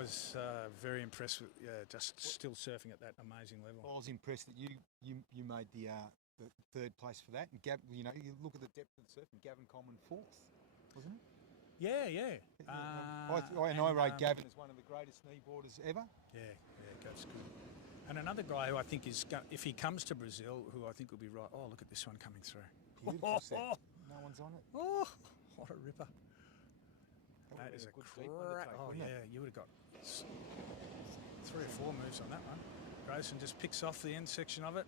was very impressed with, just still surfing at that amazing level. I was impressed that you made the the third place for that. And you look at the depth of the surf, and Gavin Coleman fourth, wasn't it? Yeah, yeah. I rate Gavin as one of the greatest kneeboarders ever. Yeah, that's good. And another guy who I think if he comes to Brazil, who I think will be right. Oh, look at this one coming through. Beautiful set. No one's on it. Oh, what a ripper. That is a good deep one to crack. take, Oh, wouldn't yeah, it? you would have got 3 or 4 moves on that one. Grayson just picks off the end section of it.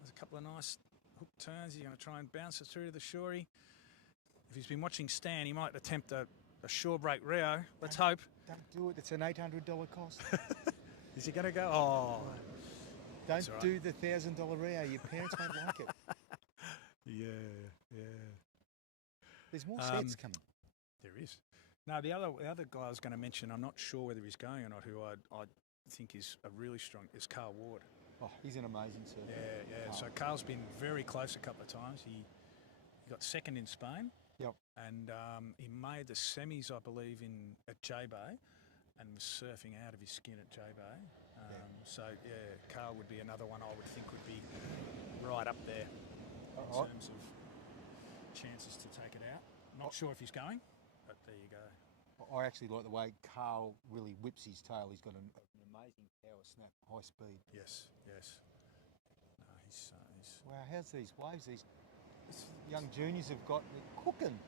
There's a couple of nice hook turns. He's going to try and bounce it through to the shorey. If he's been watching Stan, he might attempt a shore break Rio. Let's hope. Don't do it. It's an $800 cost. Is he going to go? Oh. Don't do the $1,000 Rio. Your parents won't like it. Yeah. There's more sets coming. There is. No, the other guy I was going to mention, I'm not sure whether he's going or not, who I think is a really strong, is Carl Ward. Oh, he's an amazing surfer. Yeah. Oh. So Carl's been very close a couple of times. He got second in Spain. Yep. And he made the semis, I believe, at J Bay, and was surfing out of his skin at J Bay. So Carl would be another one I would think would be right up there in terms of chances to take it out. Not sure if he's going, but there you go. I actually like the way Carl really whips his tail. He's got an amazing power snap, high speed. Yes. No, he's Wow, how's these waves? These young juniors have got cooking.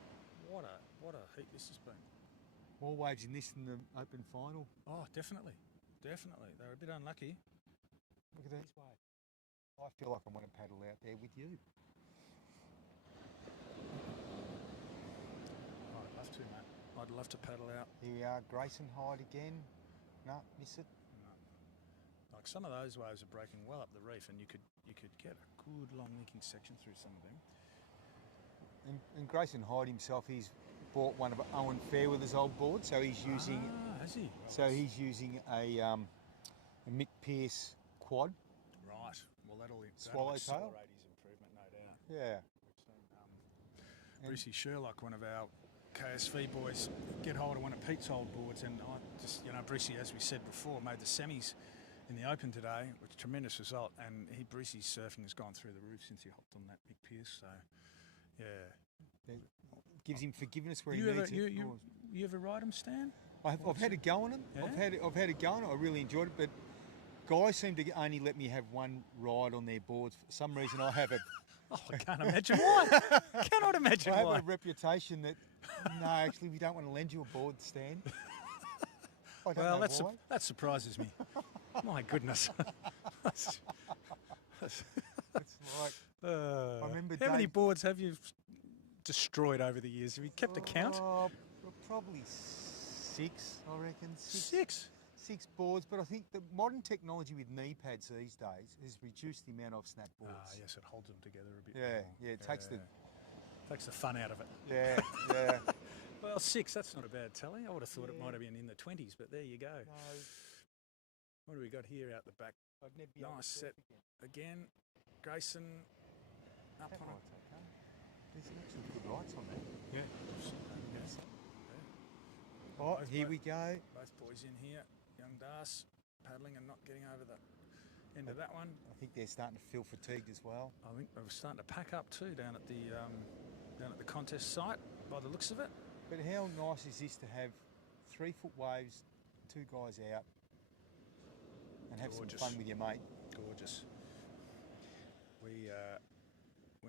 what a heat this has been. More waves in this than the Open final. Oh, definitely. They're a bit unlucky. Look at these waves. I feel like I want to paddle out there with you. I'd love to, mate. I'd love to paddle out. Here we are, Grayson Hyde again. No, miss it. No. Like some of those waves are breaking well up the reef, and you could get a good long linking section through some of them. And Grayson Hyde himself, he's bought one of Owen Fairweather's old boards, so he's using. Has he? So he's using a Mick Pearce quad. Right. Well, that'll Swallowtail. accelerate his improvement, no doubt. Yeah. We've seen Brucey Sherlock, one of our KSV boys, get hold of one of Pete's old boards, and I just, Brucey, as we said before, made the semis in the Open today, which is a tremendous result, and Brucey's surfing has gone through the roof since he hopped on that Mick Pearce, so, yeah. It gives him forgiveness where he needs it. You ever ride them, Stan? I've had a go on them. Yeah? I've had a go on it. I really enjoyed it, but guys seem to only let me have one ride on their boards. For some reason, I have a. Oh, I can't imagine why. Cannot imagine I have why. a reputation that no, actually, we don't want to lend you a board, Stan. I don't know why. That surprises me. My goodness. It's like I remember. How many boards have you destroyed over the years? Have you kept a count? Probably 6, I reckon. 6. 6 boards, but I think the modern technology with knee pads these days has reduced the amount of snap boards. Yes, it holds them together a bit. Yeah, it takes the fun out of it. Yeah. Well, 6, that's not a bad tally. I would have thought it might have been in the 20s, but there you go. No. What do we got here out the back? I'd never be able to Nice surf set again. Grayson up That on right's okay. There's actually good lights on that. Yeah. Oh, here we go. Both boys in here. Young Das paddling and not getting over the end of that one. I think they're starting to feel fatigued as well. I think they were starting to pack up too down at the contest site by the looks of it. But how nice is this to have 3-foot waves, 2 guys out, and have Gorgeous. some fun with your mate? Gorgeous. We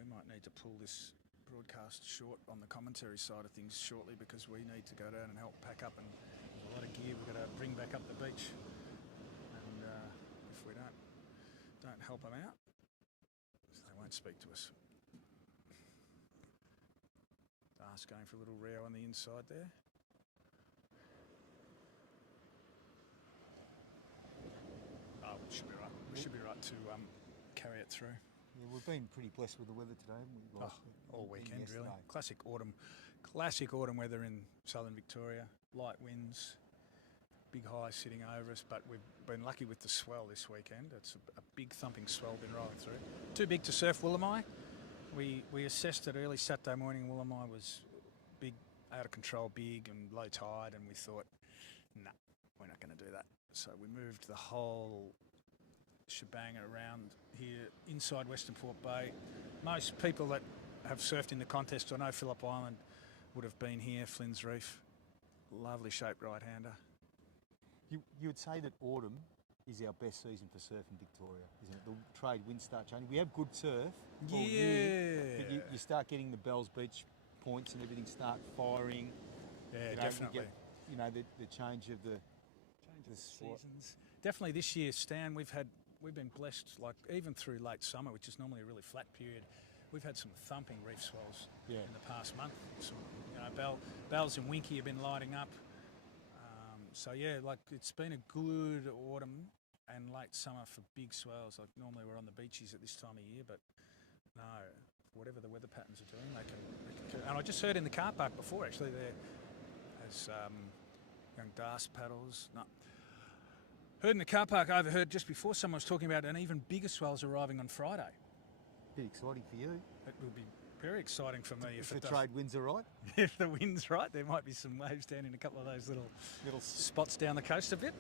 might need to pull this broadcast short on the commentary side of things shortly, because we need to go down and help pack up, and there's a lot of gear we've got to bring back up the beach, and if we don't help them out, they won't speak to us. Das going for a little Rio on the inside there. Oh, we should be right. We should be right to carry it through. Yeah, we've been pretty blessed with the weather today, haven't we? All weekend, really. Yesterday. Classic autumn weather in southern Victoria. Light winds, big highs sitting over us, but we've been lucky with the swell this weekend. It's a big thumping swell been rolling through. Too big to surf Willamai. We assessed it early Saturday morning. Willamai was big, out of control, big and low tide, and we thought, nah, we're not going to do that. So we moved the whole shebang around here inside Western Port Bay. Most people that have surfed in the contest, I know Phillip Island would have been here, Flynn's Reef. Lovely shaped right-hander. You would say that autumn is our best season for surfing Victoria, isn't it? The trade winds start changing. We have good surf all year, but you start getting the Bells Beach points and everything start firing. Yeah, definitely. You get, the change of the seasons. Definitely this year, Stan, we've been blessed, like even through late summer, which is normally a really flat period. We've had some thumping reef swells in the past month. Some, Bells and Winky have been lighting up. So yeah, like it's been a good autumn and late summer for big swells. Like normally we're on the beaches at this time of year, but no, whatever the weather patterns are doing, they can. And I just heard in the car park before, actually, there's young Das paddles. No. Heard in the car park, overheard just before someone was talking about an even bigger swells arriving on Friday. Bit exciting for you. It will be very exciting for me if the trade winds are right. If the wind's right, there might be some waves down in a couple of those little spots down the coast a bit.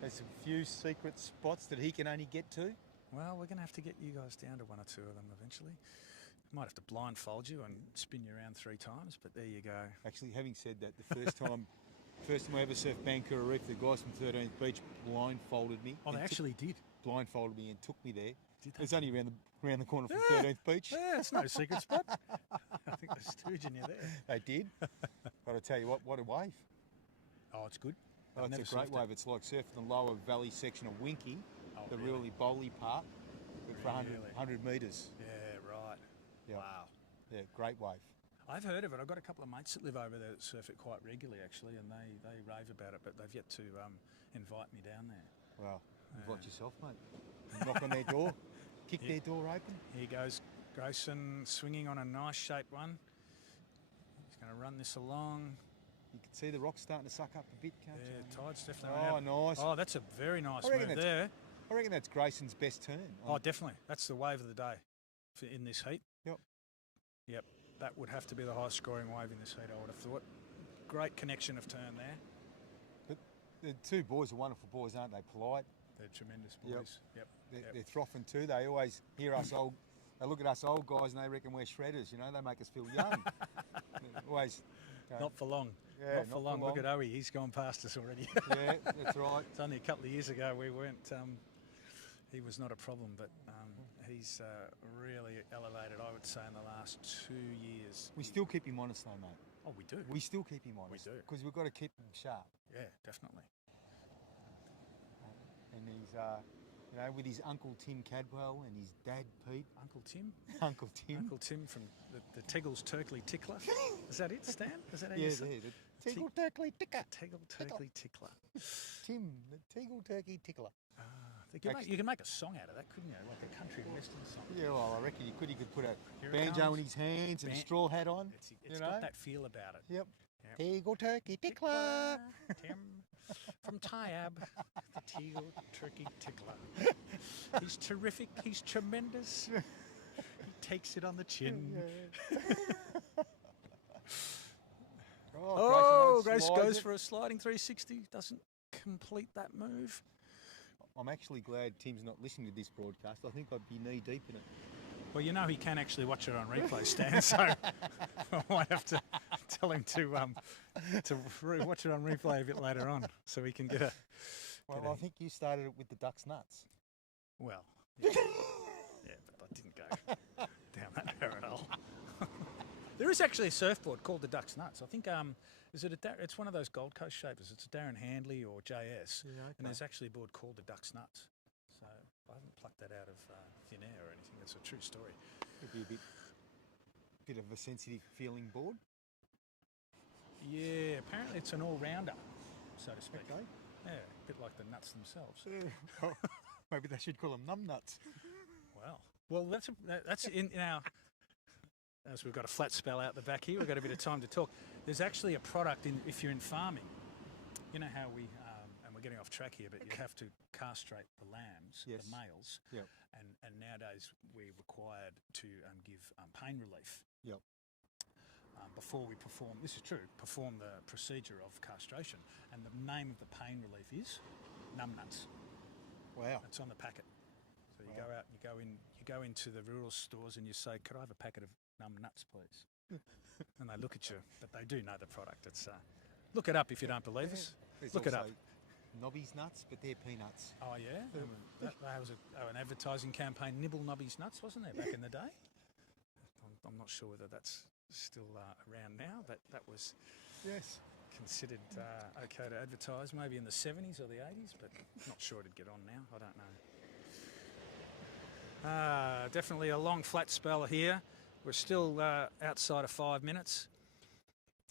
There's a few secret spots that he can only get to. Well, we're going to have to get you guys down to one or two of them eventually. Might have to blindfold you and spin you around 3 times, but there you go. Actually, having said that, the first time I ever surfed Bankura Reef, the guys from 13th Beach blindfolded me. Oh, they actually did? Blindfolded me and took me there. It's only around the corner from 13th Beach. Yeah, it's no secret spot. I think they're stooging you there. They did. But I tell you what a wave. Oh, it's good. Oh, it's a great wave. It's like surfing the lower valley section of Winky, the really bowly part, but for 100 metres. Yeah, right. Yeah. Wow. Yeah, great wave. I've heard of it. I've got a couple of mates that live over there that surf it quite regularly, actually, and they rave about it, but they've yet to invite me down there. Well, invite yourself, mate. Knock on their door. Kick their door open. Here goes Grayson swinging on a nice shaped one. He's going to run this along. You can see the rocks starting to suck up a bit, can't you? Yeah, tide's definitely nice. Oh, that's a very nice move there. I reckon that's Grayson's best turn. Oh, definitely. That's the wave of the day in this heat. Yep. That would have to be the highest scoring wave in this heat, I would have thought. Great connection of turn there. But the two boys are wonderful boys, aren't they? Polite. They're tremendous boys. Yep. They're throffing too. They always hear us old. They look at us old guys and they reckon we're shredders. You know, they make us feel young. Always. Not for long. Yeah, not for long. Look at Owie. He's gone past us already. Yeah, that's right. It's only a couple of years ago we weren't. He was not a problem, but he's really elevated, I would say, in the last 2 years. We still keep him honest, though, mate. Oh, we do. We still keep him honest. We do. Because we've got to keep him sharp. Yeah, definitely. And he's, with his Uncle Tim Cadwell and his dad Pete. Uncle Tim? Uncle Tim. Uncle Tim from the Teggle's Turkley Tickler. Is that it, Stan? Is that how you say it? The Teggle Turkley Tickler. Teggle Turkley Tickler. Tim, the Teggle Turkey Tickler. You can make a song out of that, couldn't you? Like a country western song. Yeah, well, I reckon you could. He could put a banjo in his hands and a straw hat on. It's got that feel about it. Yep. Teggle Turkey Tickler. Tim from Tyab, the Teggle Turkey Tickler. He's terrific. He's tremendous. He takes it on the chin. Grace goes for a sliding 360. Doesn't complete that move. I'm actually glad Tim's not listening to this broadcast. I think I'd be knee deep in it. Well, you know he can actually watch it on replay, Stan, so I might have to tell him to watch it on replay a bit later on so we can get a... Well, I think you started it with the duck's nuts. Well, yeah, but I didn't go down that rabbit hole. There is actually a surfboard called the Duck's Nuts. I think it's one of those Gold Coast shapers. It's a Darren Handley or JS, and there's actually a board called the Duck's Nuts. So I haven't plucked that out of thin air or anything. It's a true story. It'd be a bit of a sensitive feeling board. Yeah, apparently it's an all-rounder, so to speak. Okay. Yeah, a bit like the nuts themselves. Maybe they should call them numb nuts. Well, that's in our... As we've got a flat spell out the back here, we've got a bit of time to talk. There's actually a product if you're in farming. You know how we, and we're getting off track here, but you have to castrate the lambs, the males. Yep. And nowadays we're required to give pain relief. Yep. Before we perform the procedure of castration. And the name of the pain relief is numb nuts. Wow. It's on the packet. So you Wow. go out, you go into the rural stores and you say, "Could I have a packet of numb nuts, please?" And they look at you, but they do know the product. It's look it up if you don't believe us. There's Look it up. also Nobby's nuts, but they're peanuts. Oh yeah, that was an advertising campaign. Nibble Nobby's nuts, wasn't there, back in the day? I'm not sure whether that's still around now, but that was Yes. considered okay to advertise, maybe in the 70s or the 80s, but not sure it'd get on now. I don't know. Definitely a long flat spell here. We're still outside of 5 minutes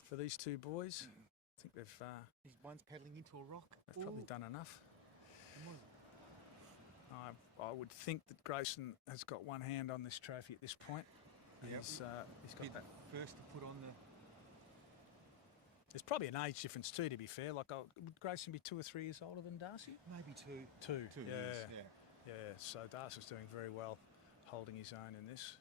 for these two boys. I think they've One's paddling into a rock. probably done enough. I would think that Grayson has got one hand on this trophy at this point. Yep. He's Be got that. the first to put on the. There's probably an age difference too, to be fair. Like, would Grayson be 2 or 3 years older than Darcy? Maybe two. Two. 2 yeah. years. Yeah. Yeah, so Darcy's doing very well, holding his own in this.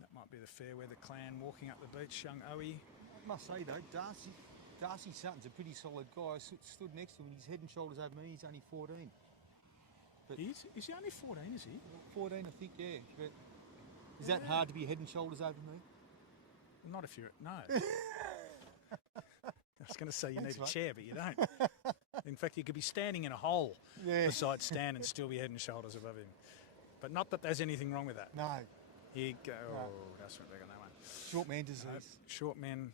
That might be the Fairweather clan walking up the beach, young Owie. I must say though, Darcy Sutton's a pretty solid guy. I stood next to him and he's head and shoulders over me. He's only 14. But Is he only 14, is he? 14, I think, yeah. But is that hard to be head and shoulders over me? Not if you're... No. I was going to say you Thanks, need a mate. chair, but you don't. In fact, you could be standing in a hole beside Stan and still be head and shoulders above him. But not that there's anything wrong with that. No. Here you go. No. Oh, that's right, on that one. Short man disease. Short man...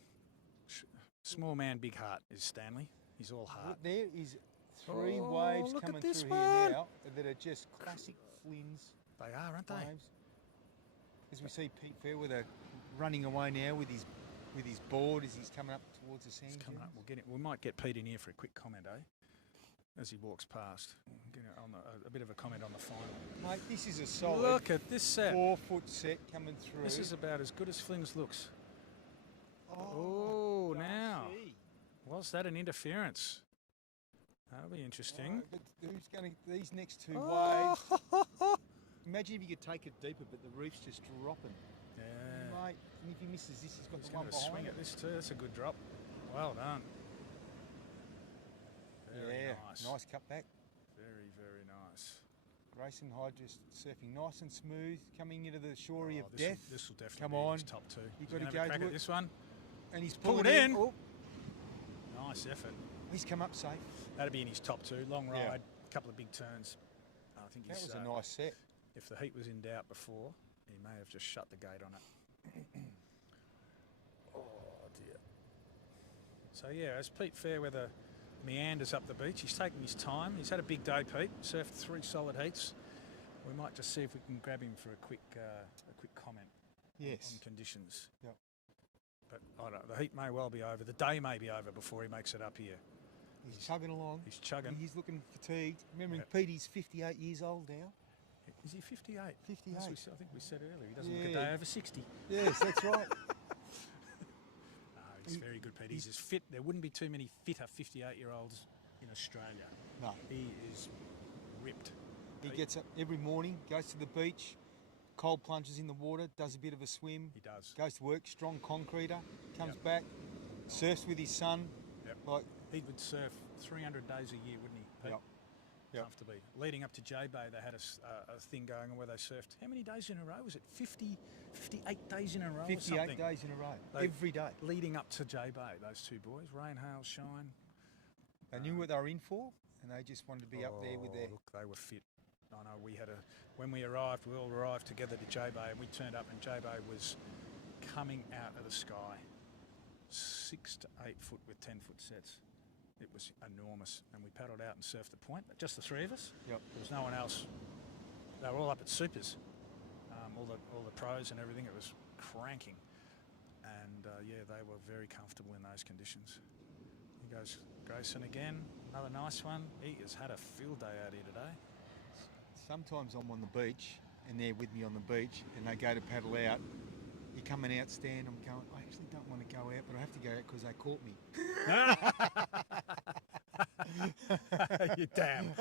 small man, big heart is Stanley. He's all heart. There is 3 Oh, waves look at coming this through one. here now that are just classic Flynn's They are, aren't they? waves. As we see Pete Fairweather running away now with his board as he's coming up towards the sand He's coming up. dunes. We might get Pete in here for a quick comment, as he walks past. Get a bit of a comment on the final. Mate, this is a solid Look at this set. 4-foot set coming through. This is about as good as Flynn's looks. Oh, now. Darcy. Was that an interference? That'll be interesting. But who's going to these next 2 Oh. waves? Imagine if you could take it deeper, but the reef's just dropping. Yeah. Mate, and if he misses this, he's got He's the one going to swing behind at him. this too. That's a good drop. Well done. Very nice. Nice cut back. Very, very nice. Grayson Hyde just surfing nice and smooth, coming into the shorey of This'll- death. This'll definitely Come be on. his top 2. You've He's got to gonna go have a crack to at it. this one. And he's Pull pulling it in. Oh, Nice effort. he's come up safe. That'd be in his top 2. Long Yeah. ride, couple of big turns. I think That he's, was a nice set. if the heat was in doubt before, he may have just shut the gate on it. Oh dear. So yeah, as Pete Fairweather meanders up the beach, he's taking his time. He's had a big day, Pete. Surfed 3 solid heats. We might just see if we can grab him for a quick comment Yes. on conditions. Yep. But I don't, the heat may well be over. The day may be over before he makes it up here. He's chugging along. He's chugging. He's looking fatigued. Remembering Yep. Pete, he's 58 years old now. Is he 58? 58. As I think we said earlier. He doesn't look a Yeah. day over 60. Yes, that's right. No, he's very good, Pete. He's as fit. There wouldn't be too many fitter 58-year-olds in Australia. No. He is ripped. He gets up every morning, goes to the beach, cold plunges in the water, does a bit of a swim, He does. goes to work, strong concreter, comes Yep. back, surfs with his son. Yep. Like, He would surf 300 days a year, wouldn't he, Pete? Yep. Yep. Comfortably. Leading up to J-Bay, they had a thing going on where they surfed. How many days in a row? Was it 58 days in a row or 58 something? days in a row, They- every day. Leading up to J-Bay, those two boys. Rain, hail, shine. They knew what they were in for, and they just wanted to be up there with their... Look, they were fit. I know when we arrived, we all arrived together to J-Bay, and we turned up and J-Bay was coming out of the sky. 6 to 8 foot with 10-foot sets. It was enormous, and we paddled out and surfed the point. Just the 3 of us. Yep. There was no one else. They were all up at supers, all the pros and everything. It was cranking, and yeah, they were very comfortable in those conditions. Here goes Grayson again. Another nice one. He has had a field day out here today. Sometimes I'm on the beach, and they're with me on the beach, and they go to paddle out. You're coming out, Stan. I'm going, I actually don't want to go out, but I have to go out because they caught me. You damn.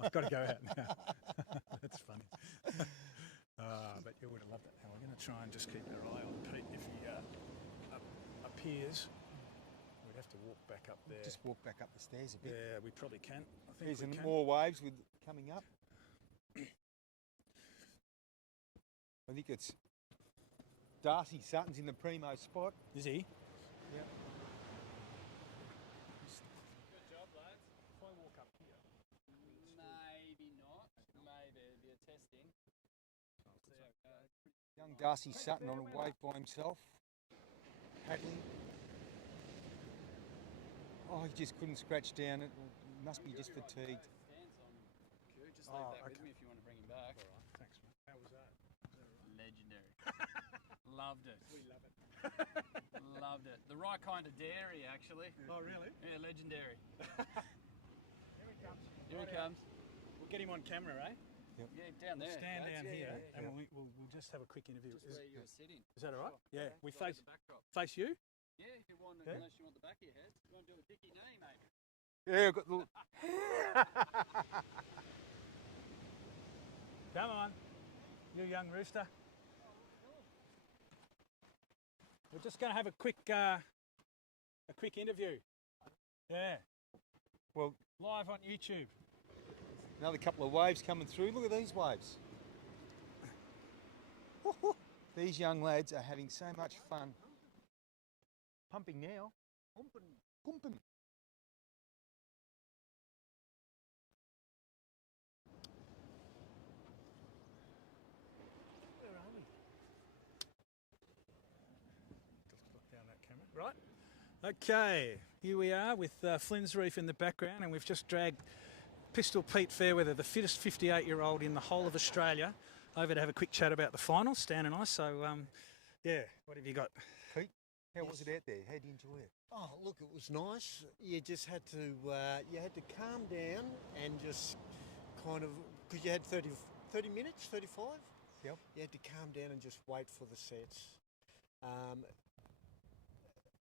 I've got to go out now. That's funny. But you would have loved that. Now we're going to try and just keep our eye on Pete. If he appears, we'd have to walk walk back up there. Just walk back up the stairs a bit. Yeah, we probably can. I think There's we some can. more waves with coming up. I think it's Darcy Sutton's in the primo spot. Is he? Yep. Good job, lads. If I walk up here. Maybe not. Maybe it'll be a testing. See how it goes. Young Darcy Sutton on a wave by himself. Paddling. Oh, he just couldn't scratch down. It must be just fatigued. Stance on Q. Just leave that with me if you want to bring him back. All right, thanks, mate. How was that? Legendary. Loved it. We love it. Loved it. The right kind of dairy, actually. Oh, really? Yeah, legendary. Here he comes. Here he comes. We'll get him on camera, eh? Yeah, down there. Stand lads. down Yeah, here, yeah, and we'll just have a quick interview. Just where you were sitting. Is that all right? Sure. Yeah. We Right face at the backdrop. face you. Yeah, if you want, Yeah. unless you want the back of your head. You want to do a dicky knee, mate? Yeah, I've got the... Come on, you young rooster. We're just going to have a quick interview. Yeah, Well, live on YouTube. another couple of waves coming through. Look at these waves. These young lads are having so much fun. Pumping now. Pumping. Where are we? Just look down that camera. Right. Okay, here we are with Flynn's Reef in the background, and we've just dragged Pistol Pete Fairweather, the fittest 58-year-old in the whole of Australia, over to have a quick chat about the final, Stan and I. So, yeah, what have you got? Pete, how was it out there? How did you enjoy it? Oh, look, it was nice. You just had to calm down and just kind of, because you had 30 minutes, 35? Yep. You had to calm down and just wait for the sets.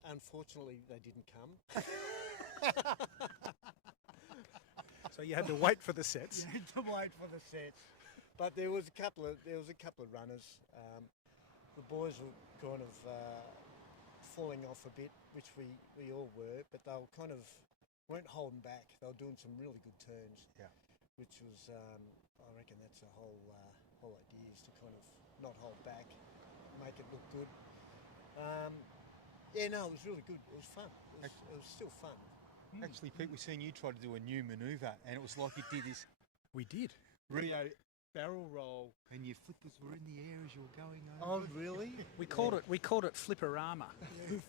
Unfortunately, they didn't come. So you had to wait for the sets. You had to wait for the sets. But there was a couple of runners. The boys were kind of falling off a bit, which we all were, but they were kind of weren't holding back. They were doing some really good turns. Yeah. Which was, I reckon that's the whole idea, is to kind of not hold back, make it look good. Yeah, no, it was really good. It was fun. It was still fun. Actually, Pete, we've seen you try to do a new manoeuvre, and it was like you did this We did. Rio barrel roll, and your flippers were in the air as you were going over. Oh, really? We called it flipperama.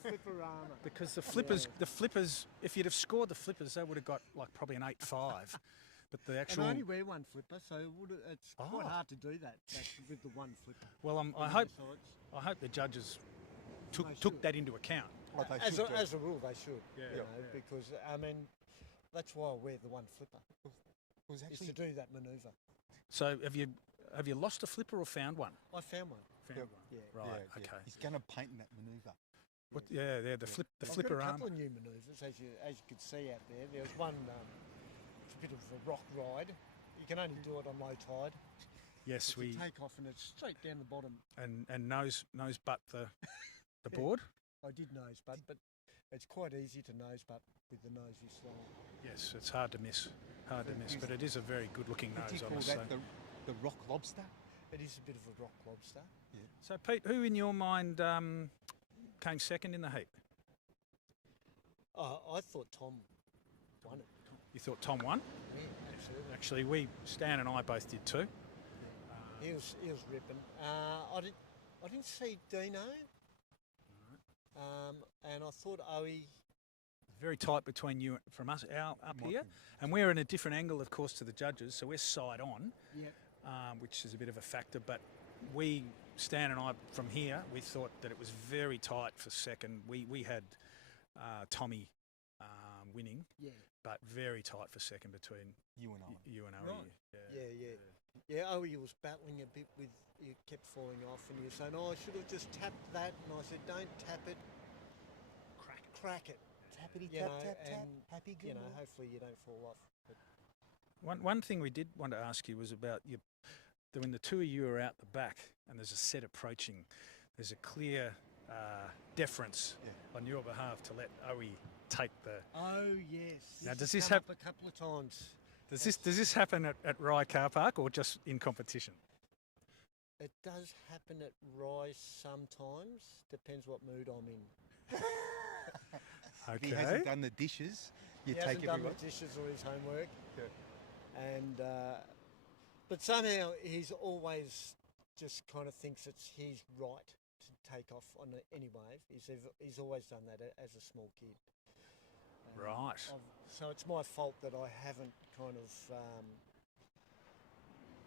Flipperama. Because the flippers, if you'd have scored the flippers, they would have got like probably an 8-5. But the actual, And I only wear one flipper, so it's quite Oh. hard to do that with the one flipper. well, I On the hope sides. the judges They took should. that into account. Oh, they As should a, do. as a rule, they should. Yeah, you know, yeah. Because, I mean, that's why I wear the one flipper, It was is actually to do that manoeuvre. So have you lost a flipper or found one? I found one. Found Yep. one. Yeah. Right. yeah. Okay. He's going to paint that manoeuvre. What, yeah. The I've got a flipperama. couple of new manoeuvres, as you could see out there. There was one, it's a bit of a rock ride. You can only do it on low tide. Yes, It's we a take off and it's straight down the bottom. and nose butt the board. I did nose butt, but it's quite easy to nose butt with the nose this long. Yes, it's hard to miss. But it is a very good-looking What do nose, you I call must say. that? The rock lobster? It is a bit of a rock lobster. So, Pete, who in your mind came second in the heat? I thought Tom won it. You thought Tom won? Yeah, absolutely. Actually, Stan and I both did too. He was ripping. I didn't see Dino. And I thought Owie. Very tight between you from us up here, and we're in a different angle, of course, to the judges. So we're side on, which is a bit of a factor. But Stan and I, from here, we thought that it was very tight for second. We had Tommy winning, but very tight for second between You and I. you and Owie. Right. Yeah, Owie was battling a bit with. He kept falling off, and he was saying, "Oh, I should have just tapped that." And I said, "Don't tap it. Crack it. Tappity You tap, know, tap, tap. and, Happy good. You know, hopefully you don't fall off." But One thing we did want to ask you was about when the two of you are out the back and there's a set approaching, there's a clear deference on your behalf to let Owie take the. Oh yes. Now, does has this come hap- up a couple of times? Does this happen at Rye Car Park or just in competition? It does happen at Rye sometimes. Depends what mood I'm in. If he Okay. hasn't done the dishes, you He take hasn't done everyone. the dishes or his homework. Yeah. And but somehow he's always just kind of thinks it's his right to take off on any wave. He's always done that as a small kid. Right. So it's my fault that I haven't kind of.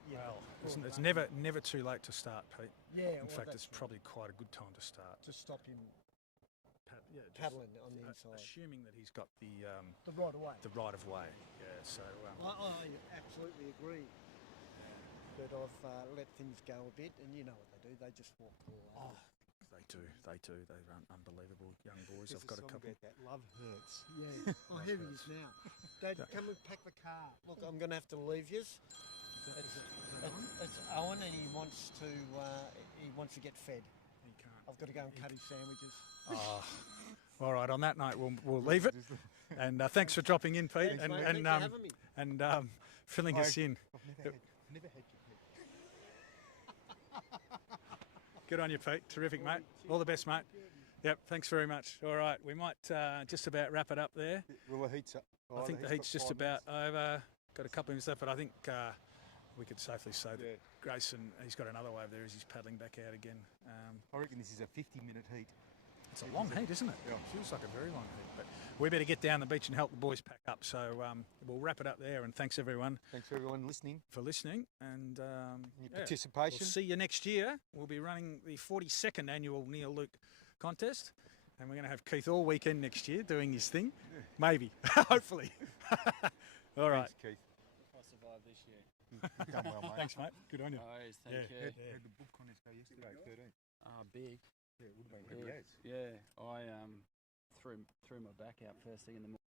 You know, Well, brought it's him up. never too late to start, Pete. Yeah. In fact, that's it's right. probably quite a good time to start. To stop him Just paddling on the inside. Assuming that he's got the Right away. right of way. Yeah. So. I absolutely agree. But I've let things go a bit, and you know what they do. They just walk all over. They do. They're unbelievable young boys. There's I've got a song couple. about that. Love hurts. Yeah. Oh, here he is now. Dad, come and pack the car. Look, I'm going to have to leave you. It's Owen, and he wants to get fed. He can't. I've got to go and cut his sandwiches. Oh. All right. On that note, we'll leave it. And thanks for dropping in, Pete, Thanks, and mate. and Thanks for having me. filling us in. I've never had you, Pete. Good on you, Pete. Terrific, mate. All the best, mate. Yep. Thanks very much. All right. We might just about wrap it up there. Well, the heat's up. I think the heat's just about over. Got a couple of minutes left, but I think we could safely say that Yeah. Grayson, he's got another wave there as he's paddling back out again. I reckon this is a 50-minute heat. It's a long heat, isn't it? Yeah. Feels like a very long heat. But we better get down the beach and help the boys pack up. So we'll wrap it up there. And thanks everyone Thanks for everyone listening. for listening. And Your yeah, participation. we'll see you next year. We'll be running the 42nd annual Neil Luke contest. And we're going to have Keith all weekend next year doing his thing. Maybe. Hopefully. All right. Thanks, Keith. If I survive this year. You've done well, mate. Thanks, mate. Good on you. No worries, thank Yeah. you. How did the book contest go yesterday? 13. Big. Yeah, it would have been heavy as. Yeah, I threw my back out first thing in the morning.